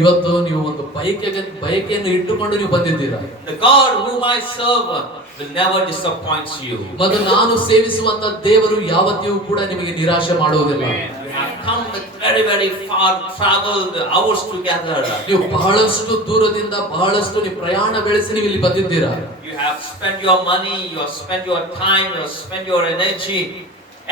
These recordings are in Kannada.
ಇವತ್ತು ನೀವು ಒಂದು ಬಯಕೆಯನ್ನು ಇಟ್ಟುಕೊಂಡು ನೀವು ಬಂದಿದ್ದೀರಾ. The God whom I serve will never disappoint you. ಮತ್ತು ನಾನು ಸೇವಿಸುವಂತ ದೇವರು ಯಾವತ್ತಿಗೂ ಕೂಡ ನಿಮಗೆ ನಿರಾಶೆ ಮಾಡುವುದಿಲ್ಲ. You have come with very far traveled hours together. ನೀವು ಬಹಳಷ್ಟು ದೂರದಿಂದ ಬಹಳಷ್ಟು ನೀವು ಪ್ರಯಾಣ ಬೆಳೆಸಿ ನೀವು ಇಲ್ಲಿ ಬಂದಿದ್ದೀರಾ. You have spent your money, you have spent your time, you have spent your energy.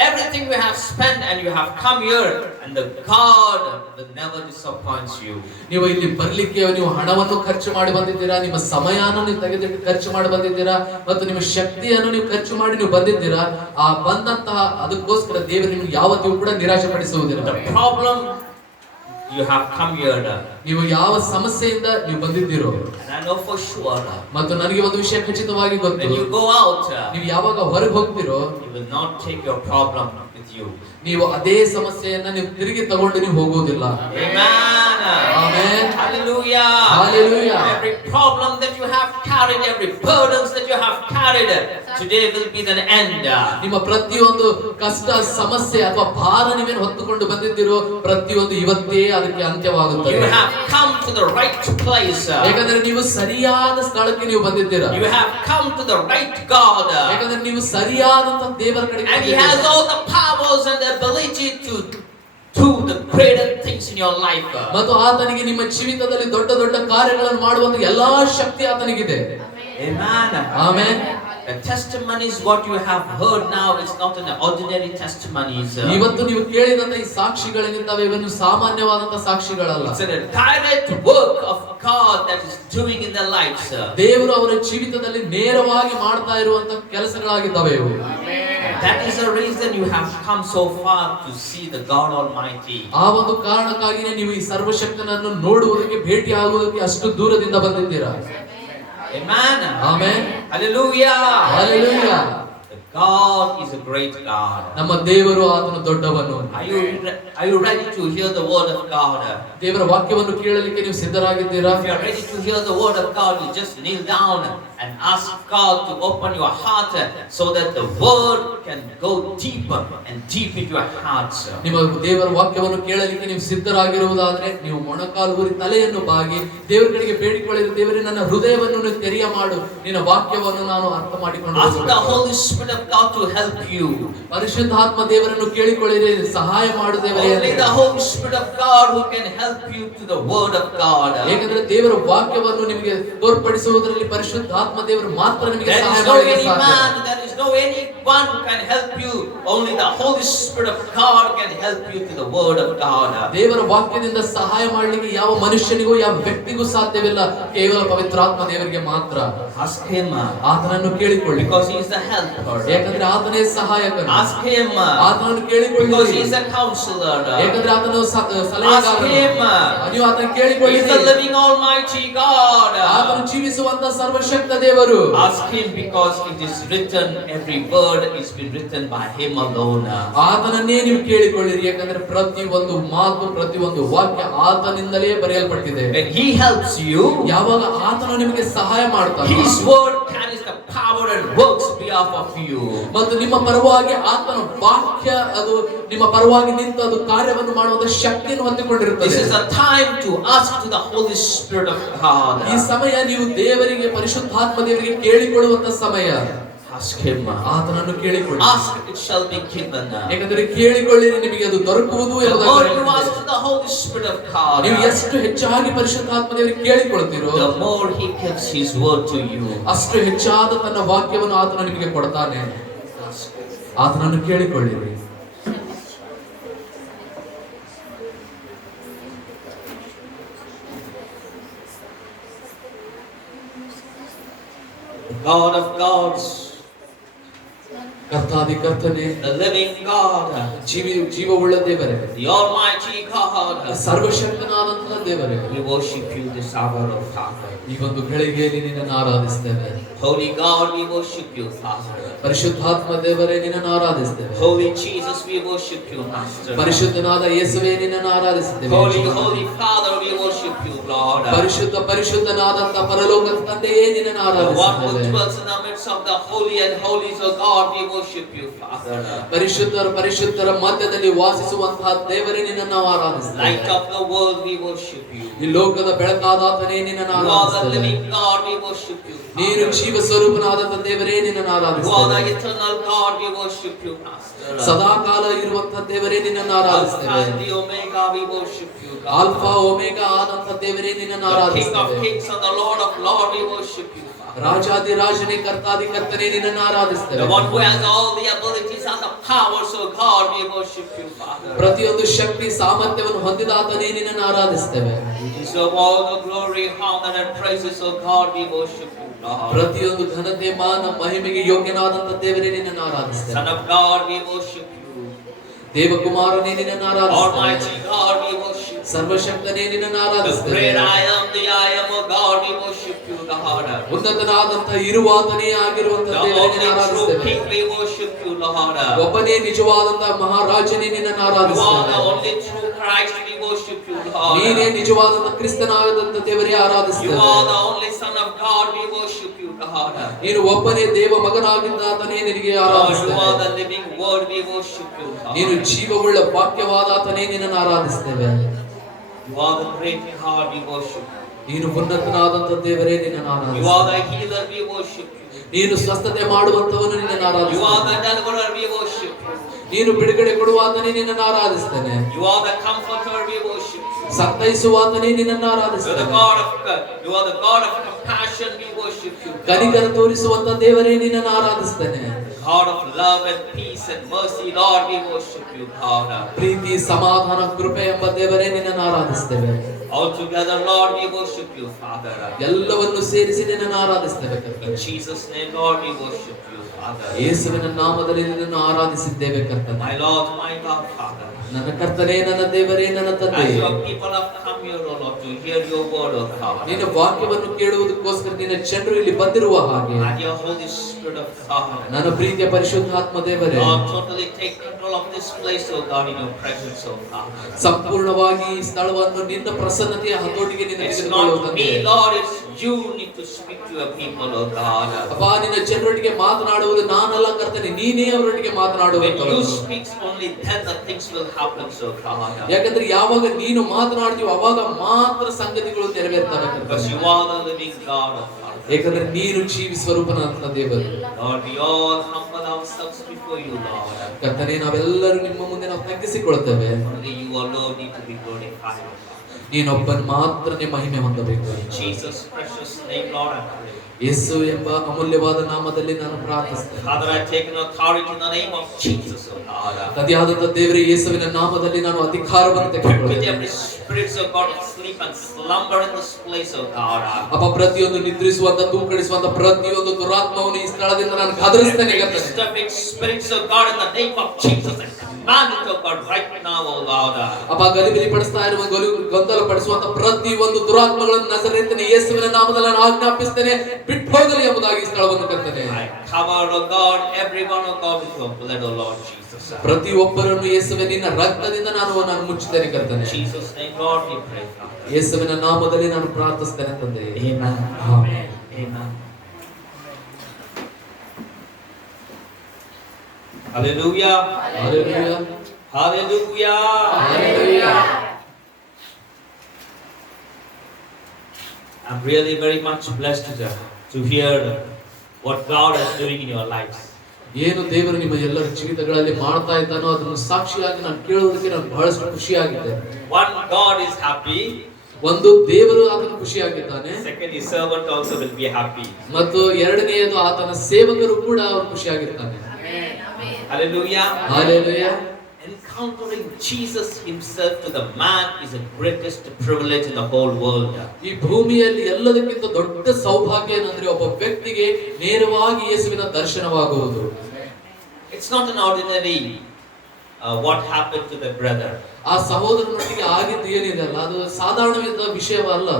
Everything we have spent and you have come here and the God will never disappoint you. ನೀವು ಇಲ್ಲಿ ಬರ್ಲಿಕ್ಕೆ ನೀವು ಹಣವನ್ನು ಖರ್ಚು ಮಾಡಿ ಬಂದಿದ್ದೀರಾ, ನಿಮ್ಮ ಸಮಯವನ್ನು ನೀವು ತೆಗೆದಿಟ್ಟು ಖರ್ಚು ಮಾಡಿ ಬಂದಿದ್ದೀರಾ ಮತ್ತು ನಿಮ್ಮ ಶಕ್ತಿಯನ್ನು ನೀವು ಖರ್ಚು ಮಾಡಿ ನೀವು ಬಂದಿದ್ದೀರಾ. ಆ ಬಂದಂತಹ ಅದಕ್ಕೋಸ್ಕರ ದೇವರು ನಿಮಗೆ ಯಾವತ್ತಿಗೂ ಕೂಡ ನಿರಾಶೆ ಪಡಿಸುವುದಿಲ್ಲ. The problem you have come here. ನೀವು ಯಾವ ಸಮಸ್ಯೆಯಿಂದ ನೀವು ಬಂದಿದ್ದೀರೋ and I know for sure. ಮತ್ತು ನನಗೆ ಒಂದು ವಿಷಯ ಖಚಿತವಾಗಿ ಗೊತ್ತು. When you go out, ನೀವು ಯಾವಾಗ ಹೊರಗೆ ಹೋಗ್ತಿರೋ you will not take your problem with you. ನೀವು ಅದೇ ಸಮಸ್ಯೆಯನ್ನ ನೀವು ತಿರುಗಿ ತಗೊಂಡು ನೀವು ಹೋಗುವುದಿಲ್ಲ. Amen. Amen. Hallelujah. Hallelujah. Every problem that you have carried, every burdens that you have carried, today will be the end. ನಿಮ್ಮ ಪ್ರತಿಯೊಂದು ಕಷ್ಟ ಸಮಸ್ಯೆ ಅಥವಾ ಭಾರ ನೀವೇನು ಹೊತ್ತುಕೊಂಡು ಬಂದಿದ್ದೀರೋ ಪ್ರತಿಯೊಂದು ಇವತ್ತೇ ಅದಕ್ಕೆ ಅಂತ್ಯವಾಗುತ್ತದೆ. You have come to the right place. ಯಾಕಂದ್ರೆ ನೀವು ಸರಿಯಾದ ಸ್ಥಳಕ್ಕೆ ನೀವು ಬಂದಿದ್ದೀರಾ. You have come to the right God. ಯಾಕಂದ್ರೆ ನೀವು ಸರಿಯಾದಂತ ದೇವರ ಕಡೆಗೆ And He has all the powers and the ability to do the greater things in your life. ಮತ್ತು ಆತನಿಗೆ ನಿಮ್ಮ ಜೀವಿತದಲ್ಲಿ ದೊಡ್ಡ ದೊಡ್ಡ ಕಾರ್ಯಗಳನ್ನು ಮಾಡುವಂತ ಎಲ್ಲಾ ಶಕ್ತಿ ಆತನಿಗಿದೆ. Amen. Amen. The testimonies what you have heard now is not an ordinary testimonies. ಇವತ್ತು ನೀವು ಕೇಳಿದಂತ ಈ ಸಾಕ್ಷಿಗಳೇನಿದ್ದಾವೆ ಇವನ್ನು ಸಾಮಾನ್ಯವಾದಂತ ಸಾಕ್ಷಿಗಳಲ್ಲ. It's a direct work of God that is doing in their lives. ದೇವರು ಅವರ ಜೀವಿತದಲ್ಲಿ ನೇರವಾಗಿ ಮಾಡ್ತಾ ಇರುವಂತ ಕೆಲಸಗಳಾಗಿದ್ದಾವೆ ಇವು. That is the reason you have come so far to see the God Almighty. ಆ ಒಂದು ಕಾರಣಕ್ಕಾಗಿಯೇ ನೀವು ಈ ಸರ್ವಶಕ್ತನನ್ನು ನೋಡುವುದಕ್ಕೆ ಭೇಟಿ ಆಗುವುದಕ್ಕೆ ಅಷ್ಟು ದೂರದಿಂದ ಬಂದಿದ್ದೀರಾ. Amen. Amen. Hallelujah. Hallelujah. God is a great God. ನಮ್ಮ ದೇವರು ಆತನು ದೊಡ್ಡವನು. Are you ready to hear the word of God? ದೇವರ ವಾಕ್ಯವನ್ನು ಕೇಳಲಿಕ್ಕೆ ನೀವು ಸಿದ್ಧರಾಗಿದ್ದೀರಾ? If you are ready to hear the word of God, you just kneel down and ask God to open your heart so that the word can go deeper and deep into your hearts. ನಿಮ್ಮ ದೇವರ ವಾಕ್ಯವನ್ನು ಕೇಳಲಿಕ್ಕೆ ನೀವು ಸಿದ್ಧರಾಗಿರುವುದಾದರೆ ನೀವು ಮೊಣಕಾಲು ಊರಿ ತಲೆಯನ್ನು ಬಾಗಿ ದೇವರ ಕಡೆಗೆ ಬೇಡಿಕೊಳ್ಳಿರಿ. ದೇವರೇ, ನನ್ನ ಹೃದಯವನ್ನು ತೆರೆಯ ಮಾಡು, ನಿನ್ನ ವಾಕ್ಯವನ್ನು ನಾನು ಅರ್ಥ ಮಾಡಿಕೊಂಡು Ask the Holy Spirit of God to help you. ಪರಿಶುದ್ಧಾತ್ಮ ದೇವರನ್ನು ಕೇಳಿಕೊಳ್ಳಿರಿ, ಸಹಾಯ ಮಾಡು ದೇವರೇ. Only the Holy Spirit of God who can help you to the word of God. ಏಕೆಂದರೆ ದೇವರ ವಾಕ್ಯವನ್ನು ನಿಮಗೆ ತೋರ್ಪಡಿಸುವುದರಲ್ಲಿ ಪರಿಶುದ್ಧಾತ್ಮ ದೇವರು ಮಾತ್ರ ನಿಮಗೆ There ಸಹಾಯ is no ಮಾಡಲಿಕ್ಕೆ any ಸಾಧ್ಯ. man, there is no anyone who can help you. Only the Holy Spirit of God can help you to the word of God. ದೇವರ ವಾಕ್ಯದಿಂದ ಸಹಾಯ ಮಾಡಲಿಕ್ಕೆ ಯಾವ ಮನುಷ್ಯನಿಗೂ ಯಾವ ವ್ಯಕ್ತಿಗೂ ಸಾಧ್ಯವಿಲ್ಲ, ಕೇವಲ ಪವಿತ್ರಾತ್ಮ ದೇವರಿಗೆ ಮಾತ್ರ. Ask him. ಆತನನ್ನು ಕೇಳಿಕೊಳ್ಳಿ, Because he is the helper. ಯಾಕಂದ್ರೆ ಆತನೇ ಸಹಾಯಕನು. Ask him. ಆತನನ್ನು ಕೇಳಿಕೊಳ್ಳಿ, Because he is a counselor. ಯಾಕಂದ್ರೆ ಆತನು Ask ಸಲಹೆಗಾರನು. him. ನೀವು ಆತನ He ಕೇಳಿಕೊಳ್ಳಿ, is the living Almighty God. ಆತನು ಜೀವಿಸುವಂತ ಸರ್ವಶಕ್ತ ದೇವರು. Ask him because it is written, every word is been written by him alone. ಆತನನ್ನೇ ನೀವು ಕೇಳಿಕೊಳ್ಳಿರಿ, ಯಾಕಂದ್ರೆ ಪ್ರತಿ ಒಂದು ಮಾತು ಪ್ರತಿ ಒಂದು ವಾಕ್ಯ ಆತನಿಂದಲೇ ಬರೆಯಲ್ಪಟ್ಟಿದೆ. When he helps you, ಯಾವಾಗ ಆತನು ನಿಮಗೆ ಸಹಾಯ ಮಾಡ್ತಾನೆ, his word carries the power and works behalf of you. ಮತ್ತು ನಿಮ್ಮ ಪರವಾಗಿ ಆತನ ವಾಕ್ಯ ಅದು ನಿಮ್ಮ ಪರವಾಗಿ ನಿಂತು ಅದು ಕಾರ್ಯವನ್ನು ಮಾಡುವಂತ ಶಕ್ತಿಯನ್ನು ಹೊಂದಿಕೊಂಡಿರುತ್ತದೆ. This is a time to ask to the Holy Spirit of God. ಈ ಸಮಯ ನೀವು ದೇವರಿಗೆ, ಪರಿಶುದ್ಧಾತ್ಮ ದೇವರಿಗೆ ಕೇಳಿಕೊಳ್ಳುವಂತ ಸಮಯ. Ask him. ಆತನನ್ನು ಕೇಳಿಕೊಳ್ಳಿ. Ask, it shall be given. ಯಾಕಂದ್ರೆ ಕೇಳಿಕೊಳ್ಳಿರಿ, ನಿಮಗೆ ಅದು ದೊರಕುವುದು The more you ಎಂಬುದಾಗಿ. ask to the Holy Spirit of God, ನೀವು ಎಷ್ಟು ಹೆಚ್ಚಾಗಿ ಪರಿಶುದ್ಧಾತ್ಮ ದೇವರಿಗೆ ಕೇಳಿಕೊಳ್ಳುತ್ತೀರೋ the more he gives his word to you. ಅಷ್ಟು ಹೆಚ್ಚಾದ ತನ್ನ ವಾಕ್ಯವನ್ನು ಆತನು ನಿಮಗೆ ಕೊಡ್ತಾನೆ. ಆತನನ್ನು ಕೇಳಿಕೊಳ್ಳಿರಿ. The God of gods, ಕರ್ತಾದಿ ಕರ್ತನೆ, the living God, ಜೀವವುಳ್ಳ ದೇವರೇ, the Almighty God, ಸರ್ವಶಕ್ತನಾದಂತಹ ದೇವರೇ, we worship you this hour of Father. ಈ ಒಂದು ಗಳಿಗೆಯಲ್ಲಿ ನಿನ್ನನ್ನು ಆರಾಧಿಸ್ತೇವೆ. Holy God, we worship you, Father. ಪರಿಶುದ್ಧಾತ್ಮ ದೇವರೇ, ನಿನ್ನನ್ನು ಆರಾಧಿಸ್ತೇವೆ. Holy Jesus, we worship you, Master. ಪರಿಶುದ್ಧನಾದ ಯೇಸುವೇ, ನಿನ್ನನ್ನು ಆರಾಧಿಸುತ್ತೇವೆ. Holy Father, we worship you, Lord. ಪರಿಶುದ್ಧ ಪರಿಶುದ್ಧನಾದಂತ ಪರಲೋಕದ ತಂದೆಯೇ ನಿನ್ನನ್ನು The one who ಆರಾಧಿಸುತ್ತೇವೆ. dwells in the midst of the holy and holies, O God, we worship you, Father. ಪರಿಶುದ್ಧರ ಪರಿಶುದ್ಧರ ಮಧ್ಯದಲ್ಲಿ ವಾಸಿಸುವಂತಹ ದೇವರೇ ನಿನ್ನನ್ನು ನಾವು ಆರಾಧಿಸುತ್ತೇವೆ. Light of the world, we worship you. ಈ ಲೋಕದ ಬೆಳಕಾದಾತನೇ ನಿನ್ನನ್ನು You are the ಆರಾಧಿಸುತ್ತೇವೆ. living God, we worship you. ನೀನು ಜೀವ ಸ್ವರೂಪನಾದಂತ ದೇವರೇ ನಿನ್ನನ್ನು You are the ಆರಾಧಿಸುತ್ತೇವೆ. eternal God, we worship you, Master. ಸದಾ ಕಾಲ ಇರುವಂತಹ ದೇವರೇ ನಿನ್ನನ್ನು Alpha ಆರಾಧಿಸುತ್ತೇವೆ. and the Omega, we worship you, God. Alpha omega ಆದಂತ ದೇವರೇ ನಿನ್ನನ್ನು The King of ಆರಾಧಿಸುತ್ತೇವೆ. Kings and the Lord of Lords, we worship you, Father. ರಾಜಾದಿ ರಾಜನೇ ಕರ್ತಾದಿ ಕರ್ತನೇ ನಿನ್ನನ್ನು The ಆರಾಧಿಸುತ್ತೇವೆ. one who has all the abilities and the powers, O God, we worship you, Father. ಪ್ರತಿಯೊಂದು ಶಕ್ತಿ ಸಾಮರ್ಥ್ಯವನ್ನು ಹೊಂದಿದಾತನೇ ನಿನ್ನನ್ನು ಆರಾಧಿಸುತ್ತೇವೆ. You deserve all the glory, honor, and praises, O God, we worship you, Lord. ಪ್ರತಿಯೊಂದು ಘನತೆ ಮಾನ ಮಹಿಮೆಗೆ ಯೋಗ್ಯನಾದಂತ ದೇವರೇ ನಿನ್ನನ್ನು ಆರಾಧಿಸುತ್ತೇವೆ. Son of God, we worship you. ದೇವಕುಮಾರನೇ ನಿನ್ನನ್ನು ಆರಾಧಿಸುತ್ತೇವೆ. Almighty God, we worship you. ಸರ್ವಶಕ್ತನೇ ನಿನ್ನನ್ನು The ಆರಾಧಿಸುತ್ತೇವೆ. great I am, the I am, O God, we worship you, Lord. ಉನ್ನತನಾದಂತ ಇರುವಾತನೇ ಆಗಿರುವಂತ The ದೇವರೇ only ನಿನ್ನನ್ನು true ಆರಾಧಿಸುತ್ತೇವೆ. King, we worship you, Lord. ಒಬ್ಬನೇ ನಿಜವಾದಂತ ಮಹಾರಾಜನೇ ನಿನ್ನನ್ನು You are the ಆರಾಧಿಸುತ್ತೇವೆ. only true Christ, we worship you, Lord. ನೀನೇ ನಿಜವಾದಂತ ಕ್ರಿಸ್ತನಾದಂತ ದೇವರೇ You ಆರಾಧಿಸುತ್ತೇವೆ. are the only Son of God, we worship you, Lord. ನೀನು ಒಬ್ಬನೇ ದೇವ ಮಗನಾಗಿದ್ದಾತನೇ ನಿನಗೆ Lord, you are ಆರಾಧಿಸುತ್ತೇವೆ. the living word, we worship you, ನೀನು Lord. ಜೀವವುಳ್ಳ ವಾಕ್ಯವಾದಾತನೇ ನಿನ್ನನ್ನು ಆರಾಧಿಸುತ್ತೇವೆ. You are the great God, we worship you. ನೀನು ಉನ್ನತನಾದಂತ ದೇವರೇ ನಿನ್ನನ್ನು You are ಆರಾಧಿಸುತ್ತೇವೆ. the healer, we worship you. ನೀನು ಸ್ವಸ್ಥತೆ ಮಾಡುವಂತವನು ನಿನ್ನನ್ನು You are ಆರಾಧಿಸುತ್ತೇನೆ. the deliverer, we worship you. ನೀನು ಬಿಡುಗಡೆ ಕೊಡುವಾತನೇ ನಿನ್ನನ್ನು ಆರಾಧಿಸ್ತೇನೆ. You are the comforter, we worship you. ಸಂತೈಸುವಾತನೇ ನಿನ್ನನ್ನು You are the ಆರಾಧಿಸ್ತೇನೆ. God of you are the God of compassion, we worship you. ಕನಿಕರ ತೋರಿಸುವಂತ ದೇವರೇ ನಿನ್ನನ್ನು ಆರಾಧಿಸ್ತೇನೆ. God of love and peace and mercy, Lord, we worship you, God. ಪ್ರೀತಿ ಸಮಾಧಾನ ಕೃಪೆ ಎಂಬ ದೇವರೇ ನಿನ್ನನ್ನು ಆರಾಧಿಸ್ತೇವೆ. Altogether, Lord, we worship you, Father. ಎಲ್ಲವನ್ನು ಸೇರಿಸಿ ನಿನ್ನನ್ನು ಆರಾಧಿಸ್ತೇವೆ ಕರ್ತನೇ. In Jesus' name, Lord, we worship you, Father. ಯೇಸುವಿನ ನಾಮದಲ್ಲಿ ನಿನ್ನನ್ನು ಆರಾಧಿಸಿದ್ದೇವೆ ಕರ್ತನೇ. My Lord, my God, Father. ನನ್ನ ಕರ್ತನೇ, ನನ್ನ ದೇವರೇ, ನನ್ನ ತಂದೆ. As your people have come here, O Lord, to hear your word, O God. ನಿನ್ನ ವಾಕ್ಯವನ್ನು ಕೇಳುವುದಕ್ಕೋಸ್ಕರ ನಿನ್ನ ಜನರು ಇಲ್ಲಿ ಬಂದಿರುವ ಹಾಗೆ And your Holy Spirit of God. ನನ್ನ ಪ್ರೀತಿಯ ಪರಿಶುದ್ಧಾತ್ಮ ದೇವರೇ, Lord, totally take control of this place, O God, in your presence, O God. ಸಂಪೂರ್ಣವಾಗಿ ಈ ಸ್ಥಳವನ್ನು ನಿನ್ನ ಪ್ರಸನ್ನತೆಯ ಹತೋಟಿಗೆ ನಿನ್ನ It's ತೆಗೆದುಕೊಳ್ಳುವ not ತಂದೆ. me, Lord, it's you need to speak to your people, O God. ಅಪ್ಪ, ನಿನ್ನ ಜನರೊಟ್ಟಿಗೆ ಮಾತನಾಡುವುದು ನಾನಲ್ಲ ಕರ್ತನೆ, ನೀನೇ ಅವರೊಟ್ಟಿಗೆ When ಮಾತನಾಡುವಂತವನು. you speak, only then the things will happen, so God. ಯಾಕಂದ್ರೆ ಯಾವಾಗ ನೀನು ಮಾತನಾಡ್ತೀವಿ ಅವಾಗ ಮಾತ್ರ ಸಂಗತಿಗಳು ನೆರವೇರ್ತವೆ Because ಕರ್ತನೆ. you are the living God of God. ಯಾಕಂದ್ರೆ ನೀನು ಜೀವಿ ಸ್ವರೂಪನಾದಂತ ದೇವರು. Lord, we all humble ourselves before you, Lord. ಕರ್ತನೆ, ನಾವೆಲ್ಲರೂ ನಿಮ್ಮ ಮುಂದೆ ನಾವು ತಗ್ಗಿಸಿಕೊಳ್ತೇವೆ. Only you alone need to be glorified. ನೀನೊಬ್ಬನ ಮಾತ್ರನೇ ಮಹಿಮೆ ಹೊಂದಬೇಕು. In Jesus' precious name, Lord, I pray. ಯೇಸು ಎಂಬ ಅಮೂಲ್ಯವಾದ ನಾಮದಲ್ಲಿ ನಾನು ಪ್ರಾರ್ಥಿಸ್ತೇನೆ. Father, I take an authority in the name of Jesus, O God. ತಂದೆಯಾದಂತ ದೇವರೇ, ಯೇಸುವಿನ ನಾಮದಲ್ಲಿ ನಾನು ಅಧಿಕಾರವನ್ನು With ತೆಗೆದುಕೊಳ್ಳುತ್ತೇನೆ. every spirit, O God, of sleep and slumber in this place, O God. ಅಪ್ಪ, ಪ್ರತಿಯೊಂದು ನಿದ್ರಿಸುವಂತ ತೂಕಡಿಸುವಂತ ಪ್ರತಿಯೊಂದು ದುರಾತ್ಮವನ್ನು ಈ ಸ್ಥಳದಿಂದ ನಾನು ಕದರಿಸ್ತೇನೆ Every ಕರ್ತನೆ. disturbing spirits, O God, in the name of Jesus, I command it, O God, right now, O Lord. ಅಪ್ಪ, ಗಲಿಬಿಲಿ ಪಡಿಸ್ತಾ ಇರುವ ಗೊಂದಲ ಪಡಿಸುವಂತ ಪ್ರತಿಯೊಂದು ದುರಾತ್ಮಗಳನ್ನು ನಜರೇತಿನ ಯೇಸುವಿನ ನಾಮದಲ್ಲಿ ನಾನು ಆಜ್ಞಾಪಿಸ್ತೇನೆ, ಬಿಟ್ಟು ಹೋಗಲಿ ಎಂಬುದಾಗಿ ಈ ಸ್ಥಳವನ್ನು ಕರ್ತನೆ. I cover, O God, everyone, O God, with your blood, O Lord Jesus. ಪ್ರತಿಯೊಬ್ಬರನ್ನು ಯೇಸುವೆ ನಿನ್ನ ರಕ್ತದಿಂದ ನಾನು ಮುಚ್ಚುತ್ತೇನೆ ಕರ್ತನೆ. In Jesus' name, Lord, we pray, Father. ಯೇಸುವಿನ ನಾಮದಲ್ಲಿ ನಾನು ಪ್ರಾರ್ಥಿಸ್ತೇನೆ ತಂದೆ. Amen. Amen. Amen. Hallelujah. Hallelujah. Hallelujah. Hallelujah. I'm really very much blessed to hear what God is doing in your lives. ಏನು ದೇವರು ನಿಮ್ಮ ಎಲ್ಲರ ಜೀವಿತಗಳಲ್ಲಿ ಮಾಡ್ತಾ ಇದ್ದಾನೋ ಅದನ್ನು ಸಾಕ್ಷಿಯಾಗಿ ನಾನು ಕೇಳೋದಕ್ಕೆ ನಾನು ಬಹಳಷ್ಟು ಖುಷಿಯಾಗಿದ್ದೇನೆ. One, God is happy. ಒಂದು, ದೇವರು ಆತನ ಖುಷಿಯಾಗಿದ್ದಾನೆ. Second, his servant also will be happy. ಮತ್ತು ಎರಡನೆಯದು, ಆತನ ಸೇವಕರು ಕೂಡ ಅವರು ಖುಷಿಯಾಗಿರ್ತಾನೆ. Hallelujah. Hallelujah. Encountering Jesus himself to the man is the greatest privilege in the whole world. ಈ ಭೂಮಿಯಲ್ಲಿ ಎಲ್ಲದಕ್ಕಿಂತ ದೊಡ್ಡ ಸೌಭಾಗ್ಯ ಏನಂದ್ರೆ ಒಬ್ಬ ವ್ಯಕ್ತಿಗೆ ನೇರವಾಗಿ ಯೇಸುವಿನ ದರ್ಶನವಾಗುವುದು. It's not an ordinary what happened to the brother. ಆ ಸಹೋದರನೊಟ್ಟಿಗೆ ಆಗಿದ್ದು ಏನಿದೆ ಅಲ್ಲ, ಅದು ಸಾಧಾರಣವಾದ ವಿಷಯವಲ್ಲ.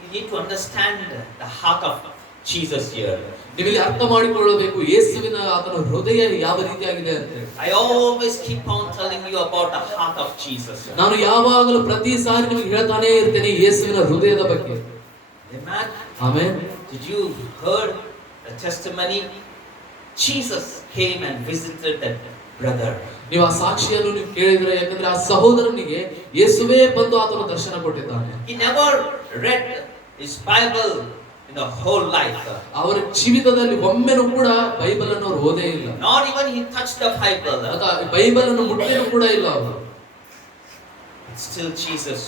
You need to understand the heart of Jesus here. ನೀವು ಇಲ್ಲಿ ಅರ್ಥ ಮಾಡಿಕೊಳ್ಳಬೇಕು ಯೇಸುವಿನ ಆತನ ಹೃದಯ ಯಾವ ರೀತಿಯಾಗಿದೆ ಅಂತ. I always keep on telling you about the heart of Jesus. ನಾನು ಯಾವಾಗಲೂ ಪ್ರತಿ ಸಾರಿ ನಿಮಗೆ ಹೇಳ್ತಾನೆ ಇರ್ತೇನೆ ಯೇಸುವಿನ ಹೃದಯದ ಬಗ್ಗೆ. Amen. Amen. Did you heard the testimony? Jesus came and visited that brother. ನೀವು ಆ ಸಾಕ್ಷಿಯನ್ನು ನೀವು ಕೇಳಿದ್ರೆ, ಯಾಕಂದ್ರೆ ಆ ಸಹೋದರನಿಗೆ ಯೇಸುವೇ ಬಂದು ಆತನ ದರ್ಶನ ಕೊಟ್ಟಿದ್ದಾನೆ. He never read his Bible in the whole life. ಅವರ ಜೀವಿತದಲ್ಲಿ ಒಮ್ಮೆನೂ ಕೂಡ ಬೈಬಲ್ ಅನ್ನು ಅವರು ಓದೇ ಇಲ್ಲ. Not even he touched the Bible. ಅಥವಾ ಬೈಬಲ್ ಅನ್ನು ಮುಟ್ಟಿನೂ ಕೂಡ ಇಲ್ಲ ಅವರು. Still Jesus,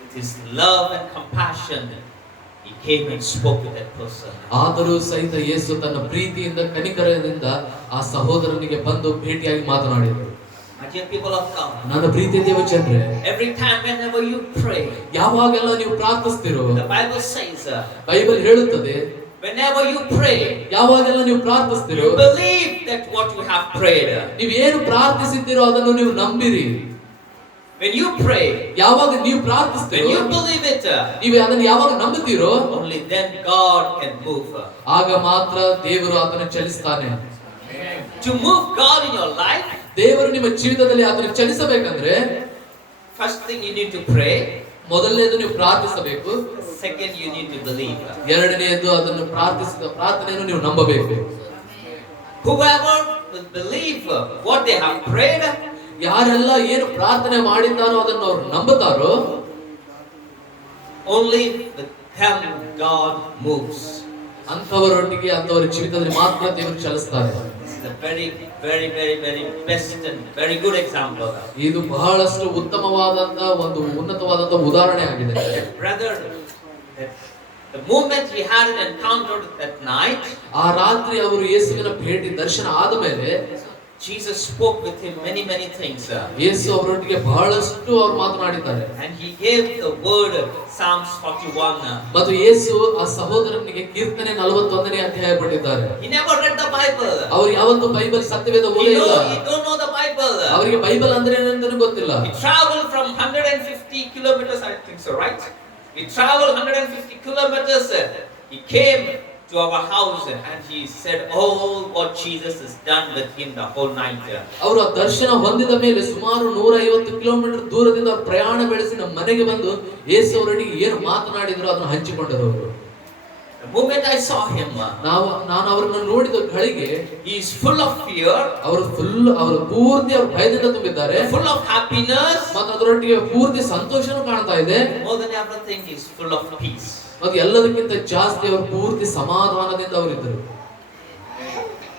with his love and compassion, he came and spoke to that person. ಆದರೂ ಸಹಿತ ಯೇಸು ತನ್ನ ಪ್ರೀತಿಯಿಂದ ಕನಿಕರದಿಂದ ಆ ಸಹೋದರನಿಗೆ ಬಂದು ಭೇಟಿಯಾಗಿ ಮಾತನಾಡಿದರು. My dear people of God, ನನ್ನ ಪ್ರೀತಿಯ ದೇವ ಜನರೇ, every time whenever you pray, ಯಾವಾಗೆಲ್ಲ ನೀವು ಪ್ರಾರ್ಥಿಸ್ತಿರೋ, the Bible says, ಬೈಬಲ್ ಹೇಳುತ್ತದೆ, whenever you pray, ಯಾವಾಗೆಲ್ಲ ನೀವು ಪ್ರಾರ್ಥಿಸ್ತಿರೋ, you believe that what you have prayed. ನೀವು ಏನು ಪ್ರಾರ್ಥಿಸಿದ್ದೀರೋ ಅದನ್ನು ನೀವು ನಂಬಿರಿ. When you pray, ಯಾವಾಗ ನೀವು when ಪ್ರಾರ್ಥಿಸ್ತೀರೋ, you believe it, ನೀವು ಅದನ್ನು ಯಾವಾಗ ನಂಬುತ್ತೀರೋ, only then God can move. ಆಗ ಮಾತ್ರ ದೇವರು ಅದನ್ನು ಚಲಿಸ್ತಾನೆ. To move God in your life, ದೇವರು ನಿಮ್ಮ ಜೀವಿತದಲ್ಲಿ ಅದನ್ನು ಚಲಿಸಬೇಕಂದ್ರೆ, first thing you need to pray. ಮೊದಲನೇದು ನೀವು ಪ್ರಾರ್ಥಿಸಬೇಕು. Second, you need to believe. ಎರಡನೆಯದು ಅದನ್ನು ಪ್ರಾರ್ಥಿಸಿದ ಪ್ರಾರ್ಥನೆಯನ್ನು ನೀವು ನಂಬಬೇಕು. Whoever will believe what they have prayed, ಯಾರೆಲ್ಲ ಏನು ಪ್ರಾರ್ಥನೆ ಮಾಡಿದ್ದಾರೋ ಅದನ್ನು ಅವರು ನಂಬುತ್ತಾರೋ, only with them God moves. ಅಂತವರೊಟ್ಟಿಗೆ ಅಂತವರ ಜೀವಿತದಲ್ಲಿ ಮಾತ್ರ ದೇವರು ಚಲಿಸ್ತಾರೆ. This is a very, very, very, very best and very good example. ಇದು ಬಹಳಷ್ಟು ಉತ್ತಮವಾದಂತ ಒಂದು ಉನ್ನತವಾದಂತ ಉದಾಹರಣೆ ಆಗಿದೆ. That brother, the moment he had an encounter that night, ಆ ರಾತ್ರಿ ಅವರು ಯೇಸುವಿನ ಭೇಟಿ ದರ್ಶನ ಆದ ಮೇಲೆ Jesus spoke with him many, many things. ಯೇಸು ಅವರೊಟ್ಟಿಗೆ ಬಹಳಷ್ಟು ಅವರು ಮಾತನಾಡಿದ್ದಾರೆ. And he gave the word Psalms 41. ಮತ್ತು ಯೇಸು ಆ ಸಹೋದರನಿಗೆ ಕೀರ್ತನೆ 41ನೇ ಅಧ್ಯಾಯ ಕೊಟ್ಟಿದ್ದಾರೆ. He never read the Bible. ಅವರು ಯಾವತ್ತೂ ಬೈಬಲ್ ಸತ್ಯವೇದ He ಓದಿಲ್ಲ. don't know the Bible. ಅವರಿಗೆ ಬೈಬಲ್ ಅಂದ್ರೆ ಏನಂತನೂ ಗೊತ್ತಿಲ್ಲ. He traveled from 150 kilometers, I think so, right? He traveled 150 kilometers. He came to our house and he said all what Jesus has done with him the whole night. ಅವರು ಆ ದರ್ಶನ ಹೊಂದಿದ ಮೇಲೆ ಸುಮಾರು 150 ಕಿಲೋಮೀಟರ್ ದೂರದಿಂದ ಪ್ರಯಾಣ ಬೆಳೆಸಿ ನಮ್ಮ ಮನೆಗೆ ಬಂದು ಯೇಸು ಅವರೊಟ್ಟಿಗೆ ಏನು ಮಾತನಾಡಿದ್ರು ಅದನ್ನು ಹಂಚಿಕೊಂಡರು ಅವರು. The moment I saw him, ನಾನು ಅವರನ್ನು ನೋಡಿದ ಗಳಿಗೆ he is full of fear, ಅವರು ಪೂರ್ತಿ ಅವರು ಭಯದಿಂದ ತುಂಬಿದ್ದಾರೆ, full of happiness, ಮತ್ತು ಅದರೊಟ್ಟಿಗೆ ಪೂರ್ತಿ ಸಂತೋಷನೂ ಕಾಣ್ತಾ ಇದೆ. more than everything he is full of peace. ಮತ್ತು ಎಲ್ಲದಕ್ಕಿಂತ ಜಾಸ್ತಿ ಅವರು ಪೂರ್ತಿ ಸಮಾಧಾನದಿಂದ ಅವರಿದ್ದರು.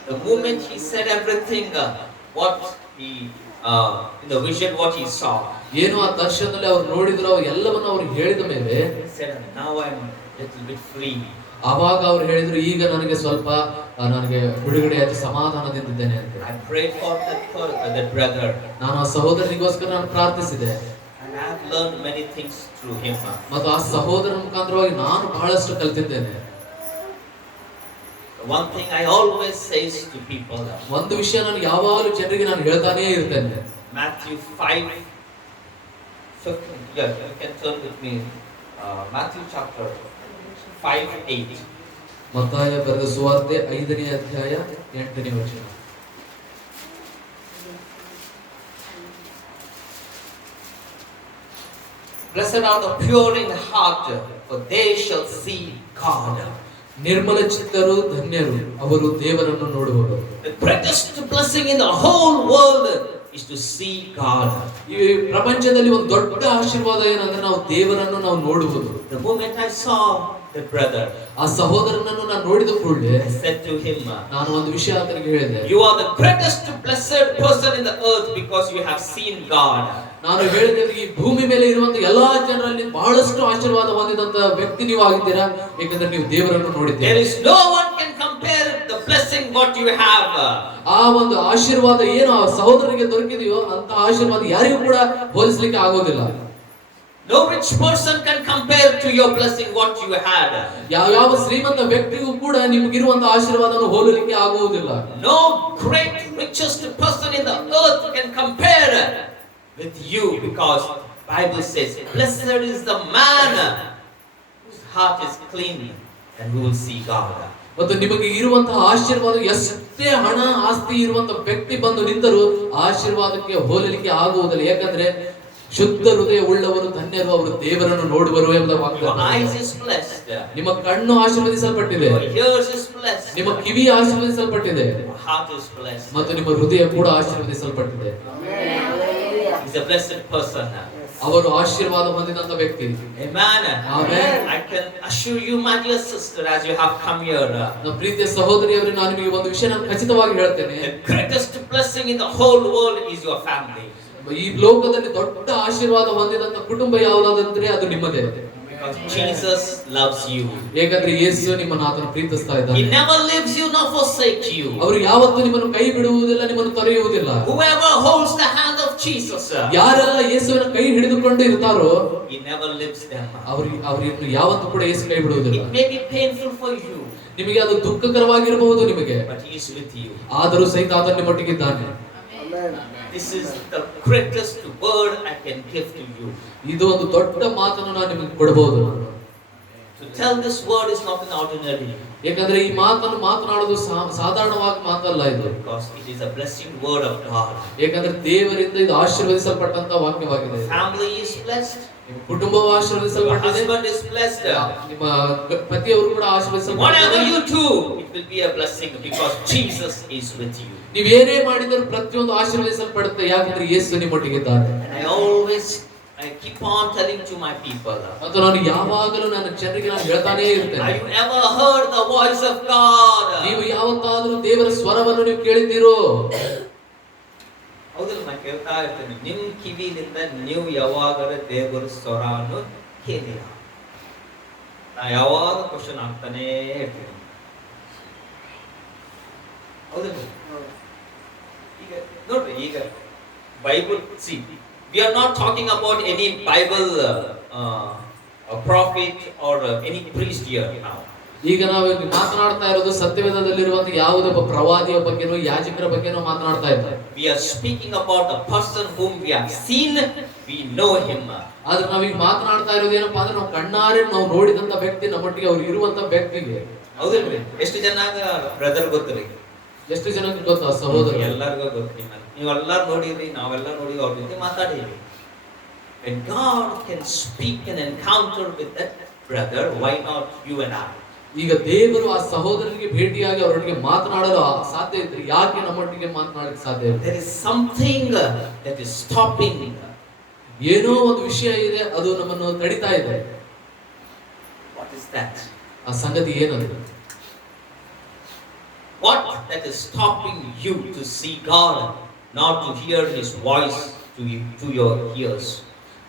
The moment he said everything, what he in the vision what he saw, ಏನು ಆ ದರ್ಶನದಲ್ಲಿ ಅವರು ನೋಡಿದ್ರು ಎಲ್ಲವನ್ನು ಅವರು ಹೇಳಿದ ಮೇಲೆ he said, now I am a little bit free. ಆವಾಗ ಅವರು ಹೇಳಿದ್ರು, ಈಗ ನನಗೆ ಸ್ವಲ್ಪ ನನಗೆ ಬಿಡುಗಡೆ ಆಯ್ತು, ಸಮಾಧಾನದಿಂದಿದ್ದೇನೆ ಅಂತ. I prayed for that brother. ನಾನು ಆ ಸಹೋದರನಿಗೋಸ್ಕರ ನಾನು ಪ್ರಾರ್ಥಿಸಿದೆ. And I have learned many things through him. ಮತ್ತು ಆ ಸಹೋದರನ ಮುಖಾಂತರವಾಗಿ ನಾನು ಬಹಳಷ್ಟು ಕಲಿತಿದ್ದೇನೆ. One thing I always says to people. ಒಂದು ವಿಷಯ ನಾನು ಯಾವಾಗಲೂ ಜನರಿಗೆ ನಾನು ಹೇಳ್ತಾನೇ ಇರ್ತೇನೆ. Matthew 5:15. Yeah, you can turn with me. Matthew chapter 5:8. ಮತ್ತಾಯ ಬರೆದ ಸುವಾರ್ತೆ 5ನೇ ಅಧ್ಯಾಯ 8ನೇ ವಚನ. Blessed are the pure in heart, for they shall see God. ನಿರ್ಮಲ ಚಿತ್ತರು ಧನ್ಯರು, ಅವರು ದೇವರನ್ನು ನೋಡುವರು. The greatest blessing in the whole world is to see God. ಈ ಪ್ರಪಂಚದಲ್ಲಿ ಒಂದು ದೊಡ್ಡ ಆಶೀರ್ವಾದ ಏನಂದ್ರೆ ನಾವು ದೇವರನ್ನು ನಾವು ನೋಡುವುದು. The moment I saw the brother, ಆ ಸಹೋದರನನ್ನು ನಾನು ನೋಡಿದ ಕೂಡಲೇ I said to him, ನಾನು ಒಂದು ವಿಷಯ ಆತನಿಗೆ ಹೇಳಿದೆ, you are the greatest blessed person in the earth because you have seen God. ನಾನು ಹೇಳಿದೆ, ಈ ಭೂಮಿ ಮೇಲೆ ಇರುವಂತ ಎಲ್ಲಾ ಜನರಲ್ಲಿ ಬಹಳಷ್ಟು ಆಶೀರ್ವಾದ ಹೊಂದಿದಂತ ವ್ಯಕ್ತಿ ನೀವು ಆಗಿದ್ದೀರಾ, ಯಾಕಂದ್ರೆ ನೀವು ದೇವರನ್ನು ನೋಡಿದ್ದೀರಾ. There is no one can compare the blessing what you have. ಆ ಒಂದು ಆಶೀರ್ವಾದ ಏನು ಆ ಸಹೋದರನಿಗೆ ದೊರಕಿದೆಯೋ ಅಂತ ಆಶೀರ್ವಾದ ಯಾರಿಗೂ ಕೂಡ ಹೋಲಿಸಲಿಕ್ಕೆ ಆಗೋದಿಲ್ಲ. No rich person can compare to your blessing what you had. ಯಾವ ಶ್ರೀಮಂತ ವ್ಯಕ್ತಿಗೂ ಕೂಡ ನಿಮಗಿರುವಂತ ಆಶೀರ್ವಾದವನ್ನು ಹೋಲಿಸಲಿಕ್ಕೆ ಆಗುವುದಿಲ್ಲ. No great richest person in the earth can compare with you, because Bible says blessed is the man whose heart is clean then we will see God. ಮತ್ತು ನಿಮಗೆ ಇರುವಂತಹ ಆಶೀರ್ವಾದ ಎಷ್ಟೇ ಹಣ ಆಸ್ತಿ ಇರುವಂತಹ ವ್ಯಕ್ತಿ ಬಂದು ನಿಂತರೂ ಆಶೀರ್ವಾದಕ್ಕೆ ಹೋಲಿಕೆ ಆಗುವುದಿಲ್ಲ. ಯಾಕಂದ್ರೆ ಶುದ್ಧ ಹೃದಯ ಉಳ್ಳವರು ಧನ್ಯರು, ಅವರು ದೇವರನ್ನು ನೋಡುವರು ಎಂಬ ವಾಕ್ಯ. Your eyes is blessed. ನಿಮ್ಮ ಕಣ್ಣು ಆಶೀರ್ವದಿಸಲ್ಪಟ್ಟಿದೆ, Your ears is blessed. ನಿಮ್ಮ ಕಿವಿ ಆಶೀರ್ವದಿಸಲ್ಪಟ್ಟಿದೆ, Your heart is blessed. ಮತ್ತು ನಿಮ್ಮ ಹೃದಯ ಕೂಡ ಆಶೀರ್ವದಿಸಲ್ಪಟ್ಟಿದೆ. He's a blessed person. ಅವರು ಆಶೀರ್ವಾದ ಹೊಂದಿದಂತ ವ್ಯಕ್ತಿ. Amen. Amen. I can assure you, my dear sister, as you have come here, ನನ್ನ ಪ್ರೀತಿಯ ಸಹೋದರಿಯವರೇ, ನಾನು ನಿಮಗೆ ಒಂದು ವಿಷಯ ನಾನು ಖಚಿತವಾಗಿ ಹೇಳ್ತೇನೆ. the greatest blessing in the whole world is your family. ಈ ಲೋಕದಲ್ಲಿ ದೊಡ್ಡ ಆಶೀರ್ವಾದ ಹೊಂದಿದಂತ ಕುಟುಂಬ ಯಾವುದಾದಂದ್ರೆ ಅದು ನಿಮ್ಮದೇ. Because Jesus loves you. ಏಕೆಂದ್ರೆ ಯೇಸು ನಿಮ್ಮನ್ನು ಆತನು ಪ್ರೀತಿಸ್ತಾ He ಇದ್ದಾನೆ. never leaves you nor forsakes you. ಅವರು ಯಾವತ್ತೂ ನಿಮ್ಮನ್ನು ಕೈ ಬಿಡುವುದಿಲ್ಲ, ನಿಮ್ಮನ್ನು ತೊರೆಯುವುದಿಲ್ಲ. Whoever holds the hand of Jesus, ಯಾರೆಲ್ಲ ಯೇಸುವಿನ ಕೈ ಹಿಡಿದುಕೊಂಡು ಇರ್ತಾರೋ He never leaves them. ಅವರನ್ನು ಯಾವತ್ತೂ ಕೂಡ ಯೇಸು ಕೈ ಬಿಡುವುದಿಲ್ಲ. It may be painful for you, ನಿಮಗೆ ಅದು ದುಃಖಕರವಾಗಿರಬಹುದು ನಿಮಗೆ, but He is with you. ಆದರೂ ಸಹಿತ ಆತನು ನಿಮ್ಮೊಟ್ಟಿಗಿದ್ದಾನೆ. This is the greatest word I can give to you. ಇದು ಒಂದು ದೊಡ್ಡ ಮಾತನ್ನು ನಾನು ನಿಮಗೆ ಕೊಡಬಹುದು. To tell this word is not an ordinary, ಯಾಕಂದ್ರೆ ಈ ಮಾತನ್ನು ಮಾತನಾಡೋದು ಸಾಧಾರಣವಾಗಿ ಮಾತಲ್ಲ ಇದು. because it is a blessing word of God. ಯಾಕಂದ್ರೆ ದೇವರಿಂದ ಇದು ಆಶೀರ್ವದಿಸಲ್ಪಟ್ಟಂತ ವಾಕ್ಯವಾಗಿದೆ. Family is blessed. ನಿಮ್ಮ ಕುಟುಂಬವು Your ಆಶೀರ್ವದಿಸಲ್ಪಟ್ಟಿದೆ, husband is blessed. ನಿಮ್ಮ ಪತಿಯವರು ಕೂಡ Whatever ಆಶೀರ್ವದಿಸಲ್ಪಟ್ಟಿದ್ದಾರೆ. you do, it will be a blessing because Jesus is with you. ನೀವೇನೇ ಮಾಡಿದರೂ ಪ್ರತಿಯೊಂದು ಆಶೀರ್ವದಿಸಲ್ಪಡುತ್ತೆ, ಯಾಕಂದ್ರೆ ಯೇಸು ನಿಮ್ಮೊಟ್ಟಿಗಿದ್ದಾನೆ. And I keep on telling to my people. ಮತ್ತು ನಾನು ಯಾವಾಗಲೂ ನನ್ನ ಜನರಿಗೆ ನಾನು ಹೇಳ್ತಾನೇ ಇರ್ತೇನೆ. Have you ever heard the voice of God? ನೀವು ಯಾವತ್ತಾದರೂ ದೇವರ ಸ್ವರವನ್ನು ನೀವು ಕೇಳಿದ್ದೀರೋ? ಹೌದಲ್ಲ, ನಾನು ಕೇಳ್ತಾ ಇರ್ತೇನೆ, ನಿಮ್ ಕಿವಿಲಿಂದ ನೀವು ಯಾವಾಗರ ದೇವರ ಸ್ವರವನ್ನು ಕೇಳಿರ? ನಾ ಯಾವಾಗ ಕ್ವಶನ್ ಆಗ್ತಾನೆ ಇರ್ತೇನೆ. ಹೌದಲ್ಲ? ಈಗ ನೋಡ್ರಿ, ಈಗ Bible we are not talking about any Bible a prophet or any priest here now. ಈಗ ನಾವು ಮಾತನಾಡ್ತಾ ಇರೋದು ಸತ್ಯವೇದದಲ್ಲಿರುವಂತ ಯಾವುದೇ ಒಬ್ಬ ಪ್ರವಾದಿಯ ಬಗ್ಗೆನೋ ಯಾಜಕರ ಬಗ್ಗೆನೋ ಮಾತನಾಡ್ತಾ ಇದ್ದಾರೆ. We are speaking about a person whom we have seen, we know him. ಆದ್ರೆ ನಾವೀಗ ಮಾತನಾಡ್ತಾ ಇರೋದು ಏನಪ್ಪಾ ಅಂದ್ರೆ ನಾವು ಕಣ್ಣಾರೆ ನಾವು ನೋಡಿದಂತ ವ್ಯಕ್ತಿ, ನಮ್ಮೊಟ್ಟಿಗೆ ಅವ್ರು ಇರುವಂತ ವ್ಯಕ್ತಿಗೆ. ಹೌದಿಲ್ರಿ? ಎಷ್ಟು ಜನ ಬ್ರದರ್ ಗೊತ್ತರಿ? ಎಷ್ಟು ಜನಕ್ಕೆ ಗೊತ್ತಾ ಸಹೋದರ? ಎಲ್ಲರಿಗೂ ಗೊತ್ತು. ನೀವೆಲ್ಲರೂ ನೋಡಿರಿ, ನಾವೆಲ್ಲ ನೋಡಿ ಅವ್ರ ಜೊತೆ ಮಾತಾಡಿರಿ. When God can speak an encounter with that brother, why not you and I? ಈಗ ದೇವರು ಆ ಸಹೋದರನಿಗೆ ಭೇಟಿಯಾಗಿ ಅವರೊಟ್ಟಿಗೆ ಮಾತನಾಡಲು ಸಾಧ್ಯ ಇದ್ರೆ ಯಾಕೆ ನಮ್ಮೊಟ್ಟಿಗೆ ಮಾತನಾಡಲಿಕ್ಕೆ ಸಾಧ್ಯ ಇಲ್ಲ? There is something that is stopping. ಏನೋ ಒಂದು ವಿಷಯ ಇದೆ, ಅದು ನಮ್ಮನ್ನು ತಡಿತಾ ಇದೆ. What is that? ಆ ಸಂಗತಿ ಏನದು? What that is stopping you to see God, not to hear His voice to your ears?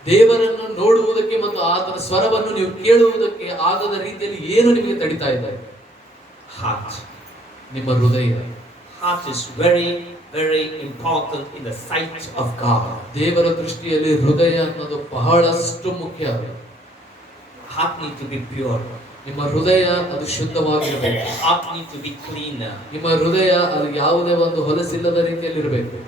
ದೇವರನ್ನು ನೋಡುವುದಕ್ಕೆ ಮತ್ತು ಆತನ ಸ್ವರವನ್ನು ನೀವು ಕೇಳುವುದಕ್ಕೆ ಆಗದ ರೀತಿಯಲ್ಲಿ ಏನು ನಿಮಗೆ ತಡಿತಾ ಇದೆ? Heart. ನಿಮ್ಮ ಹೃದಯ. Heart is very, very important in the sight of God. ದೇವರ ದೃಷ್ಟಿಯಲ್ಲಿ ಹೃದಯ ಅನ್ನೋದು ಬಹಳಷ್ಟು ಮುಖ್ಯ. Heart need to be pure. ನಿಮ್ಮ ಹೃದಯ ಅದು ಶುದ್ಧವಾಗಿರಬೇಕು. Heart need to be clean. ನಿಮ್ಮ ಹೃದಯ ಅದು ಯಾವುದೇ ಒಂದು ಹೊಲಸಿಲ್ಲದ ರೀತಿಯಲ್ಲಿ ಇರಬೇಕು.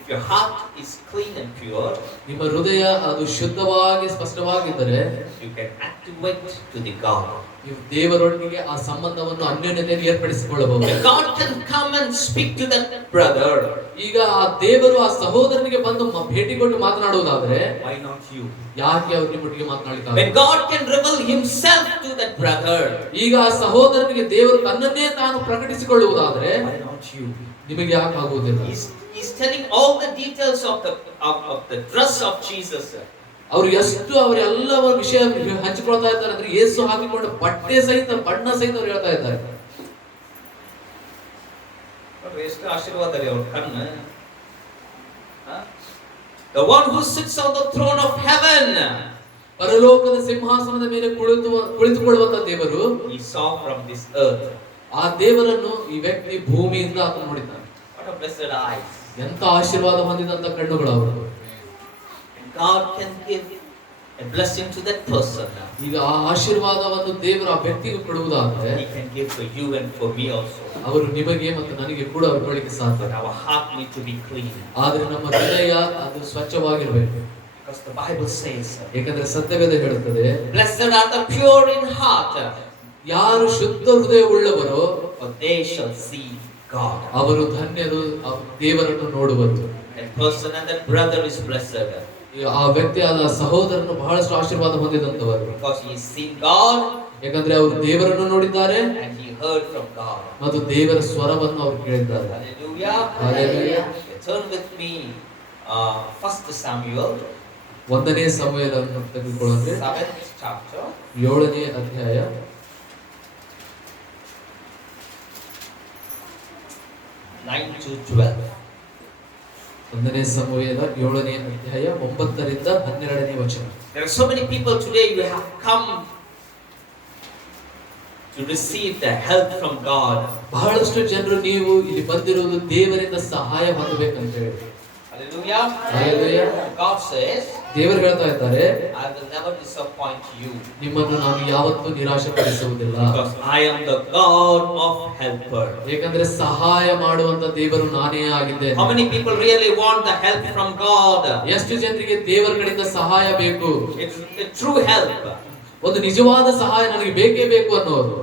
If your heart is clean and pure, ನಿಮ್ಮ ಹೃದಯ ಅದು ಶುದ್ಧವಾಗಿ ಸ್ಪಷ್ಟವಾಗಿದ್ದರೆ you can activate to the God. ನೀವು ದೇವರೊಟ್ಟಿಗೆ ಆ ಸಂಬಂಧವನ್ನು ಅನ್ಯೋನ್ಯತೆಯನ್ನು ಏರ್ಪಡಿಸಿಕೊಳ್ಳಬಹುದು. God can come and speak to that brother. ಈಗ ಆ ದೇವರು ಆ ಸಹೋದರನಿಗೆ ಬಂದು ಭೇಟಿ ಕೊಟ್ಟು ಮಾತನಾಡುವುದಾದ್ರೆ Why not you? ಯಾಕೆ ಅವರು ನಿಮ್ಮೊಟ್ಟಿಗೆ ಮಾತನಾಡಲಿಕ್ಕೆ? When God can reveal Himself to that brother, ಈಗ ಆ ಸಹೋದರನಿಗೆ ದೇವರು ತನ್ನನ್ನೇ ತಾನು ಪ್ರಕಟಿಸಿಕೊಳ್ಳುವುದಾದ್ರೆ why not you? ನಿಮಗೆ ಯಾಕೆ ಆಗುವುದಿಲ್ಲ? He's telling all the details of the dress of Jesus. ಅವರು ಎಷ್ಟು ಅವರೆಲ್ಲ ವಿಷಯ ಹಂಚಿಕೊಳ್ತಾ ಇದ್ದಾರೆ ಅಂದ್ರೆ ಯೇಸು ಹಾಕಿಕೊಂಡ ಬಟ್ಟೆ ಸಹಿತ ಬಣ್ಣ ಸಹಿತ ಅವ್ರು ಹೇಳ್ತಾ ಇದ್ದಾರೆ. ಎಷ್ಟು ಆಶೀರ್ವಾದ ರೀ ಅವ್ರ ಕಣ್ಣು. The one who sits on the throne of heaven, ಪರಲೋಕದ ಸಿಂಹಾಸನದ ಮೇಲೆ ಕುಳಿತುಕೊಳ್ಳುವಂತ ದೇವರು, he saw from this earth. ಆ ದೇವರನ್ನು ಈ ವ್ಯಕ್ತಿ ಭೂಮಿಯಿಂದ ಆತನು ನೋಡಿದ್ದಾನೆ. What a blessed eyes. ಎಂತ ಆಶೀರ್ವಾದ ಹೊಂದಿದಂತ ಕಣ್ಣುಗಳು ಅವರು. God can give a blessing to that person. ಈಗ ಆ ಆಶೀರ್ವಾದವನ್ನು ದೇವರು ಆ ವ್ಯಕ್ತಿಗೆ ಕೊಡುವುದಾದ್ರೆ He can give for you and for me also. ಅವರು ನಿಮಗೆ ಮತ್ತು ನನಗೆ ಕೂಡ ಅವರು ಕೊಡಲಿಕ್ಕೆ ಸಾಧ್ಯ. But our heart need to be clean. ಆದ್ರೆ ನಮ್ಮ ಹೃದಯ ಅದು ಸ್ವಚ್ಛವಾಗಿರಬೇಕು. Because the Bible says, ಯಾಕಂದ್ರೆ ಸತ್ಯವೇದ ಹೇಳುತ್ತದೆ, blessed are the pure in heart. ಯಾರು ಶುದ್ಧ ಹೃದಯ ಉಳ್ಳವರೋ for they shall see God. ಅವರು ಧನ್ಯರು, ದೇವರನ್ನು ನೋಡುವರು. That person and that brother is blessed ಆ ವ್ಯಕ್ತಿಯಾದ ಸಹೋದರನು ಬಹಳಷ್ಟು ಆಶೀರ್ವಾದ ಹೊಂದಿದಂತವರು, because he has seen God ಯಾಕಂದ್ರೆ ಅವರು ದೇವರನ್ನು ನೋಡಿದ್ದಾರೆ and he heard from God. ಮತ್ತು ದೇವರ ಸ್ವರವನ್ನು ಅವರು ಕೇಳಿದ್ದಾರೆ. Hallelujah. Hallelujah. Turn with me 1 Samuel 1ನೇ ಸಮುವೇಲವನ್ನು ತೆಗೆದುಕೊಳ್ಳೋಣ. 7th chapter 7ನೇ ಅಧ್ಯಾಯ 9 to 12. 1ನೇ ಸಮುವೇಲ 7ನೇ ಅಧ್ಯಾಯ 9ರಿಂದ 12ನೇ ವಚನ. There are so many people today who have come to receive the help from God. ಬಹಳಷ್ಟು ಜನರು ನೀವು ಇಲ್ಲಿ ಬಂದಿರುವುದು ದೇವರಿಂದ ಸಹಾಯ ಹೊಂದಬೇಕಂತ ಹೇಳಿ. Hallelujah. Hallelujah. God says, ದೇವರು ಹೇಳ್ತಾ ಇದ್ದಾರೆ, I will never disappoint you ನಿಮ್ಮನ್ನು ನಾನು ಯಾವತ್ತೂ ನಿರಾಶೆಪಡಿಸುವುದಿಲ್ಲ, because I am the God of helper. ಏಕೆಂದರೆ ಸಹಾಯ ಮಾಡುವಂತ ದೇವರು ನಾನೇ ಆಗಿದ್ದೇನೆ. How many people really want the help from God? ಎಷ್ಟು ಜನರಿಗೆ ದೇವರ ಕಡೆಯಿಂದ ಸಹಾಯ ಬೇಕು? It's a true help. ಒಂದು ನಿಜವಾದ ಸಹಾಯ ನನಗೆ ಬೇಕೇ ಬೇಕು ಅನ್ನೋರು.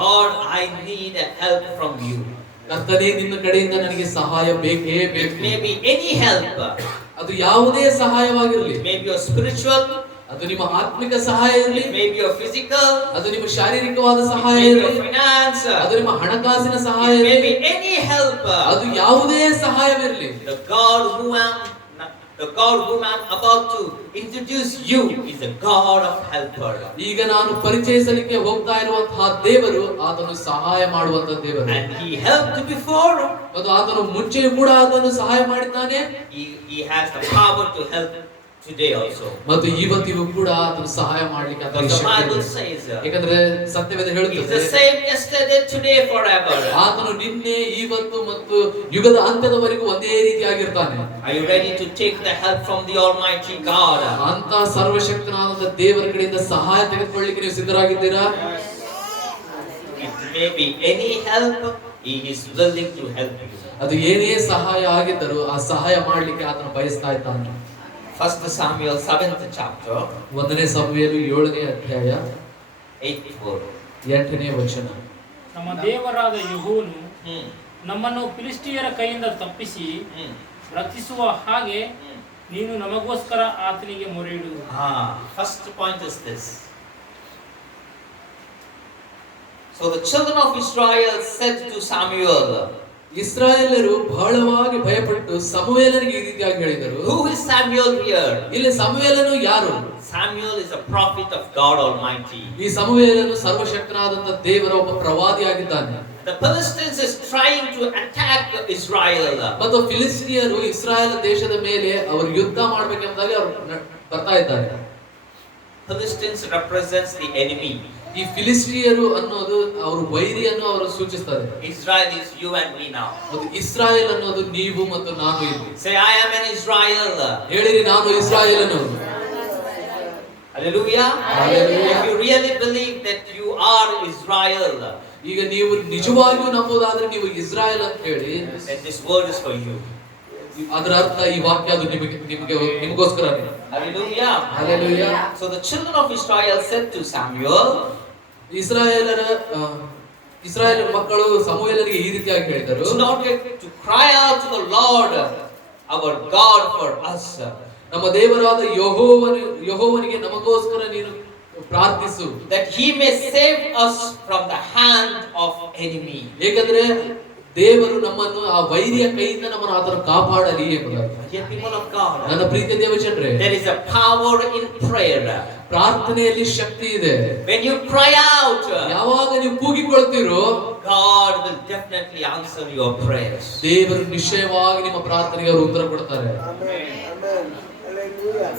Lord, I need a help from you. ಕರ್ತನೇ, ನಿನ್ನ ಕಡೆಯಿಂದ ನನಗೆ ಸಹಾಯ ಬೇಕೇ It ಬೇಕು. may be any help. ಅದು ಯಾವುದೇ ಸಹಾಯವಾಗಿರಲಿ, It may be your spiritual, ಅದು ನಿಮ್ಮ ಆತ್ಮಿಕ ಸಹಾಯ ಇರಲಿ, it may be your physical, ಅದು ನಿಮ್ಮ ಶಾರೀರಿಕವಾದ ಸಹಾಯ it may be ಇರಲಿ, your finance, ಅದು ನಿಮ್ಮ ಹಣಕಾಸಿನ ಸಹಾಯ it may ಇರಲಿ, be any help. ಅದು ಯಾವುದೇ ಸಹಾಯವಿರಲಿ. The God whom I'm about to introduce you is a God of helper. ಈಗ ನಾನು ಪರಿಚಯಿಸಲಿಕ್ಕೆ ಹೋಗ್ತಾ ಇರುವಂತಹ ದೇವರು ಆತನು ಸಹಾಯ ಮಾಡುವಂತ ದೇವರು. And he helped before. ಮತ್ತು ಆತನು ಮುಂಚೆಯೂ ಕೂಡ ಆತನು ಸಹಾಯ ಮಾಡಿದ್ದಾನೆ. He has the power to help today also. ಮತ್ತು ಇವತ್ತಿಗೂ ಕೂಡ ಆತನು ಸಹಾಯ ಮಾಡಲಿಕ್ಕೆ ಆತನಿಗೆ Because the ಶಕ್ತಿ Bible ಇದೆ. says ಯಾಕಂದ್ರೆ ಸತ್ಯವೇದ he's ಹೇಳುತ್ತದೆ, the same yesterday, today, forever. ಆತನು ನಿನ್ನೆ, ಇವತ್ತು ಮತ್ತು ಯುಗದ ಅಂತ್ಯದವರೆಗೂ ಒಂದೇ ರೀತಿಯಾಗಿರ್ತಾನೆ. Are you ready to take the help from the Almighty God? ಅಂತ ಸರ್ವಶಕ್ತನಾದ ದೇವರ ಕಡೆಯಿಂದ ಸಹಾಯ ತೆಗೆದುಕೊಳ್ಳಿಕ್ಕೆ ನೀವು ಸಿದ್ಧರಾಗಿದ್ದೀರಾ? It may be any help, he is willing to help you. ಅದು ಏನೇ ಸಹಾಯ ಆಗಿದ್ದರೂ ಆ ಸಹಾಯ ಮಾಡಲಿಕ್ಕೆ ಆತನು ಬಯಸ್ತಾ ಇದ್ದಾನೆ. 1 Samuel 7th chapter 1ನೇ ಸಮುವೇಲ 7ನೇ ಅಧ್ಯಾಯ 8th verse. 8ನೇ ವಚನ. ನಮ್ಮ ದೇವರಾದ ಯೆಹೋವನು Hmm. ನಮ್ಮನ್ನು ಫಿಲಿಷ್ಟಿಯರ ಕೈಯಿಂದ ತಪ್ಪಿಸಿ ರಕ್ಷಿಸುವ ಹಾಗೆ ನೀನು ನಮಗೋಸ್ಕರ ಆತನಿಗೆ ಮೊರೆಯಿಡು. First point is this. So the children of Israel said to Samuel, ಇಸ್ರಾಯೇಲರು ಬಹಳವಾಗಿ ಭಯಪಟ್ಟು ಸಮುವೇಲನಿಗೆ ಈ ರೀತಿಯಾಗಿ ಹೇಳಿದರು. who is Samuel here? ಇಲ್ಲಿ ಸಮುವೇಲನು ಯಾರು? Samuel is a prophet of God Almighty. ಈ ಸಮುವೇಲನು ಸರ್ವಶಕ್ತನಾದಂತ ದೇವರ ಒಬ್ಬ ಪ್ರವಾದಿಯಾಗಿದ್ದಾನೆ. The Philistines is trying to attack Israel. ಮತ್ತು ಫಿಲಿಸ್ಟಿಯರು ಇಸ್ರಾಯೇಲ್ ದೇಶದ ಮೇಲೆ ಅವರು ಯುದ್ಧ ಮಾಡಬೇಕೆಂಬುದಾಗಿ ಅವರು ಬರ್ತಾ ಇದ್ದಾರೆ. Philistines represents the enemy. ಈ ಫಿಲಿಸ್ಟಿಯರು ಅನ್ನೋದು ಅವರು ವೈರಿಯನ್ನು ಅವರು ಸೂಚಿಸ್ತಾರೆ. Israel is you and me now. ಮತ್ತು ಇಸ್ರಾಯೇಲ್ ಅನ್ನೋದು ನೀವು ಮತ್ತು ನಾನು ಇಲ್ಲಿ. Say, I am an Israel. ಹೇಳಿರಿ, ನಾನು ಇಸ್ರಾಯೇಲನು. Hallelujah. Hallelujah. If you really believe that you are Israel, ಈಗ ನೀವು ನಿಜವಾಗಿಯೂ ನಂಬೋದಾದ್ರೆ ನೀವು ಇಸ್ರಾಯೇಲ್ ಅಂತ ಹೇಳಿ, then this word is for you. ಅದರ ಅರ್ಥ ಈ ವಾಕ್ಯ ಅದು ನಿಮಗೋಸ್ಕರ. Hallelujah. Hallelujah. So the children of Israel said to Samuel, Israel ಮಕ್ಕಳು ಸಮುವೇಲನಿಗೆ ಈ ರೀತಿಯಾಗಿ ಹೇಳಿದರು, to cry out to the Lord our God for us. ನಮ್ಮ ದೇವರಾದ ಯೆಹೋವನಿಗೆ ನಮಗೋಸ್ಕರ ನೀನು ಪ್ರಾರ್ಥಿಸು, that he may save us from the hand of enemy. ಏಕೆಂದರೆ ದೇವರು ನಮ್ಮನ್ನು ಆ ವೈರಿಯ ಕೈಯಿಂದ ನಮ್ಮನ್ನು ಆತನು ಕಾಪಾಡಲಿ ಎಂಬುದಾಗಿ. Dear people of God, ನನ್ನ ಪ್ರೀತಿಯ ದೇವಜನರೇ, there is a power in prayer. ಪ್ರಾರ್ಥನೆಯಲ್ಲಿ ಶಕ್ತಿ ಇದೆ. When you cry out, ಯಾವಾಗ ನೀವು ಕೂಗಿಕೊಳ್ತೀರೋ God will definitely answer your prayers. ದೇವರು ನಿಶ್ಚಯವಾಗಿ ನಿಮ್ಮ ಪ್ರಾರ್ಥನೆಗೆ ಅವರು ಉತ್ತರ ಕೊಡ್ತಾರೆ.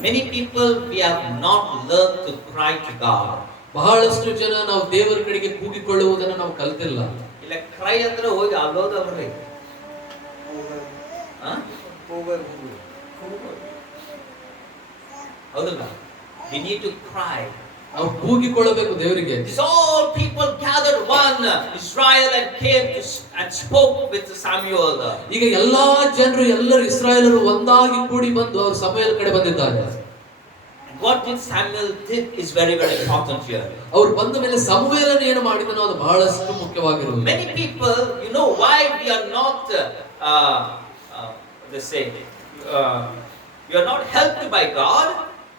Many people, we have not learned to cry to God. ಬಹಳಷ್ಟು ಜನ ನಾವು ದೇವರ ಕಡೆಗೆ ಕೂಗಿಕೊಳ್ಳುವುದನ್ನು ನಾವು ಕಲಿತಿಲ್ಲ. ಇಲ್ಲ ಕ್ರೈ ಅಂದ್ರೆ ಹೋಗಿ ಅಲ್ಲೋದಲ್ರಿ. ಹೌದಲ್ಲ? We need to cry. ನಾವು ಕೂಗಿಕೊಳ್ಳಬೇಕು ದೇವರಿಗೆ. These all people gathered one Israel and came to and spoke with Samuel. ಈಗ ಎಲ್ಲಾ ಜನರು ಎಲ್ಲರೂ ಇಸ್ರಾಯೇಲರು ಒಂದಾಗಿ ಕೂಡಿ ಬಂದು ಅವರು ಸಮುವೇಲ ಕಡೆ ಬಂದಿದ್ದಾರೆ. And what did Samuel did is very, very important here. ಅವ್ರು ಬಂದ ಮೇಲೆ ಸಮುವೇಲನು ಏನು ಮಾಡಿದನೋ ಅದು ಬಹಳಷ್ಟು ಮುಖ್ಯವಾಗಿರುವುದು. Many people, you know why we are not, they say, we are not helped by God.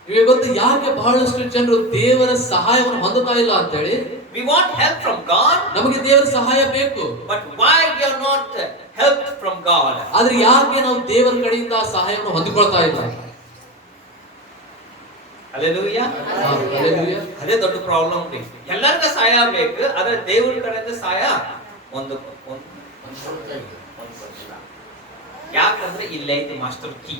ನಿಮಗೆ ಗೊತ್ತು ಯಾಕೆ ಬಹಳಷ್ಟು ಜನರು ದೇವರ ಸಹಾಯವನ್ನು ಹೊಂದುತ್ತಾ ಇಲ್ಲ ಅಂತ ಹೇಳಿ? We want help from God. ನಮಗೆ ದೇವರ ಸಹಾಯ ಬೇಕು. But why we are not helped from God? ಆದ್ರೆ ಯಾಕೆ ನಾವು ದೇವರ ಕಡೆಯಿಂದ ಸಹಾಯವನ್ನು ಹೊಂದಿಕೊಳ್ತಾ ಇಲ್ಲ? Hallelujah. Hallelujah. ಅದೇ ದೊಡ್ಡ ಪ್ರಾಬ್ಲಮ್ ರೀ. ಎಲ್ಲರಿಗೂ ಸಹಾಯ ಬೇಕು, ಆದ್ರೆ ದೇವರ ಕಡೆಯಿಂದ ಸಹಾಯ ಒಂದು ಯಾಕಂದ್ರೆ ಇಲ್ಲೇ ಐತಿ master key.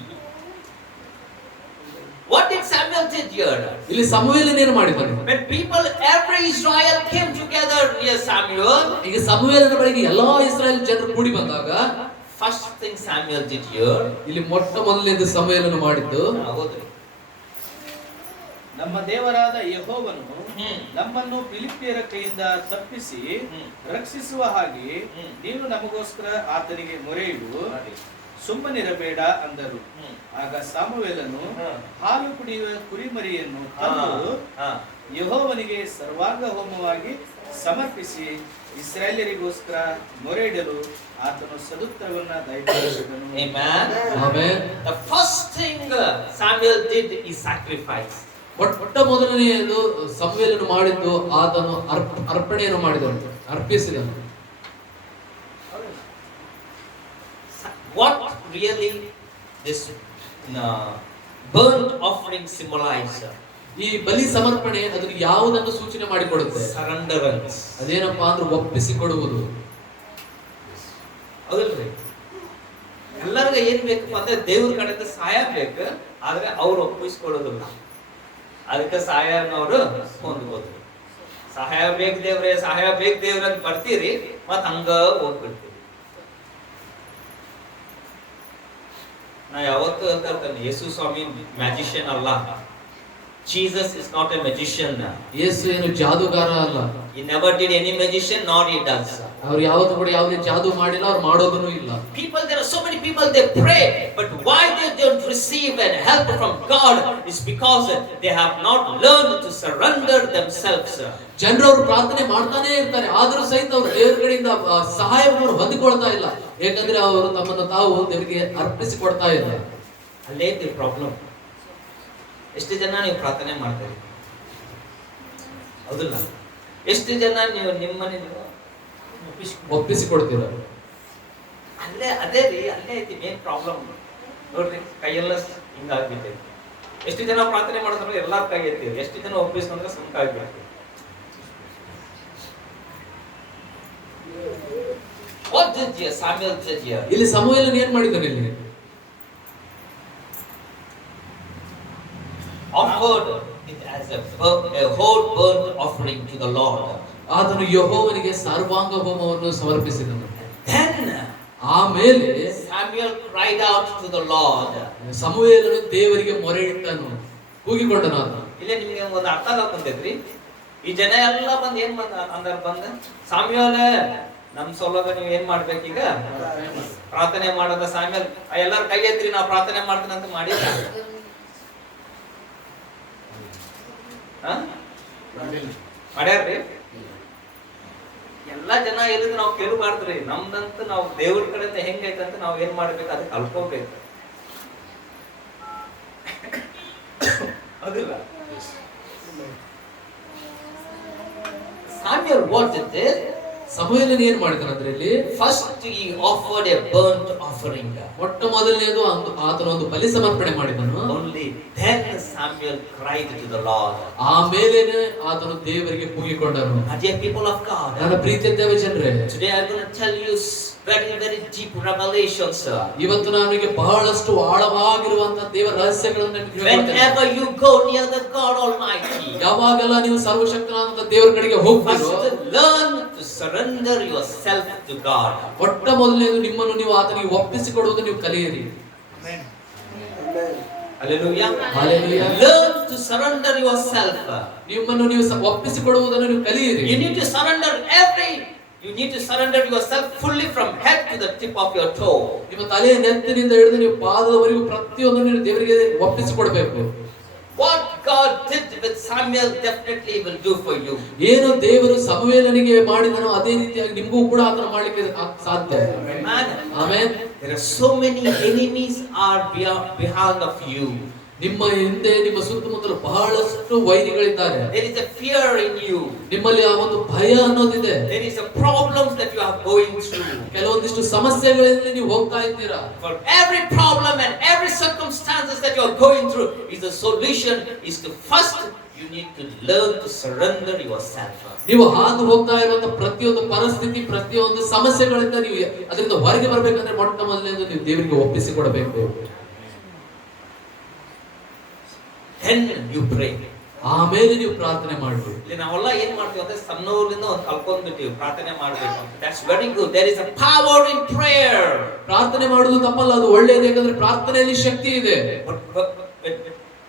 What did Samuel did here? ಇಲ್ಲಿ ಸಮುವೇಲನು ಏನು ಮಾಡಿದನು? When people, every Israel came together near Samuel, ಈಗ ಸಮುವೇಲನ ಬಳಿಗೆ ಎಲ್ಲಾ ಇಸ್ರಾಯೇಲ್ ಜನರು ಕೂಡಿ ಬಂದಾಗ first thing Samuel did here, ಇಲ್ಲಿ ಮೊಟ್ಟ ಮೊದಲನೇದು ಸಮುವೇಲನು ಮಾಡಿದ್ದು, ಹೌದ್ರಿ, ನಮ್ಮ ದೇವರಾದ ಯೆಹೋವನು ನಮ್ಮನ್ನು ಫಿಲಿಷ್ಟಿಯರ ಕೈಯಿಂದ ತಪ್ಪಿಸಿ ರಕ್ಷಿಸುವ ಹಾಗೆ ನೀನು ನಮಗೋಸ್ಕರ ಆತನಿಗೆ ಮೊರೆಯಿಡು, ಸುಮ್ಮನಿರಬೇಡ ಅಂದರು. ಆಗ ಸಾಮುವೇಲನು ಹಾಲು ಕುಡಿಯುವ ಕುರಿಮರಿಯನ್ನು ತಂದು ಯೆಹೋವನಿಗೆ ಸರ್ವಾಂಗ ಹೋಮವಾಗಿ ಸಮರ್ಪಿಸಿ ಇಸ್ರಾಯೇಲರಿಗೋಸ್ಕರ ಮೊರೆಯಿಡಲು ಆತನು ಸದುತ್ತರವನ್ನ ದಯಪಾಲಿಸಿದನು. Amen. The first thing Samuel did is sacrifice. ಮೊಟ್ಟ ಮೊದಲನೆಯದು ಸಮುವೇಲನು ಮಾಡಿದ್ದು ಆತನು ಅರ್ಪಣೆಯನ್ನು ಮಾಡಿದನು, ಅರ್ಪಿಸಿದನು. What really this burnt offering symbolize? ಈ ಬಲಿ ಸಮರ್ಪಣೆ ಅದು ಯಾವುದನ್ನು ಸೂಚನೆ ಮಾಡಿಕೊಡುತ್ತೆ? Surrenderance. ಅದೇನಪ್ಪಾ ಅಂದ್ರೆ ಒಪ್ಪಿಸಿಕೊಡುವುದು. ಹೌದಲ್ರಿ? ಎಲ್ಲರಿಗೂ ಏನ್ ಬೇಕಪ್ಪ ಅಂದ್ರೆ ದೇವ್ರ ಕಡೆಯಿಂದ ಸಹಾಯ ಬೇಕು, ಆದ್ರೆ ಅವ್ರು ಒಪ್ಪಿಸ್ಕೊಳ್ಳೋದಿಲ್ಲ. ಅದಕ್ಕೆ ಸಹಾಯನವರು ಹೊಂದ್ಬೋದು. ಸಹಾಯ ಬೇಕು ದೇವ್ರೆ, ಸಹಾಯ ಬೇಕು ದೇವ್ರೆ ಅಂತ ಬರ್ತೀರಿ, ಮತ್ ಹಂಗ ಹೋಗ್ಬಿಡ್ತೀರಿ. ನಾ ಯಾವತ್ತೂ ಅಂತ ಹೇಳ್ತೇನೆ, ಯೇಸು ಸ್ವಾಮಿ ಮ್ಯಾಜಿಷಿಯನ್ ಅಲ್ಲ. Jesus is not a magician. ಯೇಸು ಏನು ಜಾದೂಗಾರ ಅಲ್ಲ. He never did any magician, nor he does. ಅವ್ರು ಯಾವತ್ತೂ ಕೂಡ ಯಾವುದೇ ಜಾದೂ ಮಾಡಿಲ್ಲ, ಅವ್ರು ಮಾಡೋದನ್ನು ಇಲ್ಲ. People, there are so many people, they pray, but why they don't receive and help from God is because they have not learned to surrender themselves. ಜನರು ಅವರು ಪ್ರಾರ್ಥನೆ ಮಾಡ್ತಾನೆ ಇರ್ತಾರೆ, ಆದರೂ ಸಹಿತ ಅವರು ದೇವರ ಕಡೆಯಿಂದ ಸಹಾಯವನ್ನು ಹೊಂದಿಕೊಳ್ತಾ ಇಲ್ಲ. ಯಾಕಂದ್ರೆ ಅವರು ತಮ್ಮನ್ನು ತಾವು ದೇವರಿಗೆ ಅರ್ಪಿಸಿಕೊಡ್ತಾ ಇಲ್ಲ. ಅಲ್ಲೇ ಇದೆ ಪ್ರಾಬ್ಲಮ್. ಎಷ್ಟು ಜನ ನೀವು ಪ್ರಾರ್ಥನೆ ಮಾಡ್ತೀರಿ? ಹೌದಲ್ಲ? ಎಷ್ಟು ಜನ ನೀವು ನಿಮ್ಮನೆ ಒಪ್ಪಿಸಿಕೊಡ್ತೀರ? ಅಲ್ಲೇ ಅದೇ ರೀ, ಅಲ್ಲೇ ಐತಿ ಮೇನ್ ಪ್ರಾಬ್ಲಮ್. ನೋಡ್ರಿ, ಕೈಯೆಲ್ಲ ಹಿಂಗಾಗ್ಬಿಟ್ಟೈತಿ. ಎಷ್ಟು ಜನ ಪ್ರಾರ್ಥನೆ ಮಾಡಿದ್ರೆ ಎಲ್ಲಾರ ಕೈ ಎತ್ತೀವಿ, ಎಷ್ಟು ಜನ ಒಪ್ಪಿಸ್ಕೊಂಡ್ರೆ ಸುಮ್ಕ ಆಗ್ಬಿಡ್ತೀವಿ. What did Samuel did here? ಇಲ್ಲಿ ಸಮುವೇಲನು ಏನ್ ಮಾಡಿದನು? ಇಲ್ಲಿ offered it as a whole burnt offering to the Lord. ಆತನು ಯೆಹೋವನಿಗೆ ಸರ್ವಾಂಗ ಹೋಮವನ್ನು ಸಮರ್ಪಿಸಿದನು. Then ಆಮೇಲೆ Samuel cried out to the Lord. ಸಮುವೇಲನು ದೇವರಿಗೆ ಮೊರೆ ಇಟ್ಟನು, ಕೂಗಿಕೊಂಡನು. ಆತ ಇಲ್ಲೇ ನಿಮಗೆ ಒಂದು ಅರ್ಥ ಹಾಕೊಂತೈತ್ರಿ. ಈ ಜನ ಎಲ್ಲ ಬಂದು ಏನ್ ಅಂದಾರ, ಬಂದ ಸಾಮ್ಯುಯಲ್ ನಮ್ ಸೊಲಗ ನೀವು ಏನ್ ಮಾಡ್ಬೇಕೀಗ? ಪ್ರಾರ್ಥನೆ ಮಾಡೋದ. ಸಾಮ್ಯುಯಲ್ ಎಲ್ಲಾರ ಕೈ ಎತ್ರಿ, ನಾವು ಪ್ರಾರ್ಥನೆ ಮಾಡ್ತೀನಿ ಅಂತ ಮಾಡಿಲ್ಲ. ಮಾಡ್ಯಾರ್ರಿ? ಎಲ್ಲಾ ಜನ ಎಲ್ಲಿದ್ ನಾವು ಕೇಳಬಾರ್ದ್ರಿ. ನಮ್ದಂತ ನಾವು ದೇವ್ರ ಕಡೆಯಿಂದ ಹೆಂಗೈತಂತ ನಾವ್ ಏನ್ ಮಾಡ್ಬೇಕು, ಅದಕ್ಕೆ ಕಲ್ಕೋಬೇಕು. ಹೌದಿಲ್ಲ? Samuel what did this? ಸಮುವೇಲನು ಏನ್ ಮಾಡಿದನು ಅಂದ್ರೆ ಇಲ್ಲಿ First he offered a burnt offering. ಮೊಟ್ಟ ಮೊದಲನೇದು ಆತನ ಒಂದು ಬಲಿ ಸಮರ್ಪಣೆ ಮಾಡಿದನು. Only then Samuel cried to the Lord. ಆಮೇಲೆ ಆತನು ದೇವರಿಗೆ ಕೂಗಿಕೊಂಡನು. My dear people of God, ನನ್ನ ಪ್ರೀತಿಯ ದೇವ ಜನರೇ, today I'm going to tell you very, very deep revelations. ಇವತ್ತು ನನಗೆ ಬಹಳಷ್ಟು ಆಳವಾಗಿರುವಂತಹ ದೇವರ ರಹಸ್ಯಗಳನ್ನು ನಿಮಗೆ ಹೇಳ್ತೇನೆ. Whenever you go near the God Almighty, ಯಾವಾಗೆಲ್ಲ ನೀವು ಸರ್ವಶಕ್ತನಾದ ದೇವರ ಕಡೆಗೆ ಹೋಗ್ತೀರೋ, first learn to surrender yourself to God. ಮೊಟ್ಟ ಮೊದಲನೇದು ನಿಮ್ಮನ್ನು ನೀವು ಆತನಿಗೆ ಒಪ್ಪಿಸಿಕೊಡುವುದು ನೀವು ಕಲಿಯಿರಿ. Hallelujah. Hallelujah. Learn to surrender yourself. ನಿಮ್ಮನ್ನು ನೀವು ಒಪ್ಪಿಸಿಕೊಡುವುದನ್ನು ನೀವು ಕಲಿಯಿರಿ. You need to surrender yourself fully from head to the tip of your toe. ನಿಮ್ಮ ತಲೆಯ ನೆತ್ತಿನಿಂದ ಹಿಡಿದು ನೀವು ಪಾದದವರೆಗೂ ಪ್ರತಿಯೊಂದನ್ನು ನೀವು ದೇವರಿಗೆ ಒಪ್ಪಿಸಿಕೊಡಬೇಕು. What God did with Samuel, definitely He will do for you. ಏನು ದೇವರು ಸಮುವೇಲನಿಗೆ ಮಾಡಿದನೋ ಅದೇ ರೀತಿಯಾಗಿ ನಿಮಗೂ ಕೂಡ ಆತನ ಮಾಡ್ಲಿಕ್ಕೆ ಸಾಧ್ಯ. Amen. Amen. There are so many enemies are behind of you. ನಿಮ್ಮ ಹಿಂದೆ ನಿಮ್ಮ ಸುತ್ತಮುತ್ತಲು ಬಹಳಷ್ಟು ವೈರಿಗಳಿದ್ದಾರೆ. There is a fear in you. ನಿಮ್ಮಲ್ಲಿ ಆ ಒಂದು ಭಯ ಅನ್ನೋದಿದೆ. There is a problems that you are going through. ಕೆಲವೊಂದಿಷ್ಟು ಸಮಸ್ಯೆಗಳಲ್ಲಿ ನೀವು ಹೋಗ್ತಾ ಇದ್ದೀರಾ. For every problem and every circumstances that you are going through, is the solution is to first you need to learn to surrender yourself. ನೀವು ಹಾದು ಹೋಗ್ತಾ ಇರುವಂತ ಪ್ರತಿಯೊಂದು ಪರಿಸ್ಥಿತಿ, ಪ್ರತಿಯೊಂದು ಸಮಸ್ಯೆಗಳಿಂದ ನೀವು ಅದರಿಂದ ಹೊರಗೆ ಬರಬೇಕಂದ್ರೆ ಮೊಟ್ಟ ಮೊದಲನೇದು ನೀವು ದೇವರಿಗೆ ಒಪ್ಪಿಸಿಕೊಡಬೇಕು. Then you pray. ಆಮೇಲೆ ನೀವು ಪ್ರಾರ್ಥನೆ ಮಾಡಬೇಕು. ಇಲ್ಲಿ ನಾವೆಲ್ಲ ಏನ್ ಮಾಡ್ತೀವಿ ಅಂದ್ರೆ ಸಣ್ಣವರಿಂದ ಒಂದು ಕಲ್ಕೊಂಡ್ಬಿಟ್ಟಿವಿ ಪ್ರಾರ್ಥನೆ ಮಾಡಬೇಕು. That's very good. There is a power in prayer. ಪ್ರಾರ್ಥನೆ ಮಾಡುವುದು ತಪ್ಪಲ್ಲ, ಅದು ಒಳ್ಳೆಯದು, ಯಾಕಂದ್ರೆ ಪ್ರಾರ್ಥನೆಯಲ್ಲಿ ಶಕ್ತಿ ಇದೆ.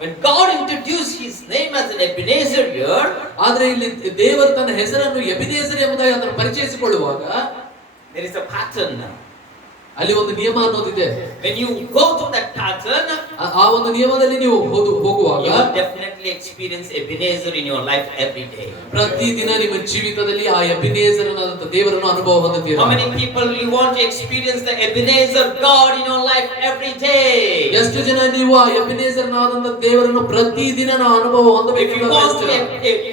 When God introduced His name as an Ebenezer here, ಆದ್ರೆ ಇಲ್ಲಿ ದೇವರು ತನ್ನ ಹೆಸರನ್ನು ಎಬಿನೇಜರ್ ಎಂಬುದಾಗಿ ಅದನ್ನು ಪರಿಚಯಿಸಿಕೊಳ್ಳುವಾಗ there is a pattern. ಅಲ್ಲಿ ಒಂದು ನಿಯಮ ಅನ್ನೋದಿದೆ. When you go through that pattern, ಆ ಒಂದು ನಿಯಮದಲ್ಲಿ ನೀವು ಹೋಗುವಾಗ you will definitely experience Ebenezer in your life every day. ಪ್ರತಿದಿನ ನಿಮ್ಮ ಜೀವಿತದಲ್ಲಿ ಆ ಎಬಿನೇಜರನಾದಂತ ದೇವರನ್ನು ಅನುಭವ ಹೊಂದುತ್ತೀರಾ. How many people you want to experience the Ebenezer God in your life every day? ಎಷ್ಟು ಜನ ನೀವು ಆ ಎಬಿನೇಜರನಾದಂತ ದೇವರನ್ನು ಪ್ರತಿದಿನ ನಾವು ಅನುಭವ ಹೊಂದಬೇಕು?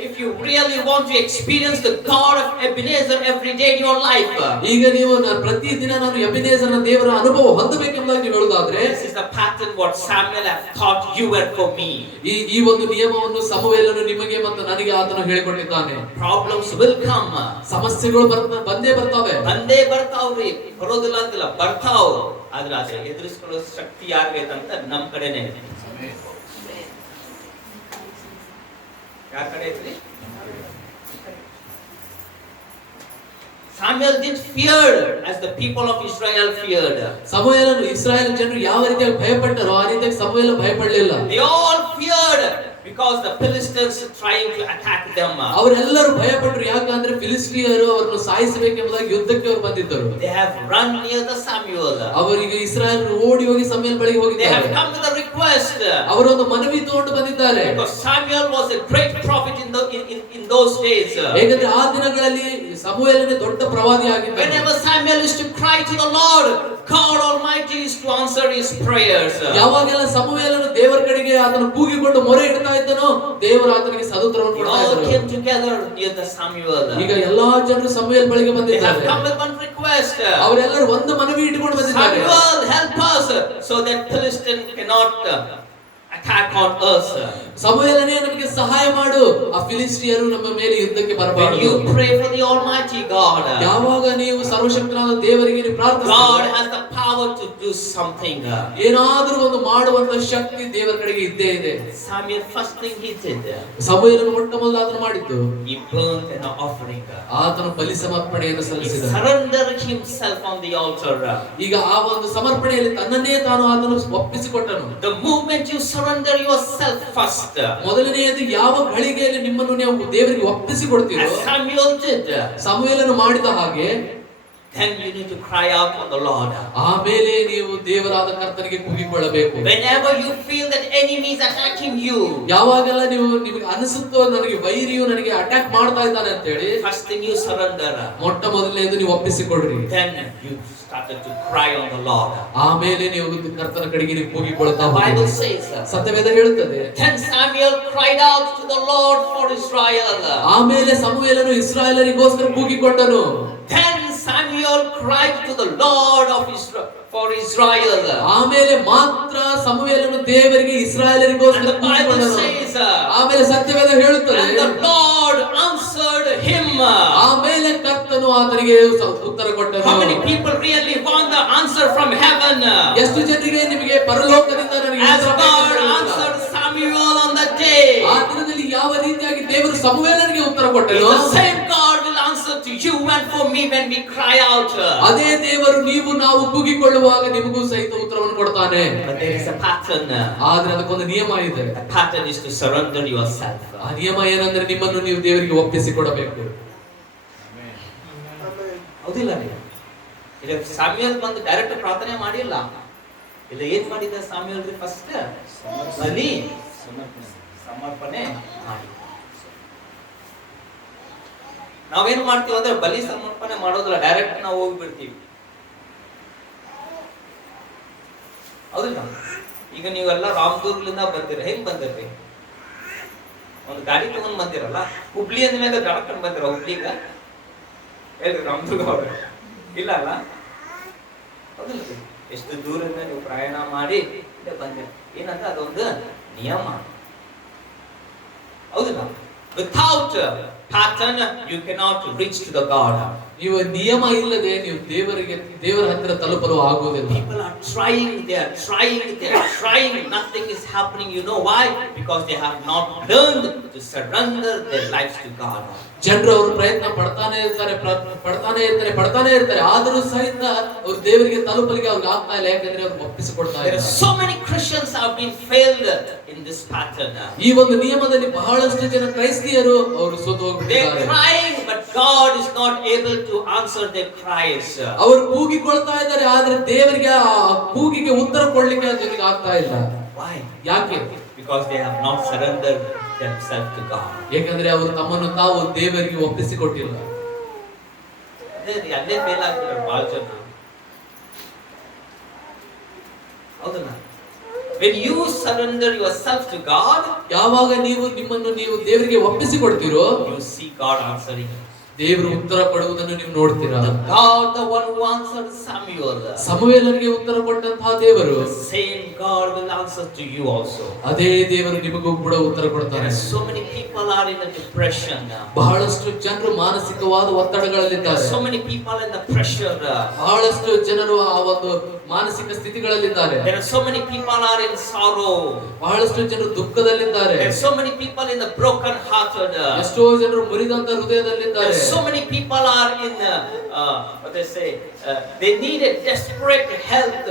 If you really want to experience the God of Ebenezer every day in your life, ಈಗ ನೀವು ಪ್ರತಿದಿನ ನಾನು ಎಬಿನೇಜರ್ ದೇವರ ಅನುಭವ ಹೊಂದಬೇಕೆಂಬುದಾಗಿ ನೀವು ಹೇಳುವುದಾದ್ರೆ, this is the pattern what Samuel has taught you and for me. ಈ ಒಂದು ನಿಯಮವನ್ನು ಸಮುವೇಲನು ನಿಮಗೆ ಮತ್ತು ನನಗೆ ಆತನು ಹೇಳಿಕೊಟ್ಟಿದ್ದಾನೆ. Problems will come. ಸಮಸ್ಯೆಗಳು ಬಂದೇ ಬರ್ತಾವೆ. ಬಂದೇ ಬರ್ತಾವ್ರಿ, ಬರೋದಿಲ್ಲ ಅಂತಿಲ್ಲ, ಬರ್ತಾವ್. ಆದ್ರೆ ಅದ್ರ ಎದುರಿಸ್ಕೊಳ್ಳೋ ಶಕ್ತಿ ಯಾರ್ಬೇಕಂತ ನಮ್ ಕಡೆನೇ ಇದೆ. ಯಾರ ಕಡೆ ಐತ್ರಿ? Samuel didn't fear as the people of Israel feared. ಸಮುವೇಲನು ಇಸ್ರಾಯೇಲ್ ಜನರು ಯಾವ ರೀತಿಯಾಗಿ ಭಯಪಟ್ಟರೋ ಆ ರೀತಿಯಾಗಿ ಸಮುವೇಲ ಭಯಪಡಲಿಲ್ಲ. They all feared because the Philistines trying to attack them. ಅವರೆಲ್ಲರೂ ಭಯಪಟ್ಟರು, ಯಾಕಂದ್ರೆ ಫಿಲಿಸ್ಟಿಯರು ಅವರನ್ನು ಸಾಯಿಸಬೇಕೆಂಬುದಾಗಿ ಯುದ್ಧಕ್ಕೆ ಅವರು ಬಂದಿದ್ದರು. They have run near the Samuel. ಅವರಿಗೆ ಇಸ್ರಾಯೇಲರು ಓಡಿ ಹೋಗಿ ಸಮುವೇಲನ ಬಳಿಗೆ They ಹೋಗಿದ್ದಾರೆ. have come with a request. ಅವರು ಒಂದು ಮನವಿ ತಗೊಂಡು ಬಂದಿದ್ದಾರೆ. Because Samuel was a great prophet in those days. ಏಕೆಂದ್ರೆ ಆ ದಿನಗಳಲ್ಲಿ ಸಮುವೇಲನೇ ದೊಡ್ಡ ಪ್ರವಾದಿ ಆಗಿದ್ದ. Whenever Samuel used to cry to the Lord, God Almighty used to answer his prayers. ಯಾವಾಗೆಲ್ಲ ಸಮುವೇಲನು ದೇವರ ಕಡೆಗೆ ಆತನು ಕೂಗಿಕೊಂಡು ಮೊರೆ ಇಡ್ತಾ ಇದ್ದನೋ ದೇವರು ಆತನಿಗೆ ಸದುತ್ತರವನ್ನು ಕೊಡ್ತಾ All ಇದ್ದರು. came together near the Samuel. ಈಗ ಎಲ್ಲಾ ಜನರು ಸಮುವೇಲ ಬಳಿಗೆ They have ಬಂದಿದ್ದಾರೆ. come with one request. ಅವರೆಲ್ಲರೂ ಒಂದು ಮನವಿ ಇಟ್ಟುಕೊಂಡು ಬಂದಿದ್ದಾರೆ. Samuel, help us so that Philistine cannot attack on us. ಸಮುವೇಲನೇ ನಮಗೆ ಸಹಾಯ ಮಾಡು, ಆ ಫಿಲಿಸ್ಟಿಯರು ನಮ್ಮ ಮೇಲೆ ಯುದ್ಧಕ್ಕೆ When ಬರಬಾರದು. you pray for the Almighty God, ಯಾವಾಗ ನೀವು ಸರ್ವಶಕ್ತನಾದ ದೇವರಿಗೆ ನೀವು God ಪ್ರಾರ್ಥಿಸುತ್ತೀರಾ, has the power to do something. ಏನಾದರೂ ಒಂದು ಮಾಡುವಂತ ಶಕ್ತಿ ದೇವರ ಕಡೆಗೆ ಇದ್ದೇ ಇದೆ. Samuel, first thing he did, ಸಮುವೇಲನು ಮೊಟ್ಟ ಮೊದಲು ಆತನು ಮಾಡಿದ್ದು, he burned an offering. ಆತನು ಬಲಿ ಸಮರ್ಪಣೆಯನ್ನು He ಸಲ್ಲಿಸಿದ. surrendered himself on the altar. ಈಗ ಆ ಒಂದು ಸಮರ್ಪಣೆಯಲ್ಲಿ ತನ್ನನ್ನೇ ತಾನು ಆತನು ಒಪ್ಪಿಸಿಕೊಟ್ಟನು. The moment you surrender yourself first, ಮೊದಲನೆಯದು ಯಾವ ಗಳಿಗೆಯಲ್ಲಿ ನಿಮ್ಮನ್ನು ನೀವು ದೇವರಿಗೆ ಒಪ್ಪಿಸಿಕೊಡ್ತೀರೋ, as Samuel did, ಸಮುವೇಲನು ಮಾಡಿದ ಹಾಗೆ, then you need to cry out to the Lord. ಆಮೇಲೆ ನೀವು ದೇವರಾದ ಕರ್ತನಿಗೆ ಕೂಗಿಕೊಳ್ಳಬೇಕು. Whenever you feel that enemy is attacking you, ಯಾವಾಗೆಲ್ಲ ನಿಮಗೆ ಅನಿಸುತ್ತೋ ನನಗೆ ವೈರಿಯು ನನಗೆ ಅಟ್ಯಾಕ್ ಮಾಡ್ತಾ ಇದ್ದಾನೆ ಅಂತ ಹೇಳಿ, first thing you surrender. ಮೊಟ್ಟ ಮೊದಲನೆಯದು ನೀವು ಒಪ್ಪಿಸಿಕೊಡ್ರಿ. Then you started to cry on the Lord. ಆಮೇಲೆ ನೀವು ಕರ್ತನ ಕಡೆಗೆ ನೀವು ಕೂಗಿಕೊಳ್ತಾ The Bible ಹೋಗಿ. says, ಸತ್ಯವೇದ ಹೇಳುತ್ತದೆ, then Samuel cried out to the Lord for Israel. ಆಮೇಲೆ ಸಮುವೇಲನು ಇಸ್ರಾಯೇಲರಿಗೋಸ್ಕರ ಕೂಗಿಕೊಂಡನು. Then Samuel cried to the Lord of Israel for Israel. ಆಮೇಲೆ ಮಾತ್ರ ಸಮುವೇಲನು ದೇವರಿಗೆ ಇಸ್ರಾಯೇಲರಿಗೋಸ್ಕರ And the Bible ಕೂಗಿಕೊಂಡನು. says, ಆಮೇಲೆ ಸತ್ಯವೇದ ಹೇಳುತ್ತದೆ, and the Lord answered him. ಆಮೇಲೆ ಕರ್ತನು ಆತನಿಗೆ ಉತ್ತರ ಕೊಟ್ಟನು. How many people really want the answer from heaven? ಎಷ್ಟು ಜನರಿಗೆ ನಿಮಗೆ ಪರಲೋಕದಿಂದ ನನಗೆ As ಉತ್ತರ God ಬೇಕು ಅಂತ? answered Samuel on that day, ಆ ದಿನದಲ್ಲಿ ಯಾವ ರೀತಿಯಾಗಿ ದೇವರು ಸಮುವೇಲನಿಗೆ ಉತ್ತರ ಕೊಟ್ಟನು, the same God will answer to you and for me when we cry out. ಅದೇ ದೇವರು ನೀವು ನಾವು ಕೂಗಿಕೊಳ್ಳುವಾಗ ನಿಮಗೂ ಸಹಿತ ಉತ್ತರವನ್ನು ಕೊಡ್ತಾನೆ. But there is a pattern. ಆದ್ರೆ ಅದಕ್ಕೊಂದು ನಿಯಮ ಇದೆ. The pattern is to surrender yourself. ಆ ನಿಯಮ ಏನಂದ್ರೆ ನಿಮ್ಮನ್ನು ನೀವು ದೇವರಿಗೆ ಒಪ್ಪಿಸಿಕೊಡಬೇಕು. ಹೌದಿಲ್ಲ ನೀವು? ಇಲ್ಲ ಸಾಮ್ಯಲ್ ಬಂದು ಡೈರೆಕ್ಟ್ ಪ್ರಾರ್ಥನೆ ಮಾಡಿಲ್ಲ. ಇಲ್ಲ ಏನ್ ಮಾಡಿದ ಸಾಮ್ಯಲ್ ಫಸ್ಟ್ ಬಲಿ ಸಮರ್ಪಣೆ ಮಾಡಿ. ನಾವೇನ್ ಮಾಡ್ತೀವಿ ಅಂದ್ರೆ ಬಲಿ ಸಮರ್ಪಣೆ ಮಾಡೋದಿಲ್ಲ, ಡೈರೆಕ್ಟ್ ನಾವು ಹೋಗ್ಬಿಡ್ತೀವಿ. ಹೌದಿಲ್ಲ? ಈಗ ನೀವೆಲ್ಲ ರಾಮದುರ್ಗಲಿಂದ ಬಂದಿರ, ಹೆಂಗ್ ಬಂದಿರ್ರಿ? ಒಂದು ಗಾಡಿ ತಗೊಂಡ್ ಬಂದಿರಲ್ಲ, ಹುಬ್ಳಿ ಅಂದ ಮೇಲೆ ಗಾಡ್ಕೊಂಡ್ ಬಂದಿರ ಹುಬ್ಳಿಗ? ಹೇಳ್ರಿ ರಾಮದುರ್ಗ ಅವ್ರ ಇಲ್ಲ ಅಲ್ಲ? ಹೌದಿಲ್ಲ? ಎಷ್ಟು ದೂರದಿಂದ ನೀವು ಪ್ರಯಾಣ ಮಾಡಿ ಬಂದಿರ, ಏನಂತ ಅದೊಂದು ನಿಯಮ. ಹೌದಿಲ್ಲ? Without pattern you cannot reach to the God. ನೀವು ನಿಯಮ ಇಲ್ಲದೆ ನೀವು ದೇವರ ಹತ್ತಿರ ತಲುಪಲು ಆಗುವುದಿಲ್ಲ. People are trying, nothing is happening. You know why? Because they have not learned to surrender their lives to God. ಜನರು ಅವರು ಪ್ರಯತ್ನ ಪಡ್ತಾನೆ ಇರ್ತಾರೆ, ಆದರೂ ಸಹಿತ ಅವರು ದೇವರಿಗೆ ತಲುಪಲಿಕ್ಕೆ ಅವ್ರಿಗೆ ಆಗ್ತಾ ಇಲ್ಲ, ಯಾಕಂದ್ರೆ ಅವ್ರು ಒಪ್ಪಿಸಿಕೊಡ್ತಾ There ಇಲ್ಲ. are so many Christians have been failed in this pattern. ಈ ಒಂದು ನಿಯಮದಲ್ಲಿ ಬಹಳಷ್ಟು ಜನ ಕ್ರೈಸ್ತಿಯರು ಅವರು ಸೋತು They are ಹೋಗ್ಬಿಟ್ಟಿದ್ದಾರೆ. crying, but God is not able to answer their cries. ಅವರು ಕೂಗಿಕೊಳ್ತಾ ಇದ್ದಾರೆ, ಆದ್ರೆ ದೇವರಿಗೆ ಆ ಕೂಗಿಗೆ ಉತ್ತರ ಕೊಡ್ಲಿಕ್ಕೆ ಜನರಿಗೆ ಆಗ್ತಾ ಇಲ್ಲ. Why? ಯಾಕೆ? Because they have not surrendered themselves to God. ಯಾಕಂದ್ರೆ ಅವರು ತಮ್ಮನ್ನು ತಾವು ದೇವರಿಗೆ ಒಪ್ಪಿಸಿಕೊಟ್ಟಿಲ್ಲ. ಅಲ್ಲೇ ಫೇಲ್ ಆಗ್ತಾರೆ ಬಹಳ ಜನ. ಹೌದಲ್ಲ? When you surrender yourself to God, ಯಾವಾಗ ನಿಮ್ಮನ್ನು ನೀವು ದೇವರಿಗೆ ಒಪ್ಪಿಸಿಕೊಡ್ತೀರೋ, you see God answering. ದೇವರು ಉತ್ತರ ಕೊಡುವುದನ್ನು ನೀವು ನೋಡ್ತೀರಾ. God, the one who answered Samuel, ಸಮುವೇಲನಿಗೆ ಉತ್ತರ ಕೊಟ್ಟಂತಹ ದೇವರು, the same God will answer to you also. ಅದೇ ದೇವರು ನಿಮಗೂ ಕೂಡ ಉತ್ತರ ಕೊಡ್ತಾರೆ. So many people are in a depression now. ಬಹಳಷ್ಟು ಜನರು ಮಾನಸಿಕವಾದ ಒತ್ತಡಗಳಲ್ಲಿದ್ದಾರೆ. So many people in the pressure. ಬಹಳಷ್ಟು ಜನರು ಆ ಒಂದು ಮಾನಸಿಕ ಸ್ಥಿತಿಗಳಲ್ಲಿದ್ದಾರೆ. There are so many people are in sorrow. ಬಹಳಷ್ಟು ಜನರು ದುಃಖದಲ್ಲಿದ್ದಾರೆ. There are so many people in the broken hearted. ಎಷ್ಟೋ ಜನರು ಮುರಿದಂತ ಹೃದಯದಲ್ಲಿದ್ದಾರೆ. So many people are in what they say, they need a desperate health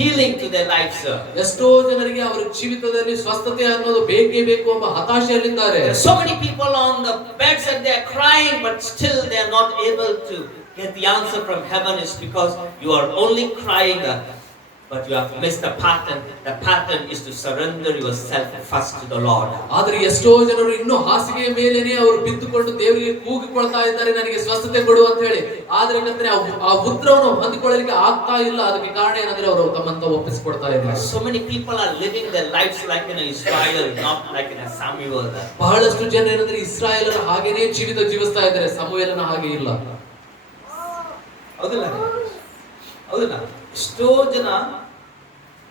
healing to their lives. ಎಷ್ಟೋ ಜನರಿಗೆ ಅವರ ಜೀವಿತದಲ್ಲಿ ಸ್ವಸ್ಥತೆ ಅನ್ನೋದು ಬೇಕೇ ಬೇಕು ಎಂಬ ಹತಾಶೆಯಲ್ಲಿದ್ದಾರೆ. There are so many people on the beds and they are crying, but still they are not able to get the answer from heaven. Is because you are only crying, but you have missed the pattern. The pattern is to surrender yourself first to the Lord. ಆದ್ರೆ ಎಷ್ಟೋ ಜನರು ಇನ್ನೂ ಹಾಸಿಗೆಯ ಮೇಲೇನೆ ಅವರು ಬಿದ್ದುಕೊಂಡು ದೇವರಿಗೆ ಕೂಗಿಕೊಳ್ತಾ ಇದ್ದಾರೆ, ನನಗೆ ಸ್ವಸ್ಥತೆ ಕೊಡು ಅಂತ ಹೇಳಿ. ಆದ್ರೆ ಏನಂದ್ರೆ ಆ ಉತ್ತರವನ್ನು ಹೊಂದಿಕೊಳ್ಳಲಿಕ್ಕೆ ಆಗ್ತಾ ಇಲ್ಲ. ಅದಕ್ಕೆ ಕಾರಣ ಏನಂದ್ರೆ ಅವರು ತಮ್ಮಂತ ಒಪ್ಪಿಸಿಕೊಡ್ತಾ ಇದ್ದಾರೆ. So many people are living their lives like in Israel, not like in Samuel. ಬಹಳಷ್ಟು ಜನ ಏನಂದ್ರೆ ಇಸ್ರಾಯೇಲರ ಹಾಗೇನೇ ಜೀವಿಸ್ತಾ ಇದ್ದಾರೆ, ಸಮುವೇಲನ ಹಾಗೆ ಇಲ್ಲ. ಹೌದಲ್ಲ? ಹೌದಲ್ಲ? ಎಷ್ಟೋ ಜನ,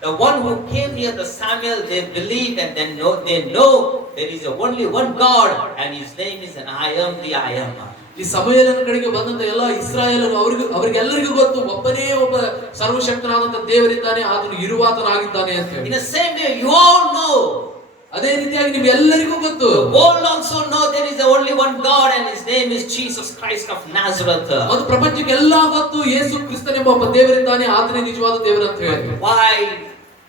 the one who came near the Samuel, they believe and then they know there is only one God and his name is I am the I am. ಈ ಸಮುವೇಲನ ಕಡೆಗೆ ಬಂದಂತ ಎಲ್ಲ ಇಸ್ರಾಯೇಲರು ಅವರಿಗೆಲ್ಲರಿಗೂ ಗೊತ್ತು, ಒಬ್ಬನೇ ಒಬ್ಬ ಸರ್ವಶಕ್ತನಾದಂತ ದೇವರಿದ್ದಾನೆ, ಆತನು ಇರುವಾತನಾಗಿದ್ದಾನೆ ಅಂತ ಹೇಳಿ. In the same way you all know, ಅದೇ ರೀತಿಯಾಗಿ ನೀವು ಎಲ್ಲರಿಗೂ ಗೊತ್ತು, the world also know there is only one God and his name is Jesus Christ of Nazareth. ಮತ್ತು ಪ್ರಪಂಚಕ್ಕೆ ಎಲ್ಲ ಗೊತ್ತು, ಯೇಸು ಕ್ರಿಸ್ತನೆಂಬ ಒಬ್ಬ ದೇವರಿದ್ದಾನೆ, ಆತನೇ ನಿಜವಾದ ದೇವರು ಅಂತ ಹೇಳಿ. Why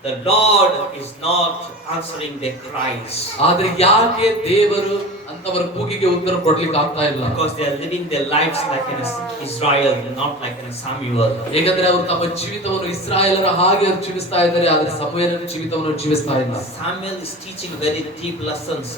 the Lord is not answering their cries? ಆದ್ರೆ ಯಾಕೆ ದೇವರು ಅಂತವರ ಕೂಗಿಗೆ ಉತ್ತರ ಕೊಡ್ಲಿಕ್ಕೆ ಆಗ್ತಾ ಇಲ್ಲ? Because they are living their lives like in Israel, not like in Samuel. ಹೇಗೆಂದ್ರೆ ಅವರು ತಮ್ಮ ಜೀವಿತವನ್ನು ಇಸ್ರಾಯೇಲರ ಹಾಗೆ ಜೀವಿಸ್ತಾ ಇದ್ದಾರೆ, ಆದ್ರೆ ಸಮುವೇಲನ ಜೀವಿತವನ್ನು ಜೀವಿಸ್ತಾ ಇಲ್ಲ. Samuel is teaching very deep lessons.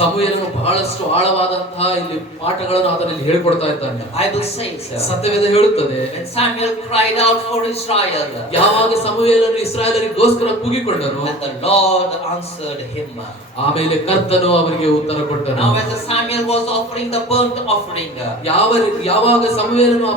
ಸಮುವೇಲನು ಬಹಳಷ್ಟು ಆಳವಾದಂತಹ ಇಲ್ಲಿ ಪಾಠಗಳನ್ನು ಆತನಲ್ಲಿ ಹೇಳಿಕೊಡ್ತಾ ಇದ್ದಾನೆ. The Bible says, ಸತ್ಯವೇದ ಹೇಳುತ್ತದೆ, when Samuel cried out for Israel, ಯಾವಾಗ ಸಮುವೇಲನು ಇಸ್ರಾಯೇಲರಿಗೋಸ್ಕರ ಕೂಗಿಕೊಂಡನು, and the Lord answered him. ಆಮೇಲೆ ಕರ್ತನು ಅವರಿಗೆ ಉತ್ತರ ಕೊಟ್ಟನು. Now as Samuel was offering the burnt offering, ಯಾವಾಗ ಸಮುವೇಲನು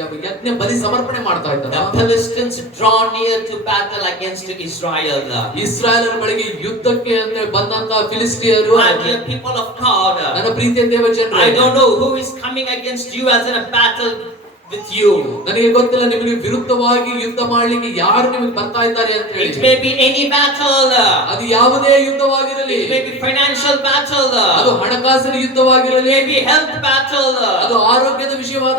ಯಜ್ಞ ಬಲಿ ಸಮರ್ಪಣೆ ಮಾಡ್ತಾ ಇದ್ದಾನೆ, the Philistines draw near to battle against Israel. ಇಸ್ರಾಯೇಲರ ಬಳಿಗೆ ಯುದ್ಧಕ್ಕೆ ಅಂತ ಬಂದಂತ ಫಿಲಿಸ್ಟಿಯರು, My dear people of God, ನನ್ನ ಪ್ರೀತಿಯ ದೇವಜನರೇ, I don't know who is coming against you as in a battle with you. ನನಗೆ ಗೊತ್ತಿಲ್ಲ ನಿಮಗೆ ವಿರುದ್ಧವಾಗಿ ಯುದ್ಧ ಮಾಡಲಿಕ್ಕೆ ಯಾರು ನಿಮಗೆ ಬರ್ತಾ ಇದ್ದಾರೆ ಅಂತ ಹೇಳಿ. It may be any battle. ಅದು ಯಾವುದೇ ಯುದ್ಧವಾಗಿರಲಿ, It may be financial battle. ಅದು ಹಣಕಾಸಿನ ಯುದ್ಧವಾಗಿರಲಿ, It may be health battle. ಅದು ಆರೋಗ್ಯದ ವಿಷಯವಾದ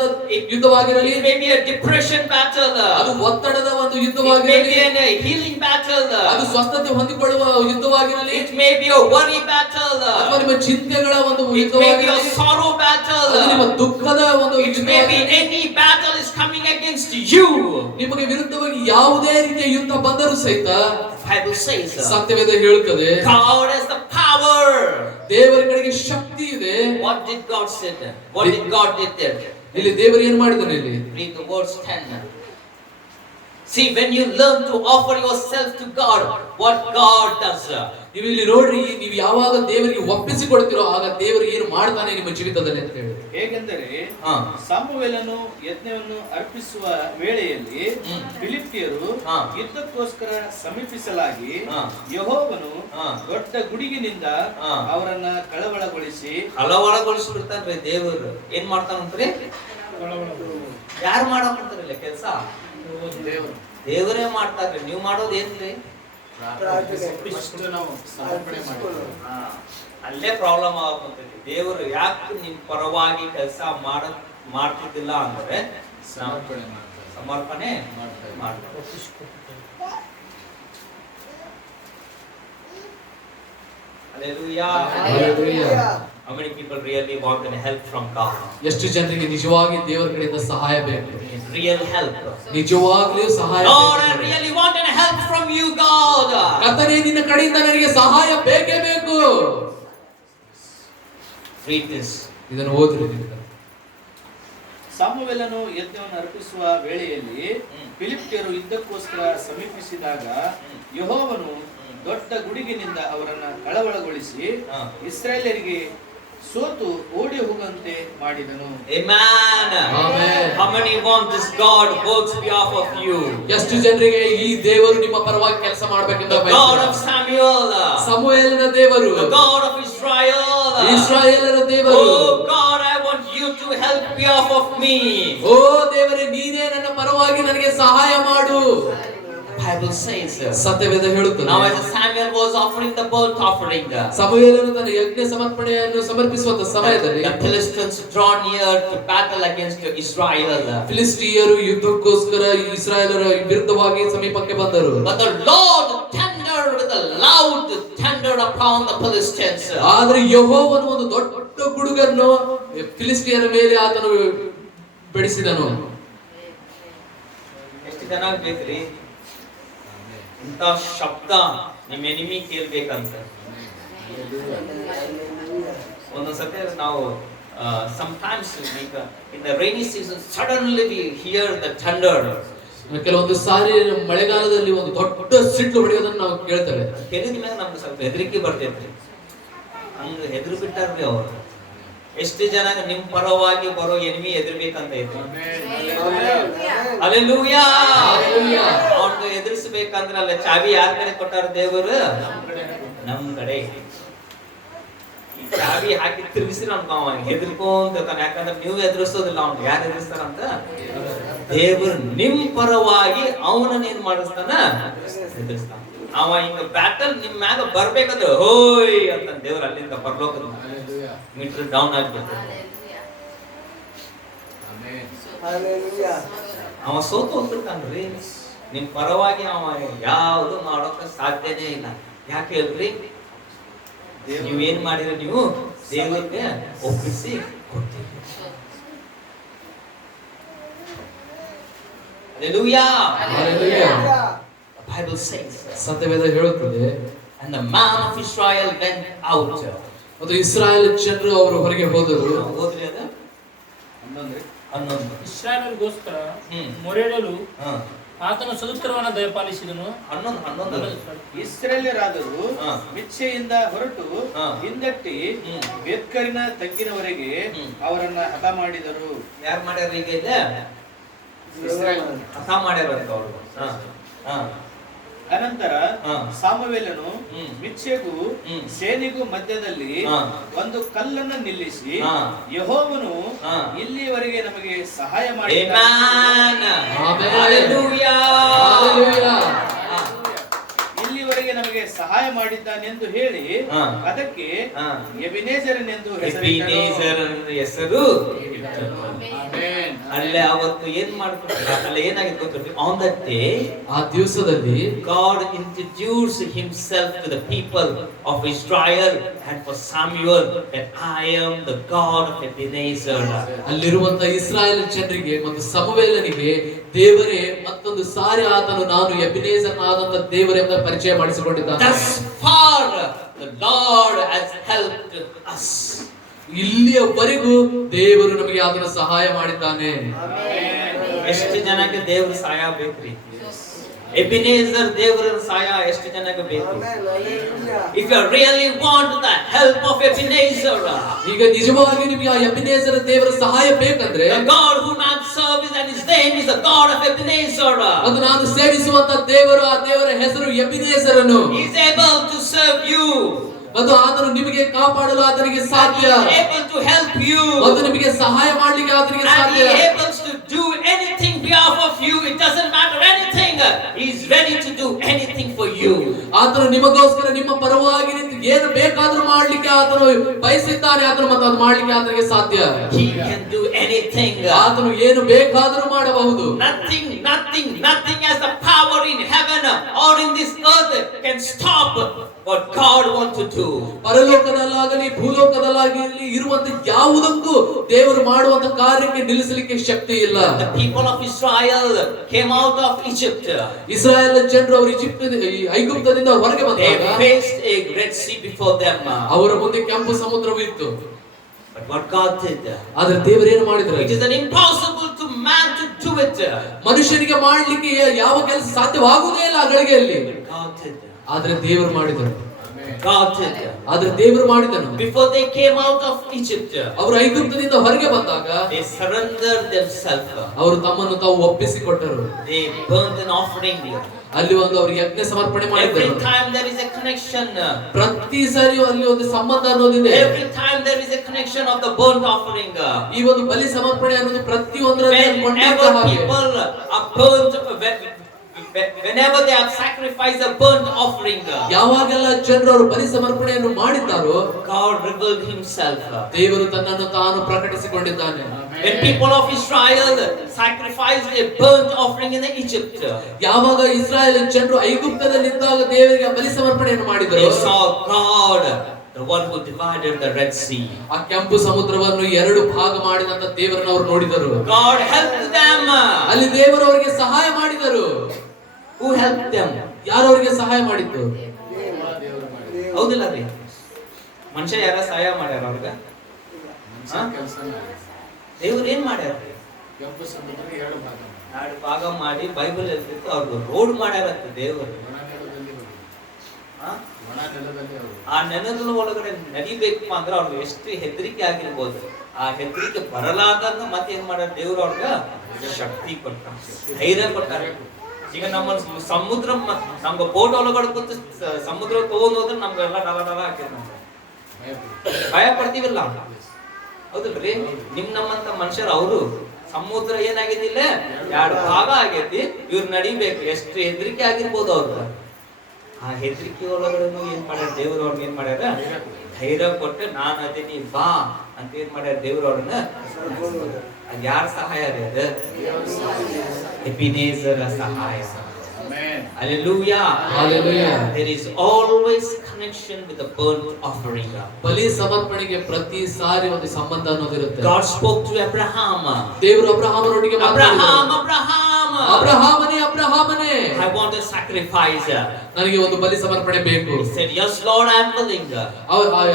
ಯುದ್ಧವಾಗಿರಲಿ, It may be a depression battle. ಅದು ಒತ್ತಡದ ಒಂದು It may ಯುದ್ಧವಾಗಿರಲಿ, be a healing battle. ಅದು ಸ್ವಸ್ಥತೆ ಹೊಂದಿಕೊಳ್ಳುವ ಯುದ್ಧವಾಗಿರಲಿ, It may be a worry battle. ಅಥವಾ ನಿಮ್ಮ ಚಿಂತೆಗಳ ಒಂದು It may be a ಯುದ್ಧವಾಗಿರಲಿ, sorrow battle. ಅದು ನಿಮ್ಮ ದುಃಖದ ಒಂದು It may be ಯುದ್ಧವಾಗಿರಲಿ, any battle is coming against you, ನಿಮಗೆ ವಿರುದ್ಧವಾಗಿ ಯಾವುದೇ ರೀತಿಯ ಯುದ್ಧ ಬಂದರೂ ಸಹಿತ Bible says, ಸತ್ಯವೇದ ಹೇಳುತ್ತದೆ God has the power. ದೇವರ ಕಡೆಗೆ ಶಕ್ತಿ ಇದೆ. What did God say then? What did God did there? ಇಲ್ಲಿ ದೇವರು ಏನ್ ಮಾಡಿದಾನೆ ಇಲ್ಲಿ? Read the verse 10. See, when you learn to offer yourself to God, what God does. ನೀವು ಇಲ್ಲಿ ನೋಡ್ರಿ, ನೀವು ಯಾವಾಗ ದೇವರಿಗೆ ಒಪ್ಪಿಸಿಕೊಡ್ತೀರೋ ಆಗ ದೇವರು ಏನು ಮಾಡ್ತಾನೆ ನಿಮ್ಮ ಜೀವಿತದಲ್ಲಿ ಅಂತ ಹೇಳಿ. ಹೇಗೆಂದರೆ ಸಾಮುವೇಲನು ಯಜ್ಞವನ್ನು ಅರ್ಪಿಸುವ ವೇಳೆಯಲ್ಲಿ ಫಿಲಿಪ್ಪಿಯರು ಯುದ್ಧಕ್ಕೋಸ್ಕರ ಸಮೀಪಿಸಲಾಗಿ ಯೆಹೋವನು ದೊಡ್ಡ ಗುಡುಗಿನಿಂದ ಅವರನ್ನ ಕಳವಳಗೊಳಿಸಿಬಿಡ್ತಾನ್ರಿ ದೇವರು. ಏನ್ ಮಾಡ್ತಾನಂತ್ರಿ? ಯಾರು ಮಾಡಾಕಂತಾರಲ್ಲ ಕೆಲಸ? ದೇವರೇ ಮಾಡ್ತಾರ್ರಿ. ನೀವು ಮಾಡೋದು ಏನ್ರಿ? ಅಲ್ಲೇ ಪ್ರಾಬ್ಲಮ್ ಆಗತೈತಿ. ದೇವರು ಯಾಕೆ ನಿಮ್ ಪರವಾಗಿ ಕೆಲಸ ಮಾಡ್ತಿದ್ದಿಲ್ಲ ಅಂದ್ರೆ ಸಮರ್ಪಣೆ ಮಾಡ್ತಾರೆ. Hallelujah. How many people really want help from God? ಎಷ್ಟು ಜನರಿಗೆ ನಿಜವಾಗಿ ದೇವರ ಕಡೆಯಿಂದ ಸಹಾಯ ಬೇಕು? Real help. ನಿಜವಾಗ್ಲೂ ಸಹಾಯ ಬೇಕು. Lord, I really want help from you, God. ಕರ್ತನೇ, ನಿನ್ನ ಕಡೆಯಿಂದ ನನಗೆ ಸಹಾಯ ಬೇಕೇ ಬೇಕು. Read this. ಇದನ್ನು ಓದಿರಿ ನೀವು. ಸಾಮುವೇಲನು ಯಜ್ಞವನ್ನು ಅರ್ಪಿಸುವ ವೇಳೆಯಲ್ಲಿ ಫಿಲಿಪ್ಪಿಯರು ಯುದ್ಧಕ್ಕೋಸ್ಕರ ಸಮೀಪಿಸಿದಾಗ ಯೆಹೋವನು ದೊಡ್ಡ ಗುಡುಗಿನಿಂದ ಅವರನ್ನ ಕಳವಳಗೊಳಿಸಿ ಇಸ್ರಾಯೇಲರಿಗೆ ಸೋತು ಓಡಿ ಹೋಗುವಂತೆ ಮಾಡಿದನು. Amen. Amen. How many want this God works behalf of you? ಎಷ್ಟು ಜನರಿಗೆ ಈ ದೇವರು ನಿಮ್ಮ ಪರವಾಗಿ ಕೆಲಸ ಮಾಡಬೇಕೆಂದು The God of Samuel. ಸಮುವೇಲನ ದೇವರು. The God of Israel. ಇಸ್ರಾಯೇಲರ ದೇವರು. Oh God, I want you to help behalf of me. ಓ ದೇವರೇ, ನೀನೇ ನನ್ನ ಪರವಾಗಿ ನನಗೆ ಸಹಾಯ ಮಾಡು. Bible says. ಸತ್ಯವೇದ ಹೇಳುತ್ತದೆ. Now as Samuel was offering the burnt offering, ಸಮುವೇಲನು ತನ್ನ ಯಜ್ಞ ಸಮರ್ಪಣೆಯನ್ನು ಸಮರ್ಪಿಸುವ ಸಮಯದಲ್ಲಿ the Philistines draw near to battle against Israel. ಫಿಲಿಸ್ಟಿಯರು ಯುದ್ಧಕ್ಕೋಸ್ಕರ ಇಸ್ರಾಯೇಲರ ವಿರುದ್ಧವಾಗಿ ಸಮೀಪಕ್ಕೆ ಬಂದರು. But the Lord thundered with a loud thunder upon the Philistines. ಆದರೆ ಯೆಹೋವನು ಒಂದು ದೊಡ್ಡ ಗುಡುಗನ್ನು ಫಿಲಿಸ್ಟಿಯರ ಮೇಲೆ ಆತನು ಬೆಳೆಸಿದನು. ಎಷ್ಟು ಜನ ಬೇಕ್ರಿ ಇಂಥ ಶಬ್ದ ನಿಮ್ಮ ಎನಿಮಿ ಕೇಳ್ಬೇಕಂತ? ಒಂದೊಂದ್ಸತಿ ನಾವು sometimes in the rainy season suddenly we hear the thunder. ಕೆಲವೊಂದು ಸಾರಿ ಮಳೆಗಾಲದಲ್ಲಿ ಒಂದು ದೊಡ್ಡ ಸಿಡ್ಲು ಹೊಡೆಯೋದನ್ನ ನಾವು ಕೇಳ್ತೇವೆ. ಕೇಳಿದ ಮೇಲೆ ನಮ್ಗೆ ಸ್ವಲ್ಪ ಹೆದರಿಕೆ ಬರ್ತೈತ್ರಿ. ಹಂಗ ಹೆದರು ಬಿಟ್ಟಾರ್ರಿ ಅವರು. ಎಷ್ಟು ಜನ ನಿಮ್ ಪರವಾಗಿ ಬರೋ ಎನಿಮಿ ಎದುರ್ಬೇಕಂತ ಐತಿ. Hallelujah. ಅವ್ನು ಎದುರಿಸಬೇಕಂದ್ರೆ ಅಲ್ಲ ಚಾವಿ ಯಾರ ಕಡೆ ಕೊಟ್ಟಾರ? ದೇವರು ನಮ್ ಕಡೆ. ಈ ಚಾವಿ ಹಾಕಿ ತಿರುಗಿಸಿ ನಮ್ಗೆ ಅವ ಹೆದರ್ಕೊಂತ ಯಾಕಂದ್ರೆ ನೀವು ಎದುರಿಸೋದಿಲ್ಲ, ಅವ್ನು ಯಾರು ಎದುರಿಸ್ತಾರಂತ? ದೇವರು ನಿಮ್ ಪರವಾಗಿ ಅವನನ್ನ ಏನ್ ಮಾಡಿಸ್ತಾನ? ಎದುರಿಸ್ತಾನ. ಅವ ಹಿಂಗ ಬ್ಯಾಟಲ್ ನಿಮ್ ಮ್ಯಾಗ ಬರ್ಬೇಕಂದ್ರೆ ಹೋಯ್ ಅಂತ ದೇವ್ರ ಅಲ್ಲಿಂದ ಬರ್ಲೋಕದ ಮೀಟರ್ ಡೌನ್ ಆಗ್ಬೇಕು. ಅವ ಸೋತು ಹೋಗ್ಬಿಡ್ತಾನ್ರಿ. ನಿಮ್ ಪರವಾಗಿ ಅವ ಯಾವುದು ಮಾಡೋಕೆ ಸಾಧ್ಯನೇ ಇಲ್ಲ. ಯಾಕೆ ಹೇಳ್ರಿ? ನೀವೇನ್ ಮಾಡಿದ್ರೆ ನೀವು ದೇವರಿಗೆ ಒಪ್ಪಿಸಿ ಕೊಡ್ತೀರಿ. Hallelujah. The Bible says. ಸತ್ಯವೇದ ಹೇಳುತ್ತದೆ. And the man of Israel went out. ಮತ್ತು ಇಸ್ರಾಯೇಲ್ ಜನರು ಅವರು ಹೊರಗೆ ಹೋದರು. ಹೋದ್ರಿ ಅದ 11. ಇಸ್ರಾಯೇಲರಿಗೋಸ್ಕರ ಮೊರೆಯಿಡಲು ಆತನು ಸದುತ್ತರವನ್ನು ದಯಪಾಲಿಸಿದನು. 11. ಇಸ್ರಾಯೇಲ್ಯರಾದರೂ ಮಿಚ್ಚೆಯಿಂದ ಹೊರಟು ಹಿಂದಟ್ಟಿ ಬೇತ್ಕರಿನ ತಗ್ಗಿನವರೆಗೆ ಅವರನ್ನ ಹತ ಮಾಡಿದರು. ಯಾರು ಮಾಡ್ಯಾರ? ಈಗ ಇಲ್ಲ ಹತ ಮಾಡ್ಯಾರಂತ ಅವರು. ಅನಂತರ ಸಾಮುವೇಲನು ಮಿಚ್ಚೆಗೂ ಸೇನೆಗೂ ಮಧ್ಯದಲ್ಲಿ ಒಂದು ಕಲ್ಲನ್ನು ನಿಲ್ಲಿಸಿ ಯೆಹೋವನು ಇಲ್ಲಿಯವರೆಗೆ ನಮಗೆ ಸಹಾಯ ಮಾಡಿ ಇಲ್ಲಿವರೆಗೆ ನಮಗೆ ನಮಗೆ ಸಹಾಯ ಮಾಡಿದ್ದಾನೆಂದು ಹೇಳಿ ಹಾ. ಅದಕ್ಕೆ ಹಾ. ಎಬಿನೇಜರನೆಂದು ಹೆಸರಿಟ್ಟನು. ಎಬೀನೇಜರ್ ಅನ್ನೋ ಹೆಸರು ಆಮೆನ್. ಅಲ್ಲೇ ಅವತ್ತು ಏನ್ ಮಾಡ್ತಾರೆ ಅಲ್ಲೇ ಏನಾಗಿತ್ತು ಗೊತ್ತಾ? ಆನ್ ದಟ್ ಡೇ ಆ ದಿವಸದಲ್ಲಿ God introduced himself to the people of Israel and for Samuel that I am the God of Ebenezer. ಅಲ್ಲಿರುವಂತ ಇಸ್ರಾಯೇಲ್ ಜನರಿಗೆ ಮತ್ತು ಸಮುವೇಲನಿಗೆ ದೇವರೇ ಮತ್ತೊಂದು ಸಾರಿ ಆತನು ನಾನು ಎಬಿನೇಜರ್ನಾದಂತ ದೇವರೆಂಬ ಪರಿಚಯ ಮಾಡಿಸಿಕೊಂಡಿದ್ದಾನೆ. Thus far the Lord has helped us. ಇಲ್ಲಿಯವರೆಗೂ ದೇವರು ನಮಗೆ ಅದನ್ನು ಸಹಾಯ ಮಾಡಿದ್ದಾನೆ. ಎಷ್ಟು ಜನಕ್ಕೆ ದೇವರ ಸಹಾಯ ಬೇಕ್ರಿ? ಎಬಿನೇಜರ್ ದೇವರ ಸಹಾಯ ಎಷ್ಟು ಜನಕ್ಕೆ ಬೇಕು? If you really want the help of Ebenezer, ಈಗ ನಿಜವಾಗಿ ನಿಮಗೆ ಆ ಎಬಿನೇಜರ್ ದೇವರ ಸಹಾಯ ಬೇಕಂದ್ರೆ the God whom I serve and his name is the God of Ebenezer. ಅದು ನಾನು ಸೇವಿಸುವಂತ ದೇವರು, ಆ ದೇವರ ಹೆಸರು ಎಬಿನೇಜರನು. He is able to serve you. ಮತ್ತು ಆತನು ನಿಮಗೆ ಕಾಪಾಡಲು ಆತನಿಗೆ ಸಾಧ್ಯ. He is able to help you. ಮತ್ತು ನಿಮಗೆ ಸಹಾಯ ಮಾಡಲಿಕ್ಕೆ ಆತನಿಗೆ And ಸಾಧ್ಯ. he is able to do anything behalf of you. It doesn't matter anything. He is ready to do anything for you. ಆತನು ನಿಮಗೋಸ್ಕರ ನಿಮ್ಮ ಪರವಾಗಿ ನಿಂತು ಏನು ಬೇಕಾದ್ರೂ ಮಾಡ್ಲಿಕ್ಕೆ ಆತನು ಬಯಸಿದ್ದಾನೆ. ಆತನು ಮತ್ತು ಅದು ಮಾಡ್ಲಿಕ್ಕೆ ಆತನಿಗೆ ಸಾಧ್ಯ. He can do anything. ಆತನು ಏನು ಬೇಕಾದ್ರೂ ಮಾಡಬಹುದು. Nothing has the power in heaven or in this earth can stop what God wants to do. ಪರಲೋಕದಲ್ಲಾಗಲಿ ಭೂಲೋಕದಲ್ಲಾಗಲಿ ಇರುವಂತ ಯಾವುದಕ್ಕೂ ದೇವರು ಮಾಡುವಂತ ಕಾರ್ಯಕ್ಕೆ ನಿಲ್ಲಿಸಲಿಕ್ಕೆ ಶಕ್ತಿ ಇಲ್ಲ. The people of Israel came out of Egypt. Israel ಜನರು ಅವರು ಐಗುಪ್ತದಿಂದ ಹೊರಗೆ They ಬಂದಾಗ faced a Red Sea before them. ಅವರ ಮುಂದೆ ಕೆಂಪು ಸಮುದ್ರವು ಇತ್ತು. But what God did, ಆದ್ರೆ ದೇವರು ಏನು ಮಾಡಿದ್ರು? it is impossible to man to do it. ಮನುಷ್ಯನಿಗೆ ಮಾಡ್ಲಿಕ್ಕೆ ಯಾವ ಕೆಲಸ ಸಾಧ್ಯವಾಗುವುದೇ ಇಲ್ಲ ಆ ಗಳಿಗೆಯಲ್ಲಿ. But God did. ಆದ್ರೆ ದೇವರು ಮಾಡಿದರು. God did. ಆದ್ರೆ ದೇವರು ಮಾಡಿದನು. Before they came out of Egypt, ಅವರು ಐಗುಪ್ತದಿಂದ ಹೊರಗೆ ಬಂದಾಗ they surrendered themselves. ಅವರು ತಮ್ಮನ್ನು ತಾವು ಒಪ್ಪಿಸಿಕೊಟ್ಟರು. They burnt an offering. ಅಲ್ಲಿ ಒಂದು ಅವರು ಯಜ್ಞ ಸಮರ್ಪಣೆ ಮಾಡಿದರು. Every time there is a connection. ಪ್ರತಿ ಸಾರಿ ಅಲ್ಲಿ ಒಂದು ಸಂಬಂಧ ಅನ್ನೋದಿದೆ. Every time there is a connection of the burnt offering. ಈ ಒಂದು ಬಲಿ ಸಮರ್ಪಣೆ ಅನ್ನೋದು ಪ್ರತಿಯೊಂದರಲ್ಲಿ Whenever people are burnt, whenever they have sacrificed a burnt offering, ಯಾವಾಗೆಲ್ಲ ಜನರು ಅವರು ಬಲಿ ಸಮರ್ಪಣೆಯನ್ನು ಮಾಡಿದ್ದಾರೋ God revealed himself. ದೇವರು ತನ್ನನ್ನು ತಾನು ಪ್ರಕಟಿಸಿಕೊಂಡಿದ್ದಾನೆ. When people of Israel sacrificed a burnt offering in Egypt, ಯಾವಾಗ ಇಸ್ರಾಯೇಲ್ ಜನರು ಐಗುಪ್ತದಲ್ಲಿದ್ದಾಗ ದೇವರಿಗೆ ಬಲಿ ಸಮರ್ಪಣೆಯನ್ನು ಮಾಡಿದರು, they saw God, the one who divided the Red Sea. ಆ ಕೆಂಪು ಸಮುದ್ರವನ್ನು ಎರಡು ಭಾಗ ಮಾಡಿದಂತ ದೇವರನ್ನು ಅವರು ನೋಡಿದರು. God helped them. ಅಲ್ಲಿ ದೇವರು ಅವರಿಗೆ ಸಹಾಯ ಮಾಡಿದರು. Who helped them? ಯಾರು ಅವರಿಗೆ ಸಹಾಯ ಮಾಡಿದ್ದು? ಹೌದಿಲ್ಲ ರೀ? ಮನುಷ್ಯ ಯಾರ ಸಹಾಯ ಮಾಡ್ಯಾರ ಅವ್ರಿಗ? ದೇವ್ರು ಏನ್ ಮಾಡ್ಯಾರ? ಎರಡು ಭಾಗ ಮಾಡಿ ಬೈಬಲ್ ಹೇಳ್ತಿತ್ತು ಅವ್ರು ರೋಡ್ ಮಾಡ್ಯಾರಂತ ದೇವರು. ಆ ನೆನದ ಒಳಗಡೆ ನಡಿಬೇಕಪ್ಪ ಅಂದ್ರೆ ಅವ್ರಿಗೆ ಎಷ್ಟು ಹೆದರಿಕೆ ಆಗಿರ್ಬೋದು. ಆ ಹೆದರಿಕೆ ಬರಲಾರ್ದಂಗ ಮತ್ತೆ ಏನ್ ಮಾಡ್ಯಾರ ದೇವ್ರು ಅವ್ರಿಗ ಶಕ್ತಿ ಕೊಟ್ಟ, ಧೈರ್ಯ ಕೊಟ್ಟಾರ. ಈಗ ನಮ್ಮ ಸಮುದ್ರ ನಮ್ಗ ಬೋಟ್ ಒಳಗಡೆ ಕೂತು ಸಮುದ್ರ ತಗೊಂಡ್ ಹೋದ್ರೆ ನಮ್ಗೆಲ್ಲ ಡಲ ಡಲ ಹಾಕಿದ್ ನಮ್ಗೆ ಭಯ ಪಡ್ತೀವಿಲ್ಲ, ಹೌದಲ್ರಿ? ನಮ್ಮಂತ ಮನುಷ್ಯರು ಅವರು ಸಮುದ್ರ ಏನಾಗಿದ್ದಿಲ್ಲ ಎರಡು ಭಾಗ ಆಗೈತಿ, ಇವ್ರು ನಡಿಬೇಕು, ಎಷ್ಟು ಹೆದರಿಕೆ ಆಗಿರ್ಬೋದು ಅವ್ರ. ಆ ಹೆದರಿಕೆ ಒಳಗಡೆ ಏನ್ ಮಾಡ್ಯಾರ ದೇವ್ರು ಅವ್ರಿಗೆ ಏನ್ ಮಾಡ್ಯಾರ ಧೈರ್ಯ ಕೊಟ್ಟು ನಾನು ಅದೀನಿ ಬಾ ಅಂತ ಏನ್ ಮಾಡ್ಯಾರ ದೇವ್ರು ಅವ್ರನ್ನ. ಅದು ಯಾರ ಸಹಾಯ ರೀ? ಅದು ಎಬಿನೇಜರ್ ಸಹಾಯ. Hallelujah. Hallelujah. There is always connection with the burnt offering. ಬಲಿ ಸಮರ್ಪಣೆಗೆ ಪ್ರತಿ ಸಾರಿ ಒಂದು ಸಂಬಂಧ ಅನ್ನೋದಿರುತ್ತೆ. God spoke to Abraham. ದೇವರು ಅಬ್ರಹಾಮನೊಟ್ಟಿಗೆ ಮಾತನಾಡಿದರು. ಅಬ್ರಹಾಮನೇ ಅಬ್ರಹಾಮನೇ, I want a sacrifice. ನನಗೆ ಒಂದು ಬಲಿ ಸಮರ್ಪಣೆ ಬೇಕು. He said, yes Lord, I am willing.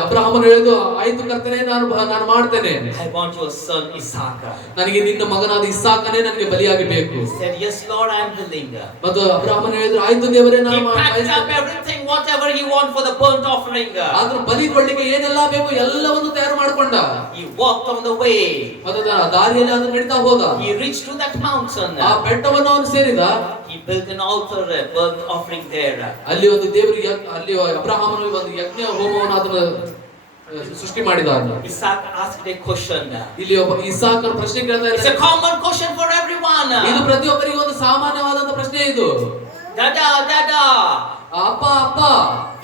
ಅಬ್ರಹಾಮನು ಹೇಳಿದ ಆಯ್ತು ಕರ್ತನೇ, ನಾನು ಮಾಡ್ತೇನೆ. I want your son Isaac. ನನಗೆ ನಿನ್ನ ಮಗನಾದ ಇಸಾಕನೇ ನನಗೆ ಬಲಿಯಾಗಿ ಬೇಕು. He said, yes Lord, I am willing. ಮತ್ತು ಅಬ್ರಹಾಮನು ಹೇಳಿದ್ರು ಆಯ್ತು ದೇವರೇ, He ನಾನು packed up everything, whatever he want for the burnt offering. ಆದ್ರೂ ಬಲಿ ಕೊಡ್ಲಿಕ್ಕೆ ಏನೆಲ್ಲ ಬೇಕು ಎಲ್ಲವನ್ನು ತಯಾರು ಮಾಡ್ಕೊಂಡ. He walked on the way. ಅದು ದಾರಿಯಲ್ಲಿ ಅದು ನಡೀತಾ ಹೋದ. He reached to that mountain. ಆ ಬೆಟ್ಟವನ್ನು ಅವನು ಸೇರಿದ. He built an altar, a burnt offering there. ಅಲ್ಲಿ ಒಂದು ದೇವರಿಗೆ ಅಲ್ಲಿ ಅಬ್ರಹಾಮನು ಒಂದು ಯಜ್ಞ ಹೋಮವನ್ನು ಅದನ್ನು ಸೃಷ್ಟಿ ಮಾಡಿದ. Isaac asked a question. ಇಲ್ಲಿ ಒಬ್ಬ ಇಸಾಕನ ಪ್ರಶ್ನೆ ಕೇಳ್ತಾ It's a ಇದ್ದಾರೆ. common question for everyone. ಇದು ಪ್ರತಿಯೊಬ್ಬರಿಗೂ ಒಂದು ಸಾಮಾನ್ಯವಾದಂತ ಪ್ರಶ್ನೆ ಇದು. Dada, ಅಪ್ಪ ಅಪ್ಪ,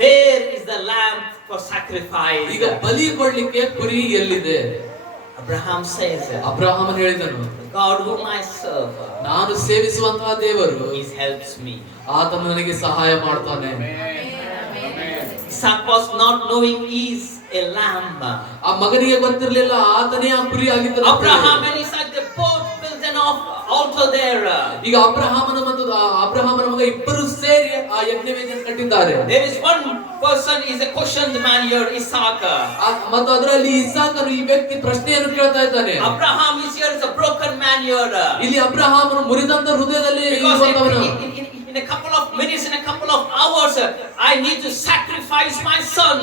where is the lamb for sacrifice? ಈಗ ಬಲಿ ಕೊಡ್ಲಿಕ್ಕೆ ಕುರಿ ಎಲ್ಲಿದೆ? Abraham says, ಅಬ್ರಹಾಮನು ಹೇಳಿದನು, the God whom I serve, ನಾನು ಸೇವಿಸುವಂತಹ ದೇವರು he helps me. ಆತನು ನನಗೆ ಸಹಾಯ ಮಾಡ್ತಾನೆ. Isaac was not knowing he is a lamb. ಆ ಮಗನಿಗೆ ಗೊತ್ತಿರಲಿಲ್ಲ ಆತನೇ ಆ ಕುರಿ ಆಗಿದ್ದ. Abraham and Isaac, they both built an altar there. ಈಗ ಅಬ್ರಹಾಮನ ಮತ್ತು ಅಬ್ರಹಾಮನ ಮಗ ಇಬ್ಬರು ಸೇರಿ ಆ ಯಜ್ಞವೇದಿಯನ್ನು ಕಟ್ಟಿದ್ದಾರೆ. There is one person is a questioned man here, Isaac. ಮತ್ತು ಅದರಲ್ಲಿ ಇಸಾಕನು ಈ ವ್ಯಕ್ತಿ ಪ್ರಶ್ನೆಯನ್ನು ಕೇಳ್ತಾ ಇದ್ದಾನೆ. Abraham is here is a broken man here. ಇಲ್ಲಿ ಅಬ್ರಹಾಮನು ಮುರಿದಂತ ಹೃದಯದಲ್ಲಿ ಇರುವಂತವನು. In a couple of minutes, in a couple of hours, I need to sacrifice my son.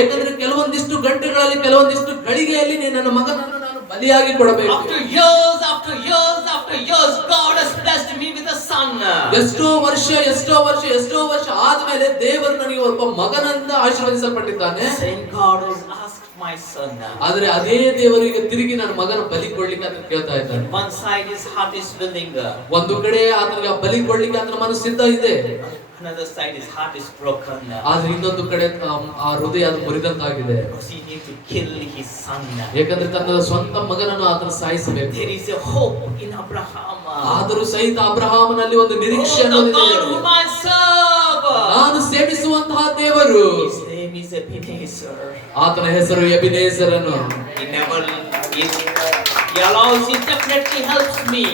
ಏಕೆಂದ್ರೆ ಕೆಲವೊಂದಿಷ್ಟು ಗಂಟೆಗಳಲ್ಲಿ ಕೆಲವೊಂದಿಷ್ಟು ಗಳಿಗೆಯಲ್ಲಿ ನನ್ನ ಮಗನನ್ನು ನಾನು ಬಲಿಯಾಗಿ ಕೊಡಬೇಕು. After years, after years, after years, God has blessed me with a son. ಎಷ್ಟೋ ವರ್ಷ ಆದ್ಮೇಲೆ ದೇವರು ನನಗೆ ಒಬ್ಬ ಮಗನನ್ನ ಆಶೀರ್ವದಿಸಲ್ಪಟ್ಟಿದ್ದಾನೆ. Same God has asked my son. ಆದ್ರೆ ಅದೇ ದೇವರು ಈಗ ತಿರುಗಿ ನನ್ನ ಮಗನ ಬಲಿ ಕೊಡ್ಲಿಕ್ಕೆ ಅಂತ ಕೇಳ್ತಾ ಇದ್ದಾನೆ. One side his heart is willing. ಒಂದು ಕಡೆ ಆತನಿಗೆ ಆ ಬಲಿ ಕೊಡ್ಲಿಕ್ಕೆ ಆತನ ಮನಸ್ಸು ಸಿದ್ಧ ಇದೆ. Another side his heart is broken. ಆದ್ರೆ ಇನ್ನೊಂದು ಕಡೆ ಆ ಹೃದಯ ಅದು ಮುರಿದಂತಾಗಿದೆ. Because he needs to kill his son. ಯಾಕಂದ್ರೆ ತನ್ನ ಸ್ವಂತ ಮಗನನ್ನು ಆತನ ಸಾಯಿಸಬೇಕು. There is a hope in Abraham. ಆದರೂ ಸಹಿತ ಅಬ್ರಹಾಮನಲ್ಲಿ ಒಂದು ನಿರೀಕ್ಷೆ ಅನ್ನೋದಿದೆ. ನಾನು ಸೇವಿಸುವಂತಹ ದೇವರು, His name is Ebenezer. ಆತನ ಹೆಸರು ಎಬಿನೇಜರನು. He allows, he definitely helps me.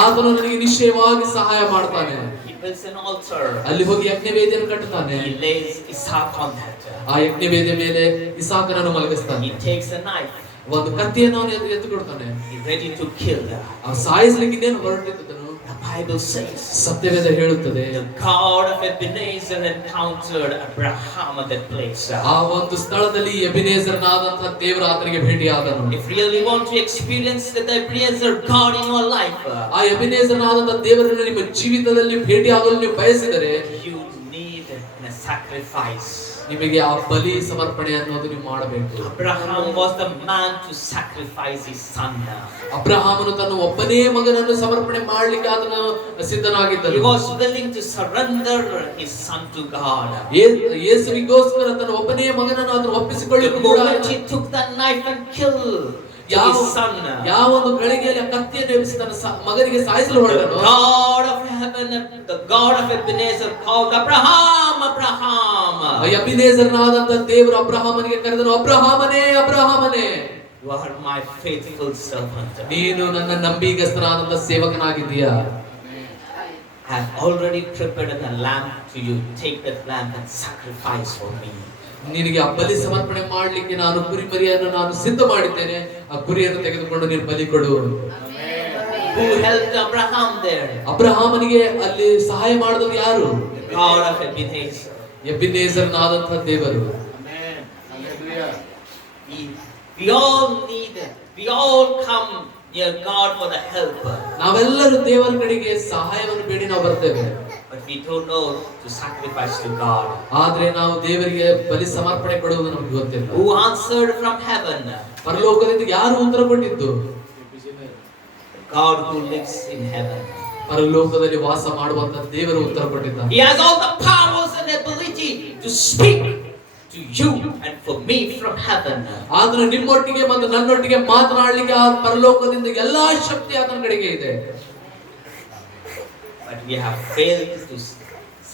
ಆತನು ನನಗೆ ನಿಶ್ಚಯವಾಗಿ ಸಹಾಯ ಮಾಡ್ತಾನೆ. He builds an altar. ಅಲ್ಲಿ ಹೋಗಿ ಯಜ್ಞವೇದಿಯನ್ನು ಕಟ್ಟುತ್ತಾನೆ. He lays Isaac on that. ಆ ಯಜ್ಞವೇದಿಯ ಮೇಲೆ ಇಸಾಕನನ್ನು ಮಲಗಿಸ್ತಾನೆ. He takes a knife. ಒಂದು ಕತ್ತಿಯನ್ನು ಅವನು ಎತ್ತುಕೊಡ್ತಾನೆ. He's ready to kill. ಆ ಸಾಯಿಸ್ಲಿಕ್ಕೆ ಇನ್ನೇನು ಹೊರಟಿದ್ದನು. The Bible says ಸತ್ಯವೇದ ಹೇಳುತ್ತದೆ, the God of Ebenezer encountered Abraham at that place. ಆ ಒಂದು ಸ್ಥಳದಲ್ಲಿ ಎಬಿನೇಜರ್ನಾದಂತಹ ದೇವರು ಆತನಿಗೆ ಭೇಟಿಯಾದನು. If you really want to experience the Ebenezer God in your life, ಆ ಎಬಿನೇಜರ್ನಾದಂತಹ ದೇವರನ್ನು ನಿಮ್ಮ ಜೀವಿತದಲ್ಲಿ ಭೇಟಿಯಾಗಲು ನೀವು ಬಯಸಿದರೆ you need a sacrifice. ನಿಮಗೆ ಆ ಬಲಿ ಸಮರ್ಪಣೆ ಅನ್ನೋದು ನೀವು ಮಾಡಬೇಕು. Abraham was the man to sacrifice his son. ಅಬ್ರಹಾಮನು ತನ್ನ ಒಬ್ಬನೇ ಮಗನನ್ನು ಸಮರ್ಪಣೆ ಮಾಡಲಿಕ್ಕೆ ಆತನು ಸಿದ್ಧನಾಗಿದ್ದನು. He was willing to surrender his son to God. ಯೇಸುವಿಗೋಸ್ಕರ ತನ್ನ ಒಬ್ಬನೇ ಮಗನನ್ನು ಆತನು ಒಪ್ಪಿಸಿಕೊಳ್ಳಿಕ್ಕೆ The ಕೂಡ moment he took that knife and killed his son, ಯಾವ ಒಂದು ಗಳಿಗೆಯಲ್ಲಿ ಆ ಕತ್ತಿಯನ್ನು ಎಬ್ಬಿಸಿ ತನ್ನ ಮಗನಿಗೆ ಸಾಯಿಸಲು ಹೊರಟನು. God of heaven, the God of Ebenezer called Abraham, Abraham. ಎಬಿನೇಜರ್ನಾದಂತಹ ದೇವರು ಅಬ್ರಹಾಮನಿಗೆ ಕರೆದನು, ಅಬ್ರಹಾಮನೇ, ಅಬ್ರಹಾಮನೇ, You are my faithful servant. ನೀನು ನನ್ನ ನಂಬಿಗಸ್ತನಾದಂತಹ ಸೇವಕನಾಗಿದ್ದೀಯಾ. I have already prepared a lamb to you. Take that lamb and sacrifice for me. ನಿನಗೆ ಆ ಬಲಿ ಸಮರ್ಪಣೆ ಮಾಡಲಿಕ್ಕೆ ನಾನು ಕುರಿಮರಿಯನ್ನು ನಾನು ಸಿದ್ಧ ಮಾಡಿದ್ದೇನೆ. ಆ ಕುರಿಯನ್ನು ತೆಗೆದುಕೊಂಡು ನೀನು ಬಲಿ ಕೊಡು. Who helped Abraham there? ಅಬ್ರಹಾಮನಿಗೆ ಅಲ್ಲಿ ಸಹಾಯ ಮಾಡಿದವರು ಯಾರು? God of Ebenezer. ಎಬಿನೇಜರ್ನಾದಂತಹ ದೇವರು. We all need it. We all come near God for the help. ನಾವೆಲ್ಲರೂ ದೇವರ ಕಡೆಗೆ ಸಹಾಯವನ್ನು ಬೇಡಿ ನಾವು ಬರ್ತೇವೆ. But we don't know to sacrifice to God. ಆದ್ರೆ ನಾವು ದೇವರಿಗೆ ಬಲಿ ಸಮರ್ಪಣೆ ಕೊಡುವುದು ನಮಗೆ ಗೊತ್ತಿಲ್ಲ. Who answered from heaven? ಪರಲೋಕದಿಂದ ಯಾರು ಉತ್ತರ ಕೊಟ್ಟಿದ್ದು? God who lives in heaven. ಪರಲೋಕದಲ್ಲಿ ವಾಸ ಮಾಡುವಂತ ದೇವರು ಉತ್ತರ ಕೊಟ್ಟಿದ್ದಾನೆ. He has all the powers and ability to speak to you and for me from heaven. ಆದ್ರೆ ನಿಮ್ಮೊಟ್ಟಿಗೆ ಮತ್ತು ನನ್ನೊಟ್ಟಿಗೆ ಮಾತನಾಡಲಿಕ್ಕೆ ಆ ಪರಲೋಕದಿಂದ ಎಲ್ಲಾ ಶಕ್ತಿ ಆತನ ಕಡೆಗೆ ಇದೆ. But we have failed to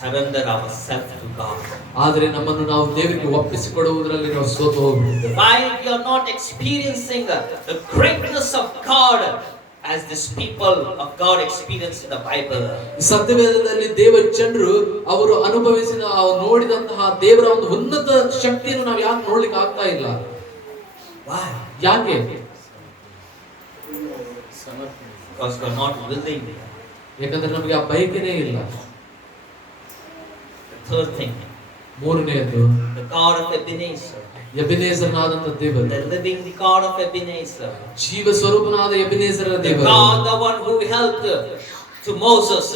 surrender ourselves to God. ಆದ್ರೆ ನಮ್ಮನ್ನು ನಾವು ದೇವರಿಗೆ ಒಪ್ಪಿಸಿಕೊಡುವುದರಲ್ಲಿ ನಾವು ಸೋತು ಹೋಗ್ಬಿಟ್ಟಿದ್ದೇವೆ. Why we are not experiencing the greatness of God as these people of God experienced in the Bible? ಸತ್ಯವೇದದಲ್ಲಿ ದೇವ ಜನರು ಅವರು ಅನುಭವಿಸಿದ ನೋಡಿದಂತಹ ದೇವರ ಒಂದು ಉನ್ನತ ಶಕ್ತಿಯನ್ನು ನಾವು ಯಾಕೆ ನೋಡ್ಲಿಕ್ಕೆ ಆಗ್ತಾ ಇಲ್ಲ? Why? ಯಾಕೆ? Because we are not willing. ಯಾಕಂದ್ರೆ ನಮಗೆ ಆ ಬಯಕೆನೇ ಇಲ್ಲ. The third thing, ಮೂರನೆಯದು, the God of Ebenezer. ಎಬಿನೇಜರ್ನಾದಂತಹ ದೇವರು, The living the God of Ebenezer. ಜೀವ ಸ್ವರೂಪನಾದ ಎಬಿನೇಜರ The ದೇವರು, God, the one who helped to Moses,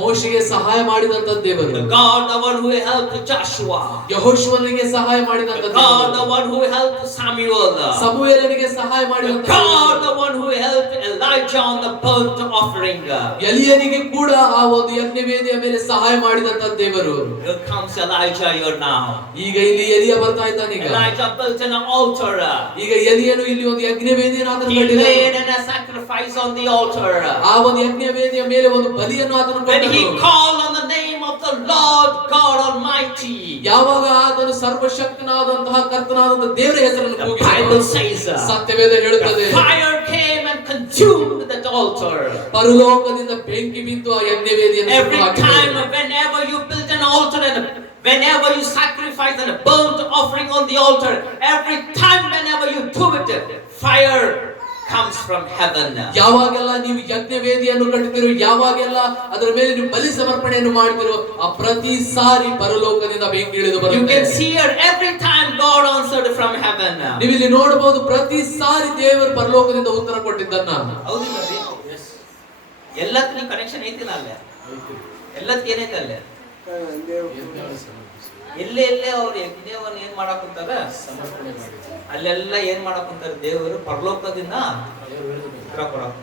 ಮೋಶೆಗೆ ಸಹಾಯ ಮಾಡಿದಂತ ದೇವರು, the God, the one who helped Joshua, ಯೆಹೋಶುವನಿಗೆ ಸಹಾಯ ಮಾಡಿದಂತ the God, ದೇವರು, the one who helped Samuel, ಸಮುವೇಲನಿಗೆ ಸಹಾಯ the ಮಾಡಿದಂತ God, ದೇವರು, the one who helped Elijah on the burnt offering. ಎಲಿಯನಿಗೆ ಕೂಡ ಆ ಒಂದು ಯಜ್ಞವೇದಿಯ ಮೇಲೆ ಸಹಾಯ ಮಾಡಿದಂತ ದೇವರು. Here comes Elijah here now. ಈಗ ಇಲ್ಲಿ ಎಲಿಯ ಬರ್ತಾ ಇದ್ದಾನೆ. ಈಗ Elijah built an altar. ಈಗ ಎಲಿಯನು ಇಲ್ಲಿ ಒಂದು ಯಜ್ಞವೇದಿಯನ್ನು ಆತನು He ಕಟ್ಟಿದನು. laid a sacrifice on the altar. ಆ ಒಂದು ಯಜ್ಞವೇದಿಯ ಮೇಲೆ ಒಂದು ಬಲಿಯನ್ನು ಆತನು When he ಕೊಟ್ಟನು. called on the name of the Lord God Almighty, ಯಾವಾಗ ಆತನು ಸರ್ವಶಕ್ತನಾದಂತಹ ಕರ್ತನಾದಂತಹ ದೇವರ ಹೆಸರನ್ನು the ಕೂಗಿದನು, Bible says ಸತ್ಯವೇದ ಹೇಳುತ್ತದೆ, the fire came and consumed that altar. ಪರಲೋಕದಿಂದ ಬೆಂಕಿ ಬಿದ್ದು ಆ ಯಜ್ಞವೇದಿಯನ್ನು Every ಸುಟ್ಟು time, ಹಾಕಿದನು. whenever you build an altar and whenever you sacrifice and a burnt offering on the altar, every time, whenever you do it, fire comes from heaven. ಯಾವಾಗೆಲ್ಲ ನೀವು ಯಜ್ಞವೇದಿಯನ್ನು ಕಟ್ಟುತ್ತೀರೋ, ಯಾವಾಗೆಲ್ಲ ಅದರ ಮೇಲೆ ನೀವು ಬಲಿ ಸಮರ್ಪಣೆಯನ್ನು ಮಾಡ್ತಿರೋ, ಆ ಪ್ರತಿ ಸಾರಿ ಪರಲೋಕದಿಂದ ಬೆಂಕಿ ಇಳಿದು You ಬರುತ್ತೆ. can see here every time God answered from heaven. ನೀವು ಇಲ್ಲಿ ನೋಡಬಹುದು, ಪ್ರತಿ ಸಾರಿ ದೇವರು ಪರಲೋಕದಿಂದ ಉತ್ತರ ಕೊಟ್ಟಿದ್ದನ್ನ. ಹೌದಿಲ್ಲ ರೀ? ಎಲ್ಲದಕ್ಕೂ ಕನೆಕ್ಷನ್ ಐತಿಲ್ಲ ಅಲ್ಲೇ? ಎಲ್ಲದಕ್ಕೆ ಏನೈತೆ ಅಲ್ಲೇ? ಎಲ್ಲೇ ಅವ್ರು ಯಜ್ಞವನ್ನು ಏನ್ ಮಾಡಕ್ ಕುಂತಾರ, ಅಲ್ಲೆಲ್ಲ ಏನ್ ಮಾಡಕ್ ಕುಂತಾರ, ದೇವರು ಪರಲೋಕದಿಂದ ಉತ್ತರ ಕೊಡಕ್.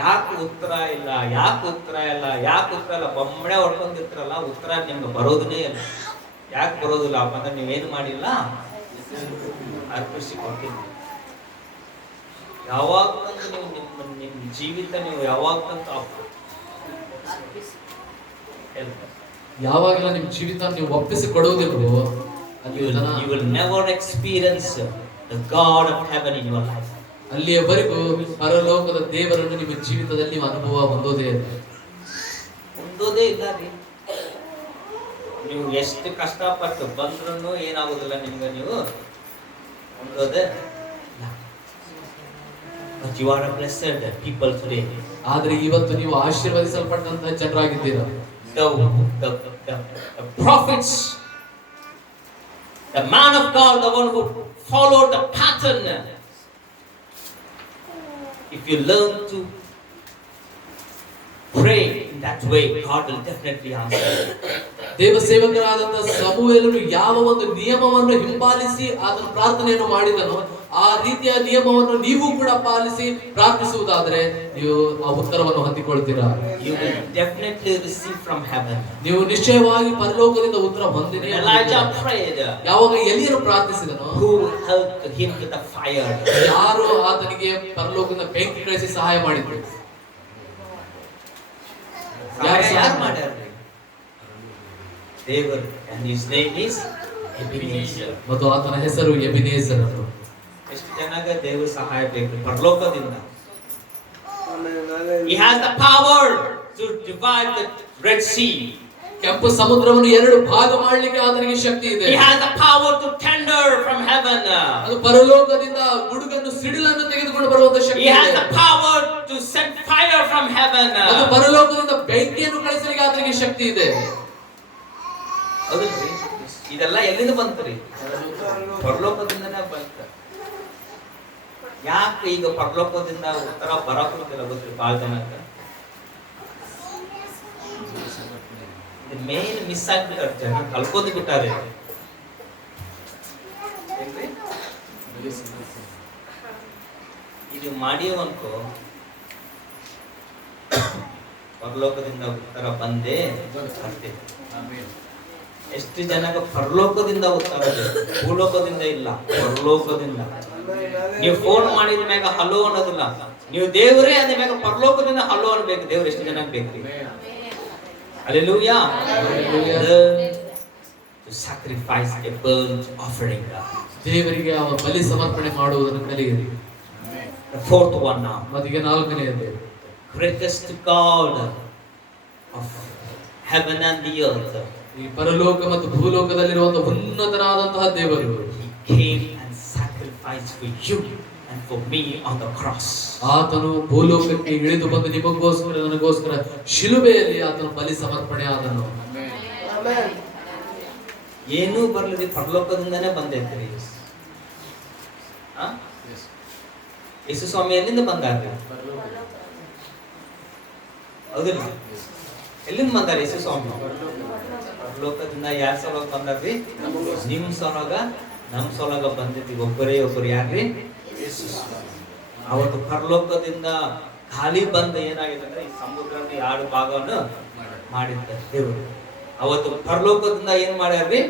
ಯಾಕೆ ಉತ್ತರ ಇಲ್ಲ, ಯಾಕೆ ಉತ್ತರ ಇಲ್ಲ, ಯಾಕೆ ಉತ್ತರ ಇಲ್ಲ, ಬೊಮ್ಮಳೆ ಹೊಡ್ಕೊಂಡಿರ್ತಾರಲ್ಲ, ಉತ್ತರ ನಿಮ್ಗೆ ಬರೋದನ್ನೇ ಇಲ್ಲ. ಯಾಕೆ ಬರೋದಿಲ್ಲ ಅಂದ್ರೆ ನೀವೇನು ಮಾಡಿಲ್ಲ, ಅರ್ಪಿಸಿ ಕೊಟ್ಟಿಲ್ಲ. ಯಾವಾಗ ನೀವು ನಿಮ್ಮ ಜೀವಿತ ನೀವು ಯಾವಾಗ ಯಾವಾಗೆಲ್ಲ ನಿಮ್ ಜೀವಿತ ನೀವು ಒಪ್ಪಿಸಿ ಕೊಡುವುದಿಲ್ವೋ, you will never experience the God of heaven in your life. ಅಲ್ಲಿಯವರೆಗೂ ಪರಲೋಕದ ದೇವರನ್ನು ನಿಮ್ಮ ಜೀವಿತದಲ್ಲಿ ನೀವು ಅನುಭವ ಹೊಂದೋದೇ ಇಲ್ಲ. ಹೊಂದೋದೇ ಇಲ್ಲ ರೀ. ನೀವು ಎಷ್ಟು ಕಷ್ಟಪಟ್ಟು ಬಂದ್ರೂ ಏನಾಗುದಿಲ್ಲ ನಿಮ್ಗೆ, ನೀವು ಹೊಂದೋದೇ ಇಲ್ಲ. But you are a blessed people today. ಆದ್ರೆ ಇವತ್ತು ನೀವು ಆಶೀರ್ವದಿಸಲ್ಪಟ್ಟಂತಹ ಜನರಾಗಿದ್ದೀರಾ. The prophets, the man of God, the one who followed the pattern. If you learn to pray in that way, God will definitely answer. ದೇವ ಸೇವಕರಾದಂತಹ ಸಮುವೇಲನು ಯಾವ ಒಂದು ನಿಯಮವನ್ನು ಹಿಂಪಾಲಿಸಿ ಆತನ ಪ್ರಾರ್ಥನೆಯನ್ನು ಮಾಡಿದನೋ, ಆ ರೀತಿಯ ನಿಯಮವನ್ನು ನೀವು ಕೂಡ ಪಾಲಿಸಿ ಪ್ರಾರ್ಥಿಸುವುದಾದರೆ ನೀವು ಆ ಉತ್ತರವನ್ನು ಹೊಂದಿಕೊಳ್ತೀರಾ. You will definitely receive from heaven. ನೀವು ನಿಶ್ಚಯವಾಗಿ ಪರಲೋಕದಿಂದ ಉತ್ತರ ಹೊಂದಿನೇ. Elijah prayed. ಯಾವಾಗ ಎಲಿಯನು ಪ್ರಾರ್ಥಿಸಿದನು, Who helped him with the fire? ಯಾರು ಆತನಿಗೆ ಪರಲೋಕದಿಂದ ಬೆಂಕಿ ಕಳಿಸಿ ಸಹಾಯ ಮಾಡಿದ್ರು? ಯಾರು ಮಾಡ್ಯಾರ? ದೇವರು. And his name is Ebenezer. ಮತ್ತು ಆತನ ಹೆಸರು ಎಬಿನೇಜರ್. ಎಷ್ಟು ಜನಕ್ಕೆ ದೇವರ ಸಹಾಯ ಬೇಕು ಪರಲೋಕದಿಂದ. He has the power to divide the Red Sea. ಕೆಂಪು ಸಮುದ್ರವನ್ನು ಎರಡು ಭಾಗ ಮಾಡಲಿಕ್ಕೆ ಆತನಿಗೆ ಶಕ್ತಿ ಇದೆ. He has the power to tender from heaven. ಅದು ಪರಲೋಕದಿಂದ ಗುಡುಗನ್ನು ಸಿಡಿಲನ್ನು ತೆಗೆದುಕೊಂಡು ಬರುವಂತ ಶಕ್ತಿ He has ಇದೆ. the power to send fire from heaven. ಅದು ಪರಲೋಕದಿಂದ ಬೆಂಕಿಯನ್ನು ಕಳಿಸಲಿಕ್ಕೆ ಆತನಿಗೆ ಶಕ್ತಿ ಇದೆ. ಹೌದಲ್ರಿ? ಇದೆಲ್ಲ ಎಲ್ಲಿಂದ ಬಂತ್ರಿ? ಪರಲೋಕದಿಂದನೇ ಬಂತ. ಯಾಕೆ ಈಗ ಪರಲೋಕದಿಂದ ಉತ್ತರ ಬರಕುತ್ತಿಲ್ಲ ಗೊತ್ತ್ರಿ ಬಹಳ ಜನಕ್ಕೆ? ಮೇನ್ ಮಿಸ್ ಆಗ್ಬಿಟ್ಟಾರೆ ಜನ, ಕಲ್ಕೋದು ಬಿಟ್ಟಾರೆ. ಇದು ಮಾಡಿಯವನ್ಕೋ ಪರಲೋಕದಿಂದ ಉತ್ತರ ಬಂದೇ ಬರ್ತೇವೆ. ಎಷ್ಟು ಜನಕ್ಕೆ ಪರಲೋಕದಿಂದ ಉತ್ತರ ಇದೆ, ಭೂಲೋಕದಿಂದ ಇಲ್ಲ, ಪರಲೋಕದಿಂದ. ನೀವು ಫೋನ್ ಮಾಡಿದ ಮ್ಯಾಗ ಹಲೋ ಅನ್ನೋದಿಲ್ಲ, ನೀವು ದೇವರೇ ಅಂದ ಮ್ಯಾಗ ಪರಲೋಕದಿಂದ ಹಲೋ ಅನ್ಬೇಕು. ದೇವ್ರ ಎಷ್ಟು ಜನಕ್ಕೆ ಬೇಕ್ರಿ? Hallelujah. To sacrifice a burnt offering. ದೇವರಿಗೆ ಅವ ಬಲಿ ಸಮರ್ಪಣೆ ಮಾಡುವುದನ್ನು ಕಲಿಯಿರಿ. The fourth one now. ಮತ್ತೀಗ ನಾಲ್ಕನೆಯದು, Greatest God of heaven and the earth. ಈ ಪರಲೋಕ ಮತ್ತು ಭೂಲೋಕದಲ್ಲಿರುವಂತಹ ಉನ್ನತನಾದಂತಹ ದೇವರು He came and sacrificed for you and for me on the cross. ಆತನು ಭೂಲೋಕಕ್ಕೆ ಇಳಿದು ಬಂದು ನಿಮಗೋಸ್ಕರ ನನಗೋಸ್ಕರ ಶಿಲುಬೆಯಲ್ಲಿ ಆತನು ಬಲಿ ಸಮರ್ಪಣೆ ಆದನು. ಏನೂ ಬರ್ಲಿದೆ, ಪರಲೋಕದಿಂದನೇ ಬಂದೈತ್ರಿ. ಯೇಸು ಸ್ವಾಮಿ ಎಲ್ಲಿಂದ ಬಂದಾರ್ರಿ? ಹೌದಿಲ್ಲ? ಎಲ್ಲಿಂದ ಬಂದಾರ ಯೇಸು ಸ್ವಾಮಿ? ಪರಲೋಕದಿಂದ ಯಾರ ಸಲುವಾಗಿ ಬಂದಾರ್ರಿ? ನಿಮ್ ಸಲುವಾಗ, ನಮ್ ಸಲುವಾಗ ಬಂದಿದ್ದೀವಿ. ಒಬ್ಬರೇ ಒಬ್ಬರು ಯಾರ್ರಿ? ಅವತ್ತು ಪರಲೋಕದಿಂದ ಖಾಲಿ ಬಂದ ಏನಾಗಿದೆ ಅಂದ್ರೆ ಈ ಸಮುದ್ರದ 2 ಭಾಗವನ್ನು ಮಾಡಿದ್ದಾರೆ ದೇವರು. ಅವತ್ತು ಪರಲೋಕದಿಂದ ಏನ್ ಮಾಡ್ಯಾರ್ರಿ?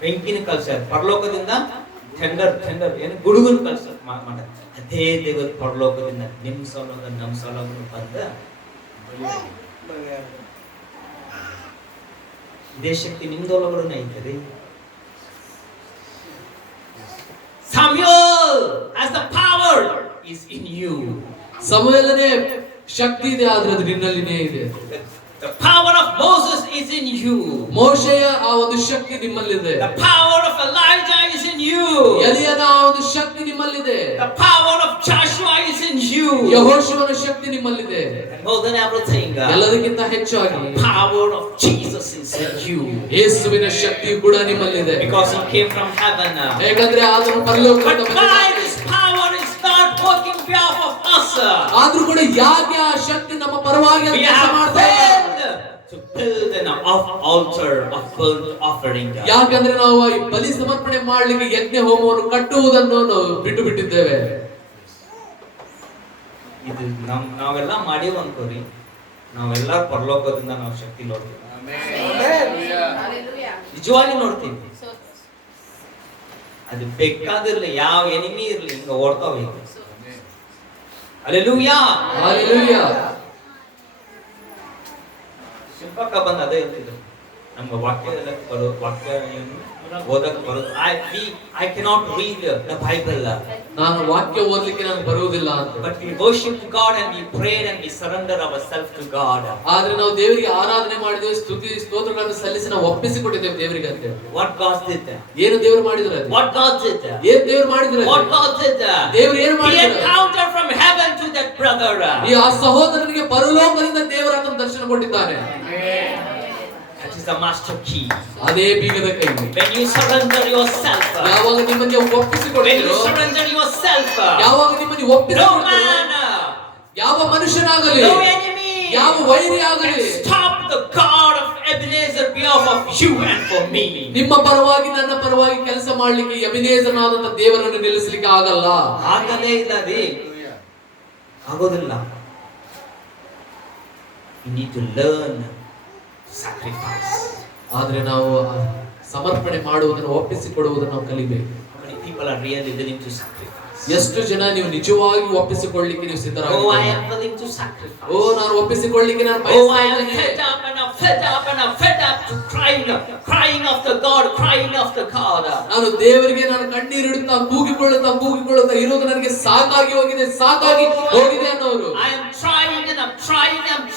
ಬೆಂಕಿನ ಕಲ್ಸ್ಯಾರ. ಪರಲೋಕದಿಂದ ಥಂಡರ್ ಏನು ಗುಡುಗನ್ ಕಲ್ಸ ಮಾಡ್ಯಾರ. ಅದೇ ದೇವರು ಪರಲೋಕದಿಂದ ನಿಮ್ ಸಲುವಾಗ, ನಮ್ ಸಲುವಾಗ ಬಂದ ಇದೇ ಶಕ್ತಿ ನಿಮ್ದೊಳಗಡೆ ಐತರಿ. Samuel has the power is in you. ಸಮುವೇಲನೇ ಶಕ್ತಿ ಇದೆ, ಆದ್ರೆ ಅದು ನಿನ್ನಲ್ಲಿನೇ ಇದೆ. The power of Moses is in you. ಮೋಶೆಯ ಆ ಒಂದು ಶಕ್ತಿ ನಿಮ್ಮಲ್ಲಿದೆ. The power of Elijah is in you. ಎಲಿಯನ ಆ ಒಂದು ಶಕ್ತಿ ನಿಮ್ಮಲ್ಲಿದೆ. The power of Joshua is in you. ಯೆಹೋಶುವನ Shakti ನಿಮ್ಮಲ್ಲಿದೆ. And more than everything, ಎಲ್ಲದಕ್ಕಿಂತ ಹೆಚ್ಚಾಗಿ the power of Jesus is in you. ಯೇಸುವಿನ ಶಕ್ತಿ ಕೂಡ ನಿಮ್ಮಲ್ಲಿದೆ. Because he came from heaven. ಹೇಗಂದ್ರೆ ಆತನು ಪರಲೋಕದಿಂದ But why this power is not working behalf of us? ಆದ್ರೂ ಕೂಡ ಯಾಕೆ ಆ ಶಕ್ತಿ ನಮ್ಮ ಪರವಾಗಿ We ಕೆಲಸ have ಮಾಡ್ತಾ ಇದೆ? failed to build an altar of burnt offering. ಯಾಕಂದ್ರೆ ನಾವು ಈ ಬಲಿ ಸಮರ್ಪಣೆ ಮಾಡ್ಲಿಕ್ಕೆ ಯಜ್ಞ ಹೋಮವನ್ನು ಕಟ್ಟುವುದನ್ನು ನಾವು ಬಿಟ್ಟು ಬಿಟ್ಟಿದ್ದೇವೆ. ಇದು ನಾವೆಲ್ಲ ಮಾಡೀವಿ ಅನ್ಕೋರಿ, ನಾವೆಲ್ಲ ಪರಲೋಕದಿಂದ ನಾವು ಶಕ್ತಿ ನೋಡ್ತೀವಿ. ನಿಜವಾಗಿ ನೋಡ್ತೀವಿ. ಅದು ಬೇಕಾದಿರ್ಲಿ, ಯಾವ ಎನಿಮಿ ಇರ್ಲಿ, ಹಿಂಗ ಓಡ್ತಾವ ಈಗ. Hallelujah, hallelujah. ಶಿಲ್ಪಕ್ಕ ಬಂದ ಅದೇ ಹೇಳ್ತಿದ್ರು, ನಮ್ಮ ವಾಕ್ಯ ಓದಕ್ ಬರೋದು. I cannot read the Bible. ನಾನು ವಾಕ್ಯ ಓದಲಿಕ್ಕೆ ನನಗೆ ಬರುವುದಿಲ್ಲ ಅಂತ. But we worship God and we pray and we surrender ourselves to God. ಆದ್ರೆ ನಾವು ದೇವರಿಗೆ ಆರಾಧನೆ ಮಾಡಿದ್ದೇವೆ, ಸ್ತುತಿ ಸ್ತೋತ್ರಗಳನ್ನು ಸಲ್ಲಿಸಿ ನಾವು ಒಪ್ಪಿಸಿಕೊಟ್ಟಿದ್ದೇವೆ ದೇವರಿಗೆ ಅಂತ. What God did? ಏನು ದೇವರು ಮಾಡಿದ್ರು? What God did? ಏನು ದೇವರು ಮಾಡಿದ್ರು? What God did? ದೇವರು ಏನು He ಮಾಡಿದ್ರು? encountered from heaven to that brother. ಈ ಆ ಸಹೋದರನಿಗೆ ಪರಲೋಕದಿಂದ ದೇವರು ಆತನ ದರ್ಶನ ಕೊಟ್ಟಿದ್ದಾನೆ. That is the master key. ಅದೇ ಬೀಗದ ಕೈ. When you surrender yourself, ಯಾವಾಗ ನಿಮ್ಮನ್ನು when you ಒಪ್ಪಿಸಿಕೊಳ್ತೀರೋ, surrender yourself, ಯಾವಾಗ ನಿಮ್ಮನ್ನು no ಒಪ್ಪಿಸಿಕೊಳ್ತೀರೋ, man, ಯಾವ ಮನುಷ್ಯನಾಗಲಿ, no enemy, ಯಾವ ವೈರಿ ಆಗಲಿ stop the God of Ebenezer behalf of you and for me. ನಿಮ್ಮ ಪರವಾಗಿ ನನ್ನ ಪರವಾಗಿ ಕೆಲಸ ಮಾಡ್ಲಿಕ್ಕೆ ಎಬಿನೇಜರ್ನಾದಂತ ದೇವರನ್ನು ನಿಲ್ಲಿಸಲಿಕ್ಕೆ ಆಗಲ್ಲ. ಆಗಲೇ ಇಲ್ಲ ರೀ, ಆಗೋದಿಲ್ಲ. You need to learn sacrifice. ಆದ್ರೆ ನಾವು ಸಮರ್ಪಣೆ ಮಾಡುವುದನ್ನು, ಒಪ್ಪಿಸಿಕೊಡುವುದನ್ನು ನಾವು ಕಲಿಬೇಕು. How many people are really willing to sacrifice? ಎಷ್ಟು ಜನ ನೀವು ನಿಜವಾಗಿ ಒಪ್ಪಿಸಿಕೊಳ್ಳಲಿಕ್ಕೆ ನೀವು Oh, I ಸಿದ್ಧರಾಗಿದ್ದೀರಾ? am willing to sacrifice. ಓ, ನಾನು ಒಪ್ಪಿಸಿಕೊಳ್ಳಲಿಕ್ಕೆ ನಾನು Oh, I am ಬಯಸುತ್ತೇನೆ. fed up and I'm fed up and I'm fed up to crying after God, crying after God. ನಾನು ದೇವರಿಗೆ ನಾನು ಕಣ್ಣೀರಿಡುತ್ತಾ ಕೂಗಿಕೊಳ್ಳುತ್ತಾ ಇರೋದು ನನಗೆ ಸಾಕಾಗಿ ಹೋಗಿದೆ ಅನ್ನೋರು. I am trying and I'm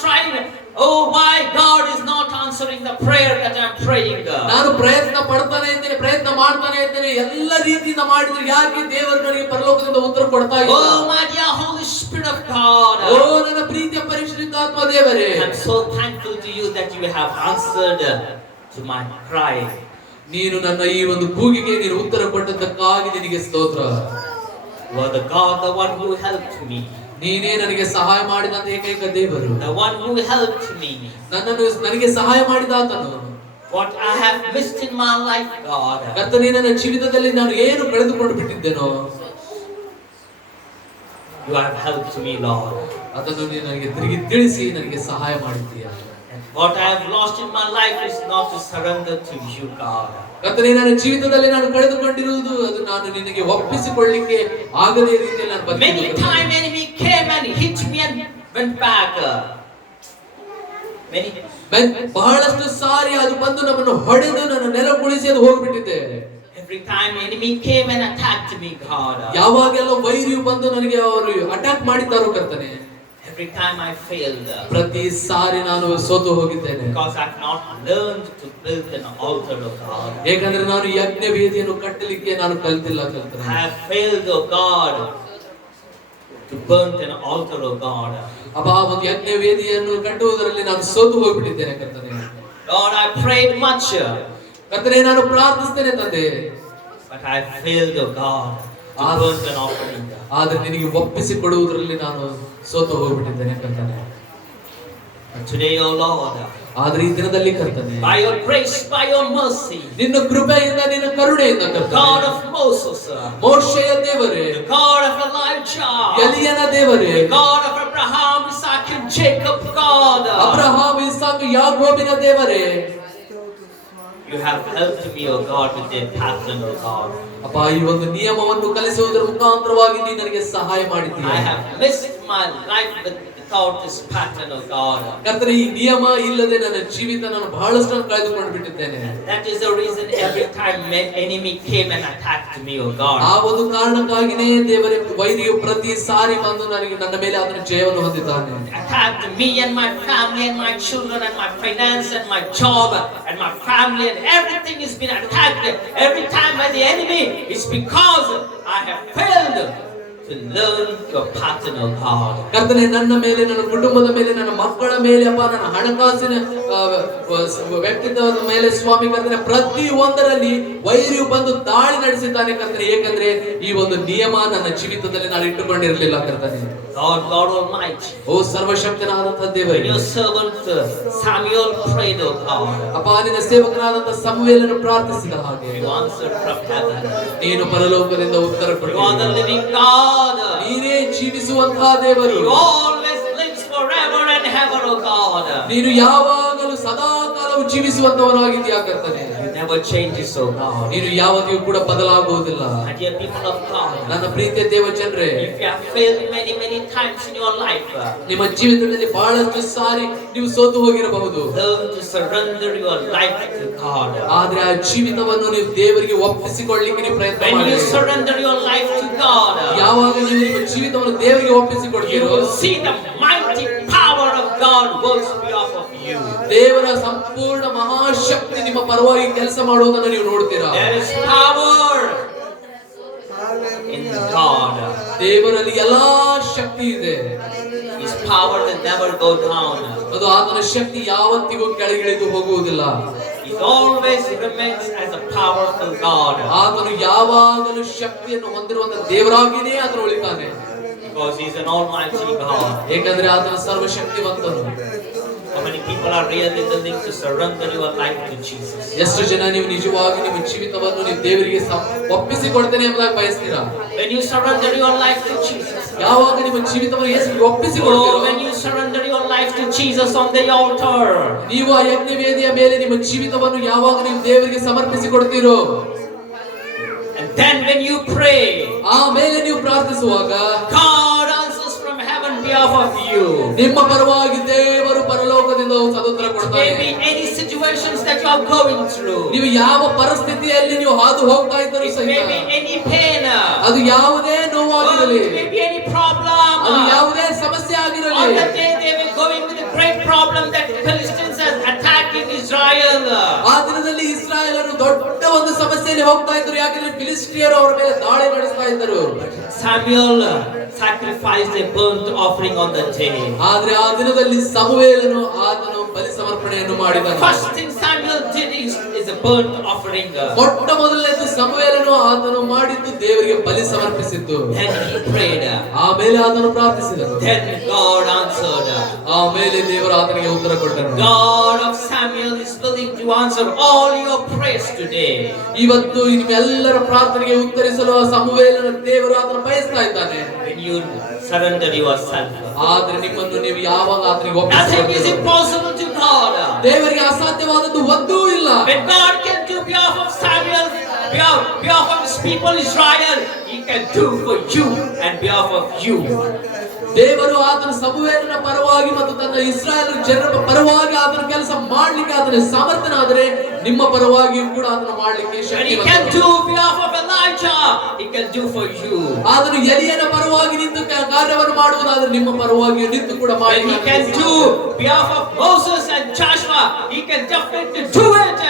trying. Oh, why God is not answering the prayer that I'm praying? ನಾನು ಪ್ರಯತ್ನ ಮಾಡ್ತಾನೆ ಇದ್ದೇನೆ, ಎಲ್ಲ ರೀತಿಯಿಂದ ಮಾಡಿದ್ರು ಯಾಕೆ ದೇವರು ನನಗೆ ಪರಲೋಕದಿಂದ ಉತ್ತರ ಕೊಡ್ತಾ ಇಲ್ಲ? Oh, my dear Holy Spirit of God. ಓ ನನ್ನ ಪ್ರೀತಿಯ ಪರಿಶುದ್ಧಾತ್ಮ ದೇವರೇ, I'm so thankful to you that you have answered to my cry. ನೀನು ನನ್ನ ಈ ಒಂದು ಕೂಗಿಗೆ ನೀನು ಉತ್ತರ ಕೊಟ್ಟದ್ದಕ್ಕಾಗಿ ನಿನಗೆ ಸ್ತೋತ್ರ. You are the God, the one who helped me. ನೀನೇ ನನಗೆ ಸಹಾಯ ಮಾಡಿದಂತ ಏಕೈಕ ದೇವರು, The one who helped me. ನನಗೆ ಸಹಾಯ ಮಾಡಿದಾತನು. What I have missed in my life, God. ಕರ್ತನೇ, ನನ್ನ ಜೀವಿತದಲ್ಲಿ ನಾನು ಏನು ಕಳೆದುಕೊಂಡು ಬಿಟ್ಟಿದ್ದೇನೋ You have helped me, Lord. ಅದನ್ನು ನೀನು ನನಗೆ ತಿರುಗಿ ತಿಳಿಸಿ ನನಗೆ ಸಹಾಯ ಮಾಡಿದ್ದೀಯ. What I have lost in my life is not to surrender to you, God. ಕರ್ತನೇ, ನನ್ನ ಜೀವಿತದಲ್ಲಿ ನಾನು ಕಳೆದುಕೊಂಡಿರುವುದು ಅದು ನಾನು ನಿನಗೆ ಒಪ್ಪಿಸಿಕೊಳ್ಳಲಿಕ್ಕೆ ಆಗದೇ ರೀತಿಯಲ್ಲಿ ನಾನು Many ಬದುಕಿದ್ದೇನೆ. times enemy came and hit me and went back. ಬಹಳಷ್ಟು ಸಾರಿ ಅದು ಬಂದು ನಮ್ಮನ್ನು ಹೊಡೆದು ನನ್ನ ನೆಲಗುಳಿಸಿ ಅದು ಹೋಗ್ಬಿಟ್ಟಿದೆ. Every time enemy came and attacked me, God. ಯಾವಾಗೆಲ್ಲ ವೈರಿಯು ಬಂದು ನನಗೆ ಅವರು ಅಟ್ಯಾಕ್ ಮಾಡಿದ್ದಾರೋ ಕರ್ತನೆ, Every time I failed. ಪ್ರತಿ ಸಾರಿ ನಾನು ಸೋತು ಹೋಗಿದ್ದೇನೆ. Because I've not learned to build an altar of God. ಏಕೆಂದ್ರೆ ನಾನು ಯಜ್ಞ ವೇದಿಯನ್ನು ಕಟ್ಟಲಿಕ್ಕೆ ನಾನು ಕಲ್ತಿಲ್ಲ ಕರ್ತನೆ. I have failed, oh God, to burn an altar of God. ಅಬ್ಬಾ, ಒಂದು ಯಜ್ಞ ವೇದಿಯನ್ನು ಕಟ್ಟುವುದರಲ್ಲಿ ನಾನು ಸೋತು ಹೋಗ್ಬಿಟ್ಟಿದ್ದೇನೆ ಕರ್ತನೆ. Lord, I prayed much. ಕರ್ತನೆ, ನಾನು ಪ್ರಾರ್ಥಿಸ್ತೇನೆ ತಂದೆ, But I failed, oh God, to burn an offering. ಆದ್ರೆ ನಿನಗೆ ಒಪ್ಪಿಸಿಕೊಡುವುದರಲ್ಲಿ ನಾನು ಸೋತು ಹೋಗ್ಬಿಟ್ಟಿದ್ದೇನೆ ಕರ್ತನೆ. But today, O Lord, ಆದ್ರೆ ಈ ದಿನದಲ್ಲಿ ಕರ್ತನೆ, by your grace, by your mercy, ನಿನ್ನ ಕೃಪೆಯಿಂದ ನಿನ್ನ ಕರುಣೆಯಿಂದ the ಕರ್ತನೆ, God of Moses, ಮೋಶೆಯ ದೇವರೇ, the God of Elijah, ಎಲಿಯನ ದೇವರೇ, the God of Abraham, Isaac, and Jacob, God, Abraham, Isaac, ಯಾಕೋಬಿನ ದೇವರೇ, you have helped me, O God, with that pattern, O God. ಅಪ್ಪ, ಈ ಒಂದು ನಿಯಮವನ್ನು ಕಲಿಸುವುದರ ಮುಖಾಂತರವಾಗಿ ನೀನು ನನಗೆ ಸಹಾಯ ಮಾಡಿದ್ದೀಯ. I have missed my life without this pattern, O God. ಕರ್ತನೆ, ಈ ನಿಯಮ ಇಲ್ಲದೆ ನನ್ನ ಜೀವಿತ ನಾನು ಬಹಳಷ್ಟು ಕಳೆದುಕೊಂಡು ಬಿಟ್ಟಿದ್ದೇನೆ. That is the reason every time my enemy came and attacked me, O God. ಆ ಒಂದು ಕಾರಣಕ್ಕಾಗಿನೇ ದೇವರೇ, ವೈರಿಯು ಪ್ರತಿ ಸಾರಿ ಬಂದು ನನಗೆ ನನ್ನ ಮೇಲೆ ಅದರ ಜಯವನ್ನು ಹೊಂದಿದ್ದಾನೆ. Attacked me and my family and my children and my finance and my job and my family and everything has been attacked every time by the enemy. It's because I have failed to learn your pattern, O God. ಕರ್ತನೆ, ನನ್ನ ಮೇಲೆ, ನನ್ನ ಕುಟುಂಬದ ಮೇಲೆ, ನನ್ನ ಮಕ್ಕಳ ಮೇಲೆ, ಅಪ್ಪ, ನನ್ನ ಹಣಕಾಸಿನ ವ್ಯಕ್ತಿತ್ವದ ಮೇಲೆ ಸ್ವಾಮಿ ಕರ್ತನೆ, ಪ್ರತಿ ಒಂದರಲ್ಲಿ ವೈರಿಯು ಬಂದು ದಾಳಿ ನಡೆಸಿದ್ದಾನೆ ಕರ್ತನೆ. ಏಕೆಂದ್ರೆ ಈ ಒಂದು ನಿಯಮ ನನ್ನ ಜೀವಿತದಲ್ಲಿ ನಾನು ಇಟ್ಟುಕೊಂಡಿರಲಿಲ್ಲ ಕರ್ತನೆ. God Almighty, ಓ ಸರ್ವಶಕ್ತನಾದಂತಹ ದೇವರೇ, when your servant Samuel prayed, O God, ಅಪ್ಪ, ನಿನ್ನ ಸೇವಕನಾದಂತಹ ಸಮುವೇಲನು ಪ್ರಾರ್ಥಿಸಿದ ಹಾಗೆ you answered from heaven. ನೀನು ಪರಲೋಕದಿಂದ ಉತ್ತರ You are the ಕೊಟ್ಟಿದ್ದೀಯ. living God. ನೀನೇ ಜೀವಿಸುವಂತಹ ದೇವರು. You always lives forever and ever, O God. ನೀನು ಯಾವಾಗಲೂ ಸದಾ ಕಾಲವು ಜೀವಿಸುವಂತವನಾಗಿದ್ದೀಯಾ ಕರ್ತನೆ. You never changes, O God. ನೀನು ಯಾವತ್ತಿಗೂ ಕೂಡ ಬದಲಾಗುವುದಿಲ್ಲ. My dear people of God, ನನ್ನ ಪ್ರೀತಿಯ ದೇವ ಜನರೇ, if you have failed many times in your life, ನಿಮ್ಮ ಜೀವಿತದಲ್ಲಿ ಬಹಳಷ್ಟು ಸಾರಿ ನೀವು ಸೋತು ಹೋಗಿರಬಹುದು. learn to surrender your life to God. ಆದ್ರೆ ಆ ಜೀವಿತವನ್ನು ನೀವು ದೇವರಿಗೆ ಒಪ್ಪಿಸಿಕೊಳ್ಳಿಕ್ಕೆ ನೀವು ಪ್ರಯತ್ನ When ಮಾಡಿ. you surrender your life to God, ಯಾವಾಗ ನೀವು ನಿಮ್ಮ ಜೀವಿತವನ್ನು ದೇವರಿಗೆ you ಒಪ್ಪಿಸಿಕೊಡ್ತೀರೋ, will see the mighty power of God works behalf of you. ದೇವರ ಸಂಪೂರ್ಣ ಮಹಾಶಕ್ತಿ ನಿಮ್ಮ ಪರವಾಗಿ ಕೆಲಸ ಮಾಡುವುದನ್ನು ನೀವು ನೋಡ್ತೀರಾ. There is power in God. ದೇವರಲ್ಲಿ ಎಲ್ಲಾ ಶಕ್ತಿ ಇದೆ. His power will never go down. ಅದು ಆತನ ಶಕ್ತಿ ಯಾವತ್ತಿಗೂ ಕೆಳಗಿಳಿದು ಹೋಗುವುದಿಲ್ಲ. He always remains as a powerful God. ಆತನು ಯಾವಾಗಲೂ ಶಕ್ತಿಯನ್ನು ಹೊಂದಿರುವಂತಹ ದೇವರಾಗಿಯೇ ಆತನು ಉಳಿತಾನೆ. Because he is an almighty God. ಏಕೆಂದ್ರೆ ಆತನ ಸರ್ವಶಕ್ತಿವಂತನು. How many people are really willing to surrender your life to Jesus? ಎಷ್ಟು ಜನ ನೀವು ನಿಜವಾಗಿ ನಿಮ್ಮ ಜೀವಿತವನ್ನು ನೀವು ದೇವರಿಗೆ ಒಪ್ಪಿಸಿಕೊಡ್ತೇನೆ ಎಂಬುದಾಗಿ ಬಯಸ್ತೀರಾ? When you surrender your life to Jesus. ಯಾವಾಗ ನಿಮ್ಮ ಜೀವಿತವನ್ನು ಯೇಸುವಿಗೆ Oh, ಒಪ್ಪಿಸಿಕೊಡ್ತೀರೋ, when you surrender your life to Jesus on the altar. ನೀವು ಆ ಯಜ್ಞವೇದಿಯ ಮೇಲೆ ನಿಮ್ಮ ಜೀವಿತವನ್ನು ಯಾವಾಗ ನೀವು ದೇವರಿಗೆ ಸಮರ್ಪಿಸಿಕೊಡ್ತೀರೋ, And then when you pray, ಆಮೇಲೆ ನೀವು ಪ್ರಾರ್ಥಿಸುವಾಗ God answers from heaven behalf of you. ನಿಮ್ಮ ಪರವಾಗಿ ದೇವರು ಪರಲೋಕದಿಂದ ಸದುತ್ತರ ಕೊಡ್ತಾರೆ. Maybe any situations that you are going through. ನೀವು ಯಾವ ಪರಿಸ್ಥಿತಿಯಲ್ಲಿ ನೀವು ಹಾದು ಹೋಗ್ತಾ ಇದ್ದರೂ It ಸಹಿತ, may be any pain. ಅದು ಯಾವುದೇ Or ನೋವಾಗಿರಲಿ, it may be any problem. ಅದು ಯಾವುದೇ ಸಮಸ್ಯೆ On ಆಗಿರಲಿ, the day they were going with a great problem that Philistines are attacking Israel. ಆ ದಿನದಲ್ಲಿ ಇಸ್ರಾಯೇಲರು ದೊಡ್ಡ ಒಂದು ಸಮಸ್ಯೆಯಲ್ಲಿ ಹೋಗ್ತಾ ಇದ್ರು. ಯಾಕಂದ್ರೆ ಫಿಲಿಸ್ಟಿಯರು ಅವರ ಮೇಲೆ ದಾಳಿ ನಡೆಸ್ತಾ ಇದ್ದರು. Samuel sacrificed a burnt offering on the day. ಆದ್ರೆ ಆ ದಿನದಲ್ಲಿ ಸಮುವೇಲನು ಆತನು ಬಲಿ ಸಮರ್ಪಣೆಯನ್ನು ಮಾಡಿದನು. First thing Samuel did is a burnt offering. ಮೊಟ್ಟ ಮೊದಲನೇದು ಸಮುವೇಲನು ಆತನು ಮಾಡಿದ್ದು ದೇವರಿಗೆ ಬಲಿ ಸಮರ್ಪಿಸಿದ್ದು. Then he prayed. ಆಮೇಲೆ ಆತನು ಪ್ರಾರ್ಥಿಸಿದನು. Then God answered. ಆಮೇಲೆ ದೇವರು ಆತನಿಗೆ ಉತ್ತರ ಕೊಟ್ಟನು. God of Samuel is willing to answer all your prayers today. ಇವತ್ತು ನಿಮ್ಮೆಲ್ಲರ ಪ್ರಾರ್ಥನೆಗೆ ಉತ್ತರಿಸಲು ಸಮುವೇಲನ ದೇವರು ಆತನು ಬಯಸ್ತಾ ಇದ್ದಾನೆ. When you surrender yourself. ಆದ್ರೆ ನಿಮ್ಮನ್ನು ನೀವು ಯಾವಾಗ ಆತನಿಗೆ Nothing is ಒಪ್ಪಿಸಿಕೊಡ್ತೀರೋ, impossible to God. ದೇವರಿಗೆ ಅಸಾಧ್ಯವಾದದ್ದು ಒಂದೂ ಇಲ್ಲ. When God can do behalf of Samuel, behalf of his people Israel, he can do for you and behalf of you. ದೇವರು ಆತನ ಸಮುವೇಲನ ಪರವಾಗಿ ಮತ್ತು ತನ್ನ ಇಸ್ರಾಯೇಲ್ ಜನರ ಪರವಾಗಿ ಆತನ ಕೆಲಸ ಮಾಡ್ಲಿಕ್ಕೆ ಆತನ ಸಮರ್ಥನಾದರೆ ನಿಮ್ಮ ಪರವಾಗಿಯೂ ಕೂಡ ಆತನ ಮಾಡ್ಲಿಕ್ಕೆ And he can ಶಕ್ತಿವಂತನು. do behalf of Elijah, he can do for you. ಆತನು ಎಲಿಯನ ಪರವಾಗಿ ನಿಂತು ಕಾರ್ಯವನ್ನು ಮಾಡುವುದಾದ್ರೆ ನಿಮ್ಮ ಪರವಾಗಿಯೂ ನಿಂತು ಕೂಡ ಮಾಡಿ. When he can do behalf of Moses and Joshua, he can definitely do it.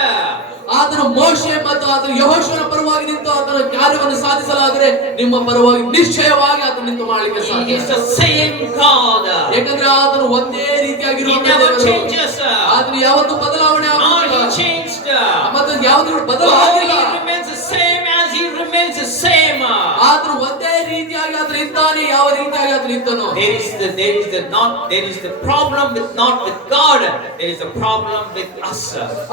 ಆತನು ಮೋಶೆ ಮತ್ತು ಆತನು ಯೆಹೋಶುವನ ಪರವಾಗಿ ನಿಂತು ಆತನ ಕಾರ್ಯವನ್ನು ಸಾಧಿಸಲಾದರೆ ನಿಮ್ಮ ಪರವಾಗಿ ನಿಶ್ಚಯವಾಗಿ ಆತನು ನಿಂತು ಮಾಡಲಿಕ್ಕೆ He ಸಾಧ್ಯ. is the same God. ಯಾಕಂದ್ರೆ ಆತನು ಒಂದೇ He ರೀತಿಯಾಗಿರುವ never changes. ಆತನು ಯಾವತ್ತೂ ಬದಲಾವಣೆ Nor ಆಗುವುದಿಲ್ಲ he changed. ಮತ್ತು ಯಾವುದೂ Oh, ಬದಲಾಗಿಲ್ಲ. he remains the same as he remains the same. ಆತನು ಒಂದೇ ರೀತಿಯಾಗಿ ಆತನು ಇದ್ದಾನೆ. ಯಾವ ರೀತಿಯಾಗಿ ಆತನು ಆತನು ಇದ್ದನು. There is the problem not with God, there is a problem with us.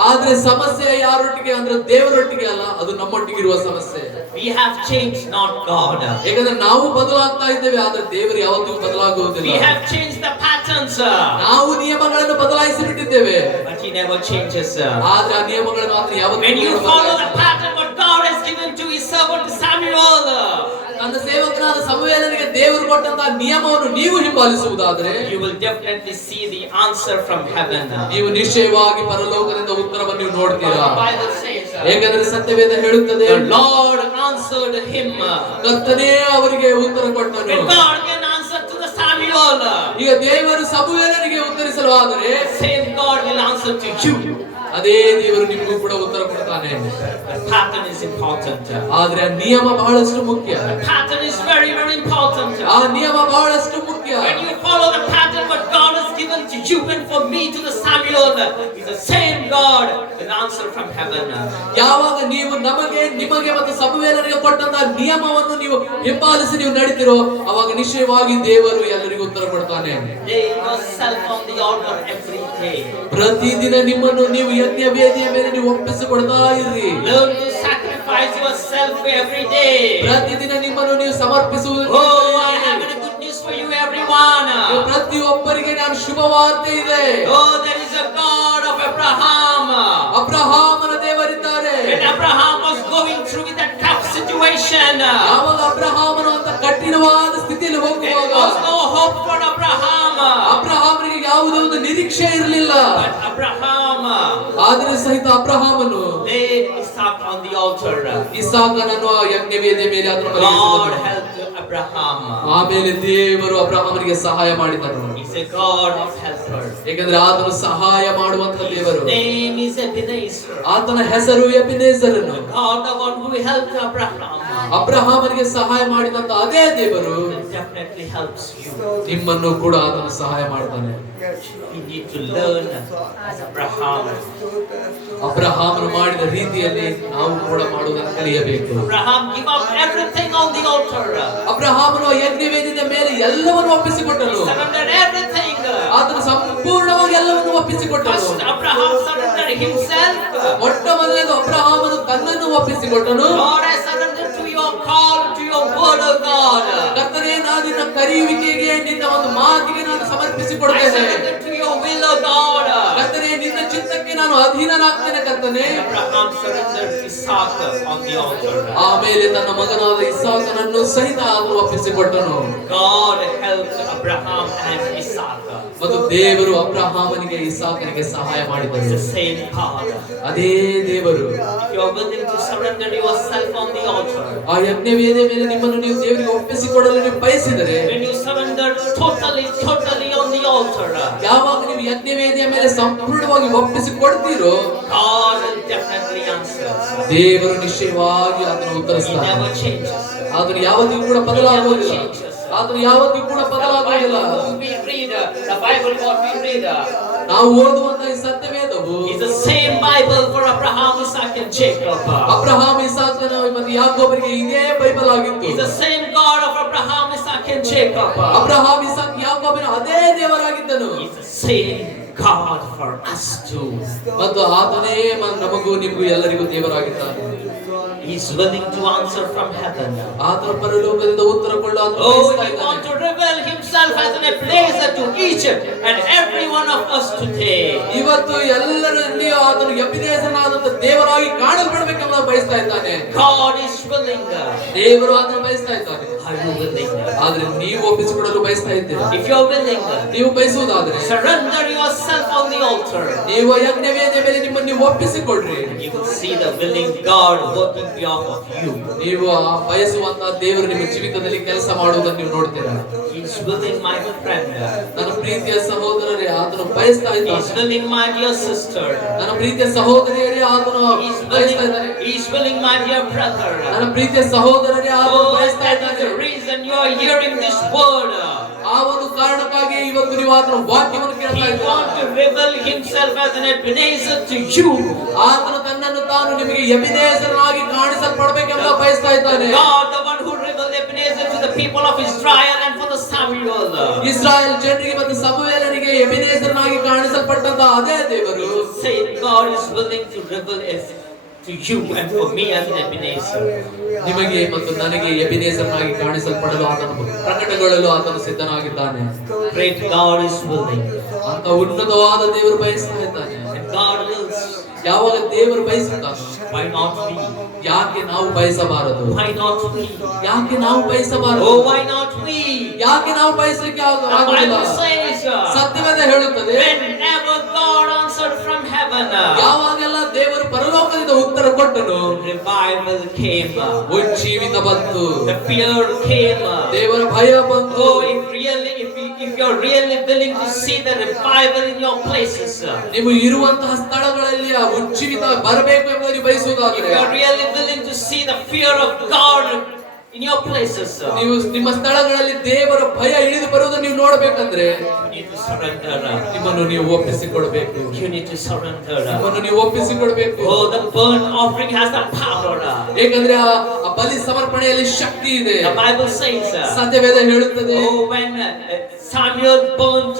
ಆದ್ರೆ ಸಮಸ್ಯೆ ಯಾರೊಟ್ಟಿಗೆ ಅಂದ್ರೆ ದೇವರೊಟ್ಟಿಗೆ ಅಲ್ಲ, ಅದು ನಮ್ಮೊಟ್ಟಿಗೆ ಇರುವ ಸಮಸ್ಯೆ. We have changed, not God. ಯಾಕಂದ್ರೆ ನಾವು ಬದಲಾಗ್ತಾ ಇದ್ದೇವೆ, ಆದ್ರೆ ದೇವರು ಯಾವತ್ತಿಗೂ ಬದಲಾಗುವುದಿಲ್ಲ. We have changed the patterns, ನಾವು ನಿಯಮಗಳನ್ನು ಬದಲಾಯಿಸಿ ಬಿಟ್ಟಿದ್ದೇವೆ, but He never changes. ಆದ್ರೆ ಆ ನಿಯಮಗಳನ್ನು ಮಾತ್ರ When you ಯಾವತ್ತಿಗೂ follow the pattern what God has given to His servant Samuel, ತನ್ನ ಸೇವಕನಾದ ಸಮುವೇಲನಿಗೆ ದೇವರು ಕೊಟ್ಟಂತಹ ನಿಯಮವನ್ನು ನೀವು ಹಿಂಬಾಲಿಸುವುದಾದ್ರೆ you will definitely see the answer from heaven. ನೀವು ನಿಶ್ಚಯವಾಗಿ ಪರಲೋಕದಿಂದ ಉತ್ತರವನ್ನು ನೀವು ನೋಡ್ತೀರಾ. The Bible says, ಏಕೆಂದರೆ ಸತ್ಯವೇದ ಹೇಳುತ್ತದೆ, the Lord answered him. ಕರ್ತನೇ ಅವರಿಗೆ ಉತ್ತರ ಕೊಟ್ಟನು. When God can answer to the Samuel, ಈಗ ದೇವರು ಸಮುವೇಲನಿಗೆ ಉತ್ತರಿಸಲು ಆದರೆ same God will answer to you. ಅದೇ ದೇವರು ನಿಮಗೂ ಕೂಡ ಉತ್ತರ ಕೊಡ್ತಾನೆ. The pattern is important. ಆದ್ರೆ ಆ ನಿಯಮ ಬಹಳಷ್ಟು ಮುಖ್ಯ. The pattern is very, very important. ಆ ನಿಯಮ ಬಹಳಷ್ಟು ಮುಖ್ಯ. When you follow the pattern what God has given to you and for me to the Samuel, is the same God will answer from heaven. ಯಾವಾಗ ನೀವು ನಿಮಗೆ ಮತ್ತು ಸಮುವೇಲನಿಗೆ ಕೊಟ್ಟಂತಹ ನಿಯಮವನ್ನು ನೀವು ಹಿಂಬಾಲಿಸಿ ನೀವು ನಡೀತಿರೋ, ಅವಾಗ ನಿಶ್ಚಯವಾಗಿ ದೇವರು ಎಲ್ಲರಿಗೂ ಉತ್ತರ ಕೊಡ್ತಾನೆ. Lay yourself on the altar every day. ಪ್ರತಿದಿನ ನಿಮ್ಮನ್ನು ನೀವು ಯಜ್ಞ ವೇದಿಯ ಮೇಲೆ ನೀವು ಒಪ್ಪಿಸಿಕೊಡ್ತಾ ಇರ್ರಿ. Learn to sacrifice yourself every day. ಪ್ರತಿದಿನ ನಿಮ್ಮನ್ನು ನೀವು ಸಮರ್ಪಿಸುವುದು. Oh, I have a good news for you, everyone. ಪ್ರತಿಯೊಬ್ಬರಿಗೆ ನಾನು ಶುಭವಾರ್ತೆ ಇದೆ. Oh, there is a God of Abraham. ಅಬ್ರಹಾಮನ ದೇವರಿದ್ದಾರೆ. When Abraham was going through with that tough situation, ಯಾವಾಗ ಅಬ್ರಹಾಮನು ಅಂತ ಕಠಿಣವಾದ ಸ್ಥಿತಿಯಲ್ಲಿ there ಹೋಗುವಾಗ was no hope for Abraham. ಅಬ್ರಹಾಮನಿಗೆ ಯಾವುದೇ ಒಂದು ನಿರೀಕ್ಷೆ ಇರಲಿಲ್ಲ. But Abraham ಆದ್ರೆ ಸಹಿತ ಅಬ್ರಹಾಮನು laid Isaac on the altar. ಇಸಾಕನನ್ನು ಆ ಯಜ್ಞವೇದಿಯ ಮೇಲೆ ಅದನ್ನು God ಮಲಗಿಸಿದನು. helped Abraham. ಆಮೇಲೆ ದೇವರು ಅಬ್ರಹಾಮನಿಗೆ ಸಹಾಯ ಮಾಡಿದನು. He's a God of helpers. ಏಕೆಂದ್ರೆ ಆತನು ಸಹಾಯ ಮಾಡುವಂತಹ ದೇವರು. His name is Ebenezer. ಆತನ ಹೆಸರು ಎಬೆನೆಜರನು. God, the one who helped Abraham, ಅಬ್ರಹಾಮನಿಗೆ ಸಹಾಯ ಮಾಡಿದಂತ ಅದೇ ದೇವರು definitely helps you. ನಿಮ್ಮನ್ನು ಕೂಡ ಆತನು ಸಹಾಯ ಮಾಡ್ತಾನೆ. We need to learn as Abraham. ಅಬ್ರಹಾಮನು ಮಾಡಿದ ರೀತಿಯಲ್ಲಿ ನಾವು ಕೂಡ ಮಾಡುವುದನ್ನು ಕಲಿಯಬೇಕು. Abraham gave up everything on the altar. ಅಬ್ರಹಾಮನು ಯಜ್ಞವೇದಿಯ ಮೇಲೆ ಎಲ್ಲವನ್ನು ಒಪ್ಪಿಸಿಕೊಟ್ಟನು. He surrendered everything. ಆತನು ಸಂಪೂರ್ಣವಾಗಿ ಎಲ್ಲವನ್ನು ಒಪ್ಪಿಸಿಕೊಟ್ಟನು. First Abraham surrendered himself. ಮೊಟ್ಟ ಮೊದಲನೇದು ಅಬ್ರಹಾಮನು ತನ್ನನ್ನು ಒಪ್ಪಿಸಿಕೊಟ್ಟನು. Lord, I surrender to your call, to your word, O God. ಕರ್ತನೇ, ನಾನು ನಿನ್ನ ಕರೆಯುವಿಕೆಗೆ, ನಿನ್ನ ಒಂದು ಮಾತಿಗೆ ನಾನು I ಸಮರ್ಪಿಸಿಕೊಡ್ತೇನೆ. surrender to your will, O God. ಕರ್ತನೇ, ನಿನ್ನ ಚಿತ್ತಕ್ಕೆ ನಾನು ಅಧೀನನಾಗ್ತೇನೆ ಕರ್ತನೇ. Abraham surrendered Isaac on the altar. ಆಮೇಲೆ ತನ್ನ ಮಗನಾದ ಇಸಾಕನನ್ನು ಸಹಿತ ಆತನು ಒಪ್ಪಿಸಿಕೊಟ್ಟನು. God helped Abraham and Isaac. ಮತ್ತು ದೇವರು ಅಬ್ರಹಾಮನಿಗೆ ಇಸಾಕನಿಗೆ ಸಹಾಯ It's ಮಾಡಿದರು. the same God. ಅದೇ ದೇವರು. If you are willing to surrender yourself on the altar, ಆ ಯಜ್ಞವೇದಿಯ ಮೇಲೆ ನಿಮ್ಮನ್ನು ನೀವು ದೇವರಿಗೆ ಒಪ್ಪಿಸಿಕೊಡಲು ನೀವು ಬಯಸಿದರೆ, when you surrender totally on the altar, ಯಾವಾಗ ನೀವು ಯಜ್ಞವೇದಿಯ ಮೇಲೆ ಸಂಪೂರ್ಣವಾಗಿ ಒಪ್ಪಿಸಿಕೊಡ್ತೀರೋ, God will definitely answer. ದೇವರು ನಿಶ್ಚಯವಾಗಿ ಆತನು He ಉತ್ತರಿಸ್ತಾನೆ. never changes. ಆತನು ಯಾವತ್ತಿಗೂ ಕೂಡ ಬದಲಾಗುವುದಿಲ್ಲ. ಆತನು ಯಾವತ್ತಿಗೂ ಕೂಡ ಬದಲಾಗುವುದಿಲ್ಲ. We read the Bible, what we read. ನಾವು ಓದುವಂತಹ ಈ ಸತ್ಯವೇದವು It's the same Bible for Abraham, Isaac, and Jacob. Abraham, ಇಸಾಕನ ಮತ್ತು ಯಾಕೋಬರಿಗೆ ಇದೇ ಬೈಬಲ್ ಆಗಿತ್ತು. It's the same God of Abraham, Isaac, and Jacob. Abraham, Isaac, ಯಾಕೋಬನ ಅದೇ ದೇವರಾಗಿದ್ದನು. It's the same God for us too. ಮತ್ತು ಆತನೇ ನಮಗೂ ನಿಮಗೂ ಎಲ್ಲರಿಗೂ ದೇವರಾಗಿದ್ದಾನೆ. He's willing to answer from heaven. ಆತನ ಪರಲೋಕದಿಂದ ಉತ್ತರ ಕೊಳ್ಳಲು Oh, he wants to reveal himself as a blazer to each and every one of us today. ಇವತ್ತು ಎಲ್ಲರಲ್ಲಿಯೂ ಆತನು ಎಬಿನೇಜರನಾದಂತ ದೇವರಾಗಿ ಕಾಣಲ್ಪಡಬೇಕೆಂದು ಬಯಸ್ತಾ ಇದ್ದಾನೆ. God is willing. ದೇವರು ಆತನು ಬಯಸ್ತಾ ಇದ್ದಾನೆ. Are you willing? ಆದ್ರೆ ನೀವು ಒಪ್ಪಿಸಿಕೊಡಲು ಬಯಸ್ತಾ ಇದ್ದೀರಾ? If you're willing, ನೀವು ಬಯಸುವುದಾದ್ರೆ surrender yourself on the altar. ನೀವು ಯಜ್ಞವೇದಿಯ ಮೇಲೆ ನಿಮ್ಮನ್ನು ನೀವು ಒಪ್ಪಿಸಿಕೊಡ್ರಿ. You will see the willing God working behalf of you. ನೀವು ಆ ಬಯಸುವಂತಹ ದೇವರು ನಿಮ್ಮ ಜೀವಿತದಲ್ಲಿ ಕೆಲಸ ಮಾಡುವುದನ್ನು ನೀವು ನೋಡ್ತೀರಾ. He's willing, my friend. ನನ್ನ ಪ್ರೀತಿಯ ಸಹೋದರರೇ, ಆತನು ಬಯಸ್ತಾ He's ಇದ್ದಾನೆ. willing, my dear sister. ನನ್ನ ಪ್ರೀತಿಯ ಸಹೋದರಿಯರೇ, ಆತನು ಬಯಸ್ತಾ ಇದ್ದಾನೆ. He's willing, my dear brother. ನನ್ನ ಪ್ರೀತಿಯ ಸಹೋದರರೇ, ಆತನು Oh, ಬಯಸ್ತಾ that is ಇದ್ದಾನೆ. the reason you are hearing this word. ಆ ಒಂದು ಕಾರಣಕ್ಕಾಗಿ ಇವತ್ತು ನೀವು ಆತನ ವಾಕ್ಯವನ್ನು ಕೇಳ್ತಾ He ಇದ್ದೀರಾ. wants to reveal himself as an Ebenezer to you. ಆತನು ತನ್ನನ್ನು ತಾನು ನಿಮಗೆ ಎಬಿನೇಜರನಾಗಿ ಕಾಣಿಸಲ್ಪಡಬೇಕೆಂದು ಬಯಸ್ತಾ ಇದ್ದಾನೆ. God, the one who revealed Ebenezer to the people of Israel and for the Samuel. Israel ಜನರಿಗೆ ಮತ್ತು ಸಮುವೇಲನಿಗೆ ಎಬೆನೇಜರನಾಗಿ ಕಾಣಿಸಲ್ಪಟ್ಟಂತ ಅದೇ ದೇವರು Say God is willing to reveal it to you and for me as Ebenezer. ನಿಮಗೆ ಮತ್ತು ನನಗೆ ಎಬೆನೇಜರನಾಗಿ ಕಾಣಿಸಲ್ಪಡಲು ಆತನು ಪ್ರಕಟಗೊಳ್ಳಲು ಆತನು ಸಿದ್ಧನಾಗಿದ್ದಾನೆ. Great God is willing. ಅಂತ ಉನ್ನತವಾದ ದೇವರು ಬಯಸ್ತಾ ಇದ್ದಾನೆ. And God wills. ಯಾವಾಗ ದೇವರು ಬಯಸುತ್ತಾನೋ Why not we? ಯಾಕೆ ನಾವು ಬಯಸಬಾರದು? Why not we? ಯಾಕೆ ನಾವು ಬಯಸಬಾರದು? Oh, why not we? ಯಾಕೆ ನಾವು ಬಯಸಲಿಕ್ಕೆ The ಆಗುವುದಿಲ್ಲ? Bible says, ಸತ್ಯವೇದ ಹೇಳುತ್ತದೆ, whenever God answered from heaven, ಯಾವಾಗೆಲ್ಲ ದೇವರು ಪರಲೋಕದಿಂದ ಉತ್ತರ ಕೊಟ್ಟನು, revival came. ಉಜ್ಜೀವಿತ ಬಂತು, The fear came. ದೇವರ ಭಯ ಬಂತು. Oh, if you're really willing to see the revival in your places, ನೀವು ಇರುವಂತಹ ಸ್ಥಳಗಳಲ್ಲಿ ಆ ಉಜ್ಜೀವಿತ ಬರಬೇಕು ಎಂಬುದನ್ನು ನೀವು if ಬಯಸುವುದಾದರೆ, you're really willing to see the fear of God in your places, ನೀವು ನಿಮ್ಮ ಸ್ಥಳಗಳಲ್ಲಿ ದೇವರ ಭಯ ಇಳಿದು ಬರುವುದನ್ನು ನೀವು ನೋಡಬೇಕಂದ್ರೆ you need to surrender. ನಿಮ್ಮನ್ನು ನೀವು ಒಪ್ಪಿಸಿಕೊಡಬೇಕು. You need to surrender. ನಿಮ್ಮನ್ನು ನೀವು ಒಪ್ಪಿಸಿಕೊಡಬೇಕು. Oh, the burnt offering has the power. ಏಕೆಂದ್ರೆ ಆ ಬಲಿ ಸಮರ್ಪಣೆಯಲ್ಲಿ ಶಕ್ತಿ ಇದೆ. The Bible says, ಸತ್ಯವೇದ ಹೇಳುತ್ತದೆ, oh, when Samuel burnt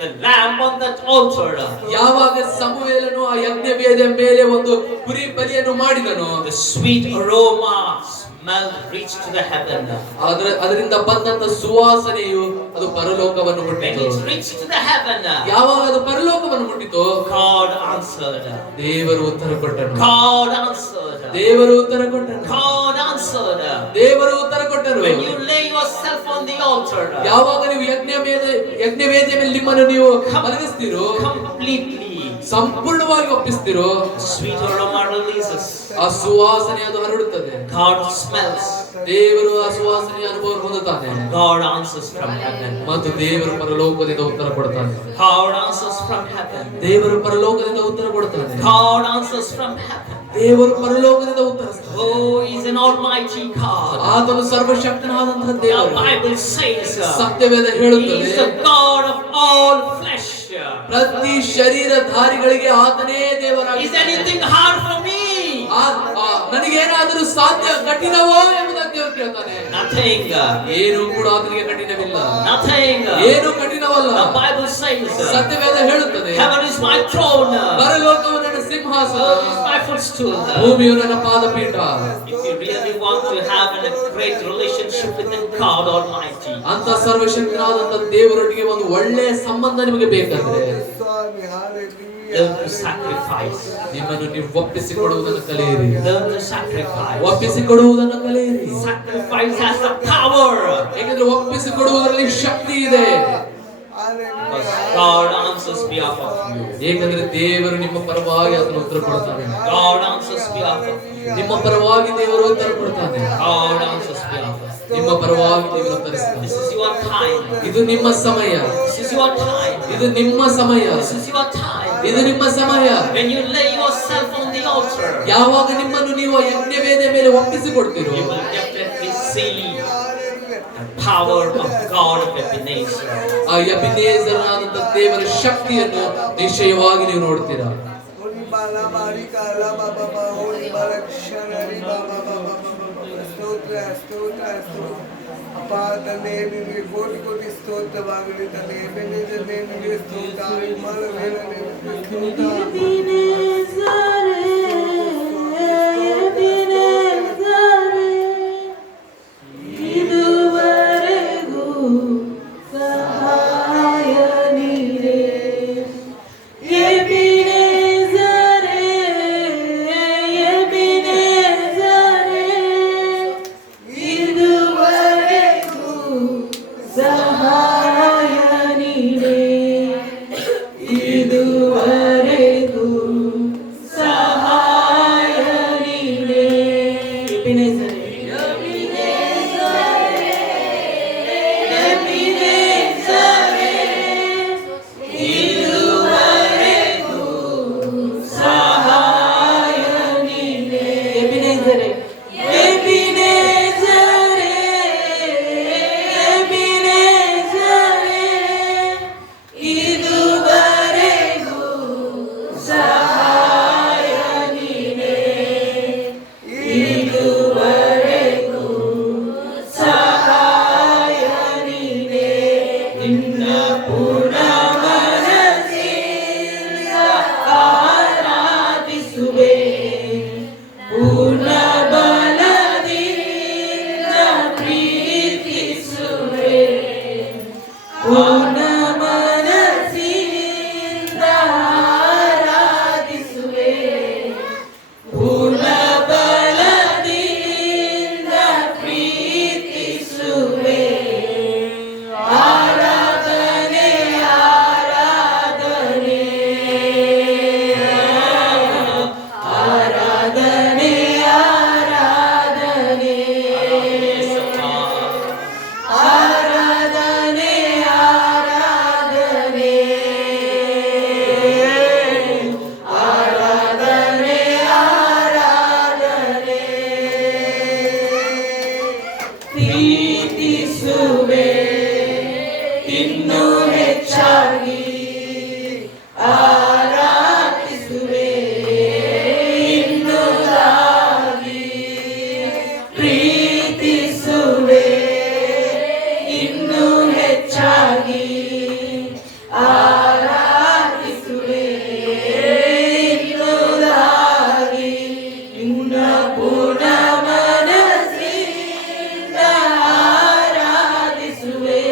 the lamb on that altar, ಯಾವಾಗ ಸಮುವೇಲನು ಆ ಯಜ್ಞವೇದಿಯ ಮೇಲೆ ಒಂದು ಕುರಿ ಬಲಿಯನ್ನು ಮಾಡಿದನು, the sweet aroma smell reached to the heaven. ಅದರಿಂದ ಬಂದಂತ ಸುವಾಸನೆಯು ಅದು ಪರಲೋಕವನ್ನು When ಮುಟ್ಟಿತು. it reached to the heaven, ಯಾವಾಗ ಅದು ಪರಲೋಕವನ್ನು ಮುಟ್ಟಿತು, God answered. ದೇವರು ಉತ್ತರ ಕೊಟ್ಟನು. God answered. ದೇವರು ಉತ್ತರ ಕೊಟ್ಟನು. God answered. ದೇವರು ಉತ್ತರ ಕೊಟ್ಟರು. When you lay yourself on the altar, ಯಾವಾಗ ನೀವು ಯಜ್ಞವೇದಿಯ ಮೇಲೆ ನಿಮ್ಮನ್ನು ನೀವು ಮಲಗಿಸ್ತೀರೋ, completely, ಸಂಪೂರ್ಣವಾಗಿ ಒಪ್ಪಿಸ್ತೀರೋ, sweet aroma releases. ಆ ಸುವಾಸನೆ ಅದು ಹರಡುತ್ತದೆ. God smells. ದೇವರು ಆ ಸುವಾಸನೆಯ ಅನುಭವ ಹೊಂದುತ್ತಾನೆ. God answers from heaven. ಮತ್ತು ದೇವರು ಪರಲೋಕದಿಂದ ಉತ್ತರ ಕೊಡ್ತಾನೆ. God answers from heaven. ದೇವರು ಪರಲೋಕದಿಂದ ಉತ್ತರ ಕೊಡ್ತಾನೆ. God answers from heaven. ದೇವರು ಪರಲೋಕದಿಂದ ಉತ್ತರಿಸ್ತಾನೆ. Oh, he's an almighty God. ಆತನು ಸರ್ವಶಕ್ತನಾದಂತಹ The ದೇವರು. Bible says, ಸತ್ಯವೇದ he ಹೇಳುತ್ತದೆ, is the God of all flesh. ಪ್ರತಿ ಶರೀರಧಾರಿಗಳಿಗೆ ಆತನೇ Is ದೇವರಾಗಿದ್ದಾನೆ. anything hard for me? ನನಗೇನಾದರೂ ಸಾಧ್ಯ ಕಠಿಣವೋ ಎಂಬುದನ್ನು ದೇವರು ಕೇಳ್ತಾನೆ. Nothing. ಏನು ಕೂಡ ಆತನಿಗೆ ಕಠಿಣವಿಲ್ಲ. Nothing. ಏನು ಕಠಿಣವಲ್ಲ. The Bible says, ಸತ್ಯವೇದ ಹೇಳುತ್ತದೆ, heaven is my throne. ಪರಲೋಕವು ನನ್ನ ಸಿಂಹಾಸನ, Earth is my footstool. ಭೂಮಿಯು ನನ್ನ ಪಾದಪೀಠ. If you really want to have a great relationship with the God Almighty, ಅಂತ ಸರ್ವಶಕ್ತನಾದಂತ ದೇವರೊಟ್ಟಿಗೆ ಒಂದು ಒಳ್ಳೆಯ ಸಂಬಂಧ ನಿಮಗೆ ಬೇಕಂದ್ರೆ learn to sacrifice. ನಿಮ್ಮನ್ನು ನೀವು ಒಪ್ಪಿಸಿಕೊಡುವುದನ್ನು ಕಲಿಯಿರಿ. Learn to sacrifice. ಒಪ್ಪಿಸಿಕೊಡುವುದನ್ನು ಕಲಿಯಿರಿ. Sacrifice has the power. ಯಾಕಂದ್ರೆ ಒಪ್ಪಿಸಿಕೊಡುವುದರಲ್ಲಿ ಶಕ್ತಿ ಇದೆ. Because God answers behalf of you. ಏಕೆಂದ್ರೆ ದೇವರು ನಿಮ್ಮ ಪರವಾಗಿ ಅದನ್ನು ಉತ್ತರ ಕೊಡ್ತಾನೆ. God answers behalf of you. ನಿಮ್ಮ ಪರವಾಗಿ ದೇವರು ಉತ್ತರ ಕೊಡ್ತಾನೆ. God answers behalf of you. ನಿಮ್ಮ ಪರವಾಗಿ ದೇವರು ಉತ್ತರಿಸ್ತಾನೆ. This is your time. ಇದು ನಿಮ್ಮ ಸಮಯ. This is your time. ಇದು ನಿಮ್ಮ ಸಮಯ. This is your time. ಇದು ನಿಮ್ಮ ಸಮಯ. When you lay yourself on the altar, ಯಾವಾಗ ನಿಮ್ಮನ್ನು ನೀವು ಯಜ್ಞವೇದಿಯ ಮೇಲೆ ಒಪ್ಪಿಸಿಕೊಡ್ತೀರೋ, you will definitely see the power of God of Ebenezer. ಆ ಎಬೆನೇಜರನಾದಂತ ದೇವರ ಶಕ್ತಿಯನ್ನು ನಿಶ್ಚಯವಾಗಿ ನೀವು ನೋಡ್ತೀರಾ. ಅಪ್ಪ ತಂದೆ ನಿನಗೆ ಕೋಟಿ ಕೋಟಿ ಸ್ತೋತ್ರವಾಗಲಿ ತಂದೆ. ಎಬೆನೇಜರ್ ನಿನಗೆ ಸ್ತೋತ್ರ, ಇಮ್ಮಾನುವೇಲ ನಿನಗೆ ಇದುವರೆಗೂ ಪ್ರೀತಿಸುವೆ ಇನ್ನೂ ಹೆಚ್ಚಾಗಿ ಆರಾಧಿಸುವೆ ಇನ್ನುದಾಗಿ ಪ್ರೀತಿಸುವೆ ಇನ್ನೂ ಹೆಚ್ಚಾಗಿ ಆರಾಧಿಸುವೆ ಇನ್ನುದಾಗಿ ನಿನ್ನ ಪೂರ್ಣ ಮನಸ್ಸಿಂದ ಆರಾಧಿಸುವೆ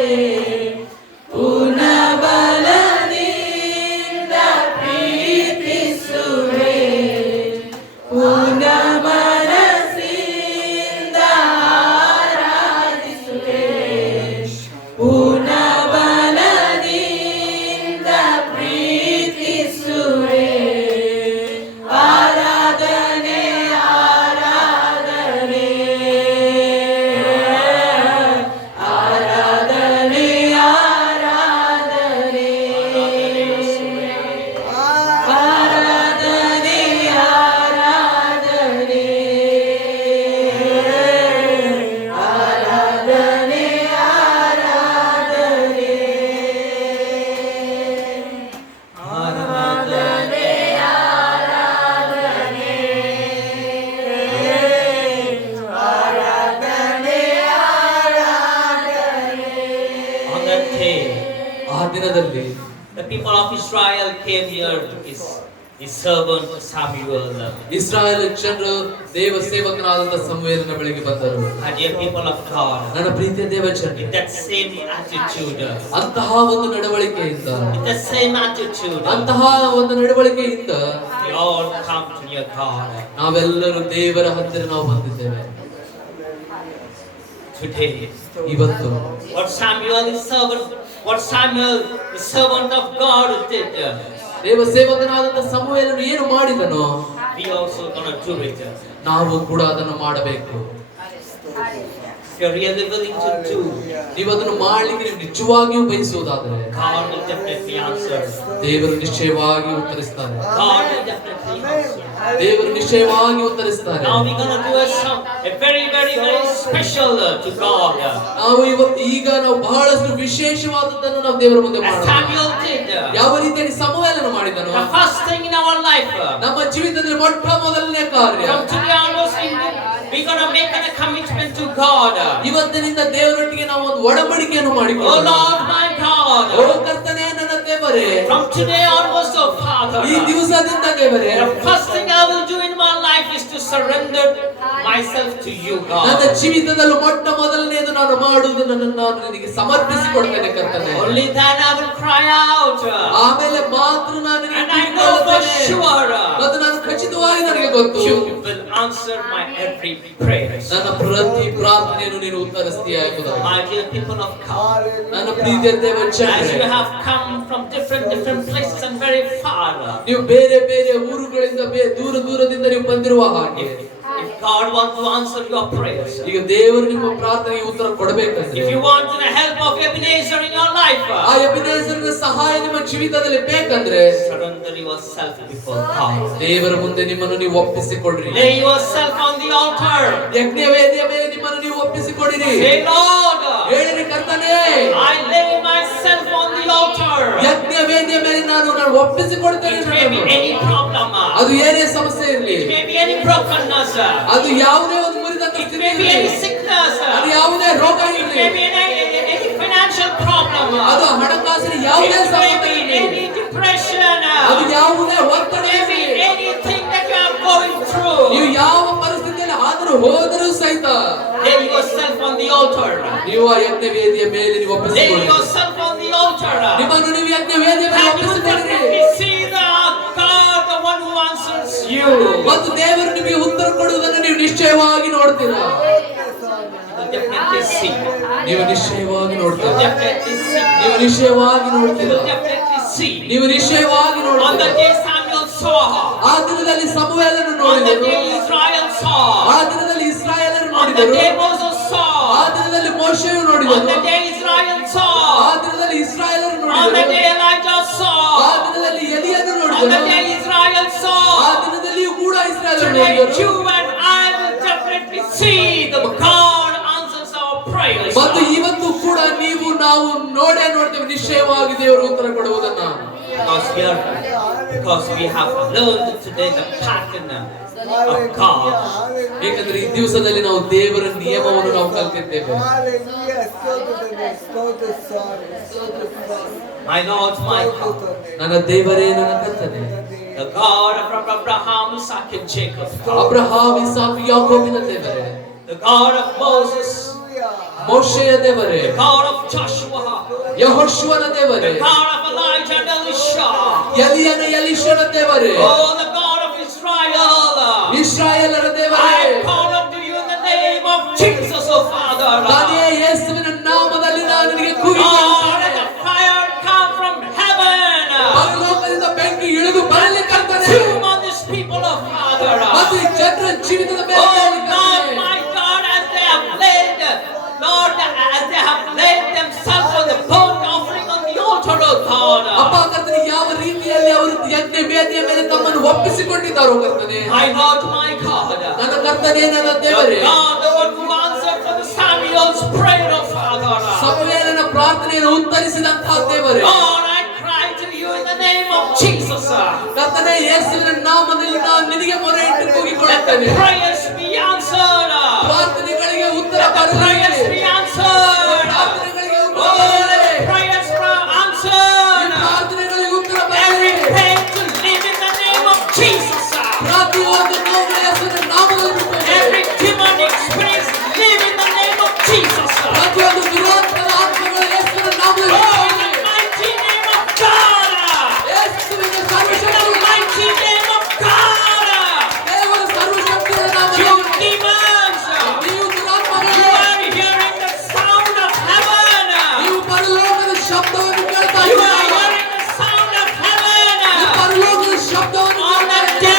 ಪೂರ್ಣ ಬಲದಿಂದ ಪ್ರೀತಿಸುವೆ ಪೂರ್ಣ ಮನಸ್ಸಿಂದ ಆರಾಧಿಸುವೆ ಪೂರ್ಣ ಬಲದಿಂದ ಪ್ರೀತಿಸುವೆ ಆರಾಧನೆ ಆರಾಧನೆ ಆರಾಧನೆ ಆರಾಧನೆ ಆರಾಧನೆ ಆರಾಧನೆ ಆರಾಧನೆ On that day, ಆ ದಿನದಲ್ಲಿ the people of Israel came here to his servant Samuel. Israel ಜನರು ದೇವ ಸೇವಕನಾದಂತ ಸಮುವೇಲನ ಬಳಿಗೆ ಬಂದರು. And dear people of God, ನನ್ನ ಪ್ರೀತಿಯ ದೇವ ಜನರೇ, with that same attitude, ಅಂತಹ ಒಂದು ನಡವಳಿಕೆಯಿಂದ with the same attitude, ಅಂತಹ ಒಂದು ನಡವಳಿಕೆಯಿಂದ we all come to near God. ನಾವೆಲ್ಲರೂ ದೇವರ ಹತ್ತಿರ ನಾವು ಬಂದಿದ್ದೇವೆ. Today, ಇವತ್ತು what Samuel, the servant of God, did, ದೇವ ಸೇವಕನಾದಂತ ಸಮುವೇಲನು ಏನು ಮಾಡಿದನೋ we also gonna do it. ನಾವು ಕೂಡ ಅದನ್ನು ಮಾಡಬೇಕು. If you're really willing to do, ನೀವು ಅದನ್ನು ಮಾಡ್ಲಿಕ್ಕೆ ನೀವು ನಿಜವಾಗಿಯೂ ಬಯಸುವುದಾದರೆ God will definitely answer. ದೇವರು ನಿಶ್ಚಯವಾಗಿ ಉತ್ತರಿಸ್ತಾರೆ. God will definitely answer. ದೇವರು ನಿಶ್ಚಯವಾಗಿ ಉತ್ತರಿಸ್ತಾರೆ. Now we're gonna do a very, very, very special to God. ನಾವು ಈಗ ನಾವು ಬಹಳಷ್ಟು ವಿಶೇಷವಾದದ್ದನ್ನು ನಾವು ದೇವರ ಮುಂದೆ As ಮಾಡೋಣ. Samuel did. ಯಾವ ರೀತಿಯಾಗಿ ಸಮುವೇಲನು ಮಾಡಿದನು? The first thing in our life. ನಮ್ಮ ಜೀವಿತದಲ್ಲಿ ಮೊಟ್ಟ ಮೊದಲನೇ ಕಾರ್ಯ, From today onwards, we're gonna make a commitment to God. ಇವತ್ತಿನಿಂದ ದೇವರೊಟ್ಟಿಗೆ ನಾವು ಒಂದು ಒಡಂಬಡಿಕೆಯನ್ನು Oh ಮಾಡಿಕೊಳ್ಳೋಣ. Lord, my God. ಓ ಕರ್ತನೇ ನನ್ನ ದೇವರೇ, From today onwards, oh Father. ಈ ದಿವಸದಿಂದ ದೇವರೇ, The first thing I will do in my life is to surrender myself to you, ನನ್ನ God. ಜೀವಿತದಲ್ಲಿ ಮೊಟ್ಟ ಮೊದಲನೇದು ನಾನು ಮಾಡುವುದು ನಾನು ನಿನಗೆ ಸಮರ್ಪಿಸಿ ಕೊಡ್ತೇನೆ ಕರ್ತನೇ. Only then I will cry out. ಆಮೇಲೆ ಮಾತ್ರ ನಾನು ನಿನಗೆ And I know for ಕೂಗಿಕೊಳ್ಳುತ್ತೇನೆ. sure ಮತ್ತು ನಾನು ಖಚಿತವಾಗಿ ನನಗೆ ಗೊತ್ತು, you will answer my every prayer. ನನ್ನ ಪ್ರತಿ ಪ್ರಾರ್ಥನೆಯನ್ನು ನೀನು ಉತ್ತರಿಸ್ತೀಯ ಎಂಬುದಾಗಿ. My dear people of God, ನನ್ನ ಪ್ರೀತಿಯ ದೇವ as ಜನರೇ, you have come from different places and very far, ನೀವು ಬೇರೆ ಬೇರೆ ಊರುಗಳಿಂದ ದೂರದಿಂದ ನೀವು ಬಂದಿರುವ ಹಾಗೆ, if God wants to answer your prayers, ಈಗ ದೇವರು ನಿಮ್ಮ ಪ್ರಾರ್ಥನೆಗೆ ಉತ್ತರ ಕೊಡಬೇಕಂದ್ರೆ, if you want the help of Ebenezer in your life, ಆ ಎಬಿನೇಜರನ ಸಹಾಯ ನಿಮ್ಮ ಜೀವಿತದಲ್ಲಿ ಬೇಕಂದ್ರೆ surrender yourself before God. ದೇವರ ಮುಂದೆ ನಿಮ್ಮನ್ನು ನೀವು ಒಪ್ಪಿಸಿಕೊಡ್ರಿ. Lay yourself on the altar. ಯಜ್ಞ ವೇದಿಯ ಮೇಲೆ ನಿಮ್ಮನ್ನು ನೀವು ಒಪ್ಪಿಸಿಕೊಡಿರಿ. Say, Lord, ಹೇಳಿರಿ ಕರ್ತನೇ, I lay myself on the altar. ಯಜ್ಞ ವೇದಿಯ ಮೇಲೆ ನಾನು ಒಪ್ಪಿಸಿಕೊಡ್ತೇನೆ. It may be any problem. ಅದು ಏನೇ ಸಮಸ್ಯೆ ಇರಲಿ, It may be any brokenness. ಅದು ಯಾವುದೇ ಒಂದು ಮುರಿದಂತ It ಸ್ಥಿತಿ may be ಇರಲಿ, any sickness. ಅದು ಯಾವುದೇ ರೋಗ It ಇರಲಿ, may be any financial problem. ಅದು ಹಣಕಾಸಿನ ಯಾವುದೇ It may ಸಮಸ್ಯೆ be ಇರಲಿ, any depression. ಅದು ಯಾವುದೇ ಒತ್ತಡ It may be ಇರಲಿ, anything that you are going through. ನೀವು ಯಾವ ಪರಿಸ್ಥಿತಿಯಲ್ಲಿ ಆದರೂ ಹೋದರೂ ಸಹಿತ Lay yourself on the altar. ನೀವು ಆ ಯಜ್ಞ ವೇದಿಯ ಮೇಲೆ ನೀವು Lay ಒಪ್ಪಿಸಿಕೊಳ್ಳಿ. yourself on the altar. ನಿಮ್ಮನ್ನು ನೀವು ಯಜ್ಞ ವೇದಿಯ ಮೇಲೆ And you will ಒಪ್ಪಿಸಿಕೊಳ್ಳಿರಿ. definitely see the God, the one who answers you. ಮತ್ತು ದೇವರು ನಿಮಗೆ ಉತ್ತರ ಕೊಡುವುದನ್ನು ನೀವು ನಿಶ್ಚಯವಾಗಿ ನೋಡ್ತೀರಾ. You will definitely see. ನೀವು ನಿಶ್ಚಯವಾಗಿ You will ನೋಡ್ತೀರಾ. definitely see. ನೀವು ನಿಶ್ಚಯವಾಗಿ You ನೋಡ್ತೀರಾ. will definitely see. ನೀವು ನಿಶ್ಚಯವಾಗಿ On the ನೋಡ್ತೀರಾ. day Samuel saw, ಆ ದಿನದಲ್ಲಿ ಸಮುವೇಲನು on the ನೋಡಿದರು, day Israel ಆ saw, ದಿನದಲ್ಲಿ ಇಸ್ರಾಯೇಲರು on the ನೋಡಿದರು, day Moses ಆ saw, ದಿನದಲ್ಲಿ ಮೋಶೆಯು on ನೋಡಿದನು, the day Israel ಆ saw, ದಿನದಲ್ಲಿ ಇಸ್ರಾಯೇಲರು on the ನೋಡಿದರು, day Elijah ಆ saw, ದಿನದಲ್ಲಿ ಎಲಿಯನು on the ನೋಡಿದನು, day Israel ಆ saw. ದಿನದಲ್ಲಿಯೂ ಕೂಡ ಇಸ್ರಾಯೇಲರು Today ನೋಡಿದರು. you and I will definitely see the God answers our prayers. ಮತ್ತು ಇವತ್ತು ಕೂಡ ನೀವು ನಾವು ನೋಡ್ತೇವೆ ನಿಶ್ಚಯವಾಗಿ ದೇವರು ಉತ್ತರ ಕೊಡುವುದನ್ನ. Because we have learned today the pattern of God. ಏಕೆಂದ್ರೆ ಈ ದಿವಸದಲ್ಲಿ ನಾವು ದೇವರ ನಿಯಮವನ್ನು ನಾವು ಕಲಿತಿದ್ದೇವೆ. My Lord, my God, ನನ್ನ ದೇವರೇ ನನ್ನ ಕರ್ತನೇ, the God of Abraham, Isaac, and Jacob, Abraham Isaac ಯಾಕೋಬಿನ ದೇವರೇ, the God of Moses, ಮೋಶೆಯ ದೇವರೇ, the God of Joshua, ಯೆಹೋಶುವನ ದೇವರೇ, the God of Elijah and Elisha, ಎಲಿಯನ ಎಲಿಷನ ದೇವರೇ, oh, the God of Israel. ಇಸ್ರಾಯೇಲರ ದೇವರೇ, I call unto you in the name of Jesus, oh Father. ತಾನೇ ಯೇಸುವಿನ ನಾಮದಲ್ಲಿ ನಾನು ನಿನಗೆ Lord, ಕೂಗುತ್ತೇನೆ. let the fire come from heaven. ಪರಲೋಕದಿಂದ ಬೆಂಕಿ ಇಳಿದು ಬರಲಿ ಕರ್ತನೇ. Consume on these people, oh Father. ಮತ್ತು ಈ ಜನರ ಜೀವಿತದ ಮೇಲೆ Oh ಬರಲಿ God, ಕರ್ತನೇ. my God, as they have laid, Lord, as they have laid themselves on the burnt offering on the altar, oh God. ಅಪ್ಪ ಕರ್ತನೇ, ಯಾವ ರೀತಿಯಲ್ಲಿ ಅವರು ಯಜ್ಞ ವೇದಿಯ ಮೇಲೆ ತಮ್ಮನ್ನು ಒಪ್ಪಿಸಿಕೊಂಡಿದ್ದಾರೋ ಕರ್ತನೇ, My Lord, my God. ನನ್ನ ಕರ್ತನೇ, ನನ್ನ The ದೇವರೇ, God, the one who answered for the Samuel's prayer, oh Father. ಸಮುವೇಲನ ಪ್ರಾರ್ಥನೆಯನ್ನು ಉತ್ತರಿಸಿದಂತಹ ದೇವರೇ, Lord, I cry to you in the name of Jesus. ಕರ್ತನೇ, ಯೇಸುವಿನ ನಾಮದಲ್ಲಿ ನಾನು ನಿನಗೆ ಮೊರೆ ಇಟ್ಟು Let the ಕೂಗಿಕೊಳ್ಳುತ್ತೇನೆ. prayers be answered. ಪ್ರಾರ್ಥನೆಗಳಿಗೆ ಉತ್ತರ Let the ಬರಲಿ. prayers be answered. ಪ್ರಾರ್ಥನೆಗಳಿಗೆ ಉತ್ತರ Oh, let ಬರಲಿ. the prayers be answered. ಪ್ರಾರ್ಥನೆಗಳಿಗೆ ಉತ್ತರ Every ಬರಲಿ. pain to live in the name of Jesus. ಪ್ರತಿಯೊಂದು ನೋವು ಯೇಸುವಿನ ನಾಮದಲ್ಲಿ ಬಿಟ್ಟು Every demonic spirits live in the name of Jesus. ಪ್ರತಿಯೊಂದು ದುರಾತ್ಮದ ಆತ್ಮಗಳು ಯೇಸುವಿನ ನಾಮದಲ್ಲಿ Oh, in ಬಿಟ್ಟು the mighty name of God. ಯೇಸುವಿನ In the ಸರ್ವಶಕ್ತಿಯುಳ್ಳ mighty name of God. ದೇವರ ಸರ್ವಶಕ್ತಿಯುಳ್ಳ You ನಾಮದಲ್ಲಿ demons. ನೀವು You ದುರಾತ್ಮಗಳೇ, are hearing the sound of heaven. ನೀವು ಪರಲೋಕದ ಶಬ್ದವನ್ನು ಕೇಳ್ತಾ You are ಇದ್ದೀರಾ. hearing the sound of ನೀವು heaven. ಪರಲೋಕದ ಶಬ್ದವನ್ನು On ಕೇಳ್ತಾ that ಇದ್ದೀರಾ.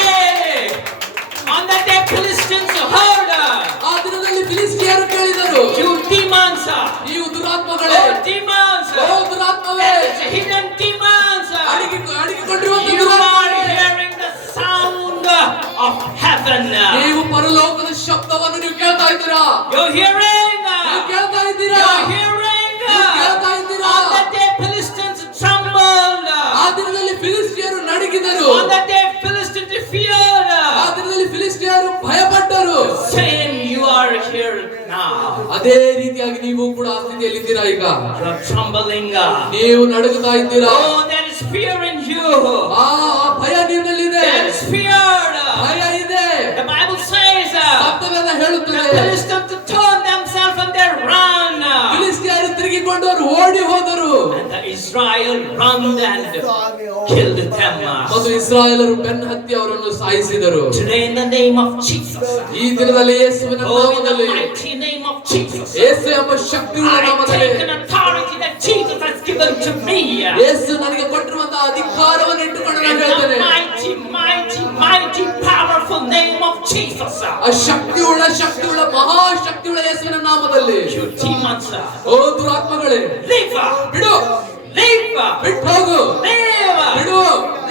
day Philistines heard. ಆ ದಿನದಲ್ಲಿ ಫಿಲಿಸ್ಟಿಯರು ಕೇಳಿದರು, You demons. ನೀವು ದುರಾತ್ಮಗಳೇ, Oh, demons. O ದುರಾತ್ಮವೇ, Hidden demons. ಅಡಗಿಕೊಂಡಿರುವಂತಹ You are ದುರಾತ್ಮಗಳೇ, hearing the sound of heaven. ನೀವು ಪರಲೋಕದ ಶಬ್ದವನ್ನು ನೀವು ಕೇಳ್ತಾ ಇದ್ದೀರಾ. You're hearing. ನೀವು ಕೇಳ್ತಾ ಇದ್ದೀರಾ. You're hearing. ನೀವು ಕೇಳ್ತಾ ಇದ್ದೀರಾ. On that day Philistines trembled. ಆ ದಿನದಲ್ಲಿ ಫಿಲಿಸ್ಟಿಯರು ನಡುಗಿದರು. On that day Philistines feared. ಆ ದಿನದಲ್ಲಿ ಫಿಲಿಸ್ಟಿಯರು ಭಯಪಟ್ಟರು. Same you are here now. ಅದೇ ರೀತಿಯಾಗಿ ನೀವು ಕೂಡ ಆ ಸ್ಥಿತಿಯಲ್ಲಿದ್ದೀರಾ ಈಗ. You're trembling. ನೀವು ನಡುಗುತ್ತಾ ಇದ್ದೀರಾ. Oh, there is fear in you. ಆ ಭಯ ನಿಮ್ಮಲ್ಲಿದೆ. There is fear. ಭಯ ಇದೆ. The Bible says ಶಬ್ದವೆಲ್ಲ the ಹೇಳುತ್ತದೆ, Philistines to turn themselves and they run. ಫಿಲಿಸ್ಟಿಯರು ತಿರುಗಿಕೊಂಡು ಅವರು ಓಡಿ ಹೋದರು. And the Israel run and killed them. ಮತ್ತು ಇಸ್ರಾಯೇಲರು ಬೆನ್ನು ಹತ್ತಿ ಅವರನ್ನು ಸಾಯಿಸಿದರು. Today in the name of Jesus. ಈ ದಿನದಲ್ಲಿ ಯೇಸುವಿನ Oh, in the ನಾಮದಲ್ಲಿ, mighty name of Jesus. ಯೇಸು ಎಂಬ ಶಕ್ತಿಯುಳ್ಳ I ನಾಮದಲ್ಲಿ, take an authority that Jesus has given to me. ಯೇಸು ನನಗೆ ಕೊಟ್ಟಿರುವಂತಹ ಅಧಿಕಾರವನ್ನು ಇಟ್ಟುಕೊಂಡು ನಾನು In ಹೇಳ್ತೇನೆ, the mighty, mighty, mighty, powerful name of Jesus. ಆ ಶಕ್ತಿಯುಳ್ಳ ಮಹಾಶಕ್ತಿಯುಳ್ಳ ಯೇಸುವಿನ ನಾಮದಲ್ಲಿ, You demons, ಓ ದುರಾತ್ಮಗಳೇ, leave. ಬಿಡು, Leave. ಬಿಟ್ಟು ಹೋಗು, Leave. ಬಿಡು,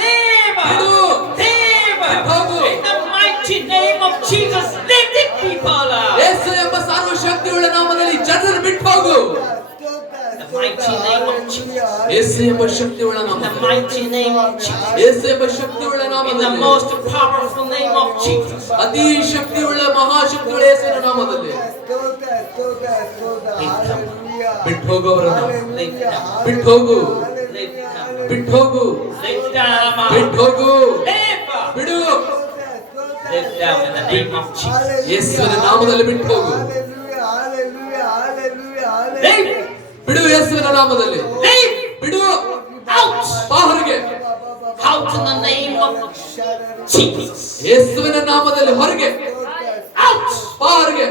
Leave. ಬಿಡು, Leave. ಹೋಗು. In the mighty name of Jesus, leave the people. ಯೇಸು ಎಂಬ ಸರ್ವಶಕ್ತಿಯುಳ್ಳ ನಾಮದಲ್ಲಿ ಜನರನ್ನು ಬಿಟ್ಟು ಹೋಗು. The mighty name of Jesus. ಯೇಸು ಎಂಬ ಶಕ್ತಿಯುಳ್ಳ In the ನಾಮದಲ್ಲಿ, mighty name of Jesus. ಯೇಸು ಎಂಬ ಶಕ್ತಿಯುಳ್ಳ In the ನಾಮದಲ್ಲಿ, most powerful name of Jesus. ಅತಿ ಶಕ್ತಿಯುಳ್ಳ ಮಹಾಶಕ್ತಿಯುಳ್ಳ ಯೇಸುವಿನ ನಾಮದಲ್ಲಿ ಬಿಟ್ಟು ಹೋಗು ಅವರನ್ನು, ಬಿಟ್ಟು ಹೋಗು, Leave them. ಬಿಟ್ಟು ಹೋಗು, Leave them. ಬಿಟ್ಟು ಹೋಗು, Leave. ಬಿಡು, Leave them in the name of Jesus. ಯೇಸುವಿನ ನಾಮದಲ್ಲಿ ಬಿಟ್ಟು ಹೋಗು, Leave. ಬಿಡು, ಯೇಸುವಿನ ನಾಮದಲ್ಲಿ Leave. ಬಿಡು, Out. ಬಾ ಹೊರಗೆ, Out in the name of Jesus. ಯೇಸುವಿನ ನಾಮದಲ್ಲಿ ಹೊರಗೆ, Out. ಬಾ ಹೊರಗೆ.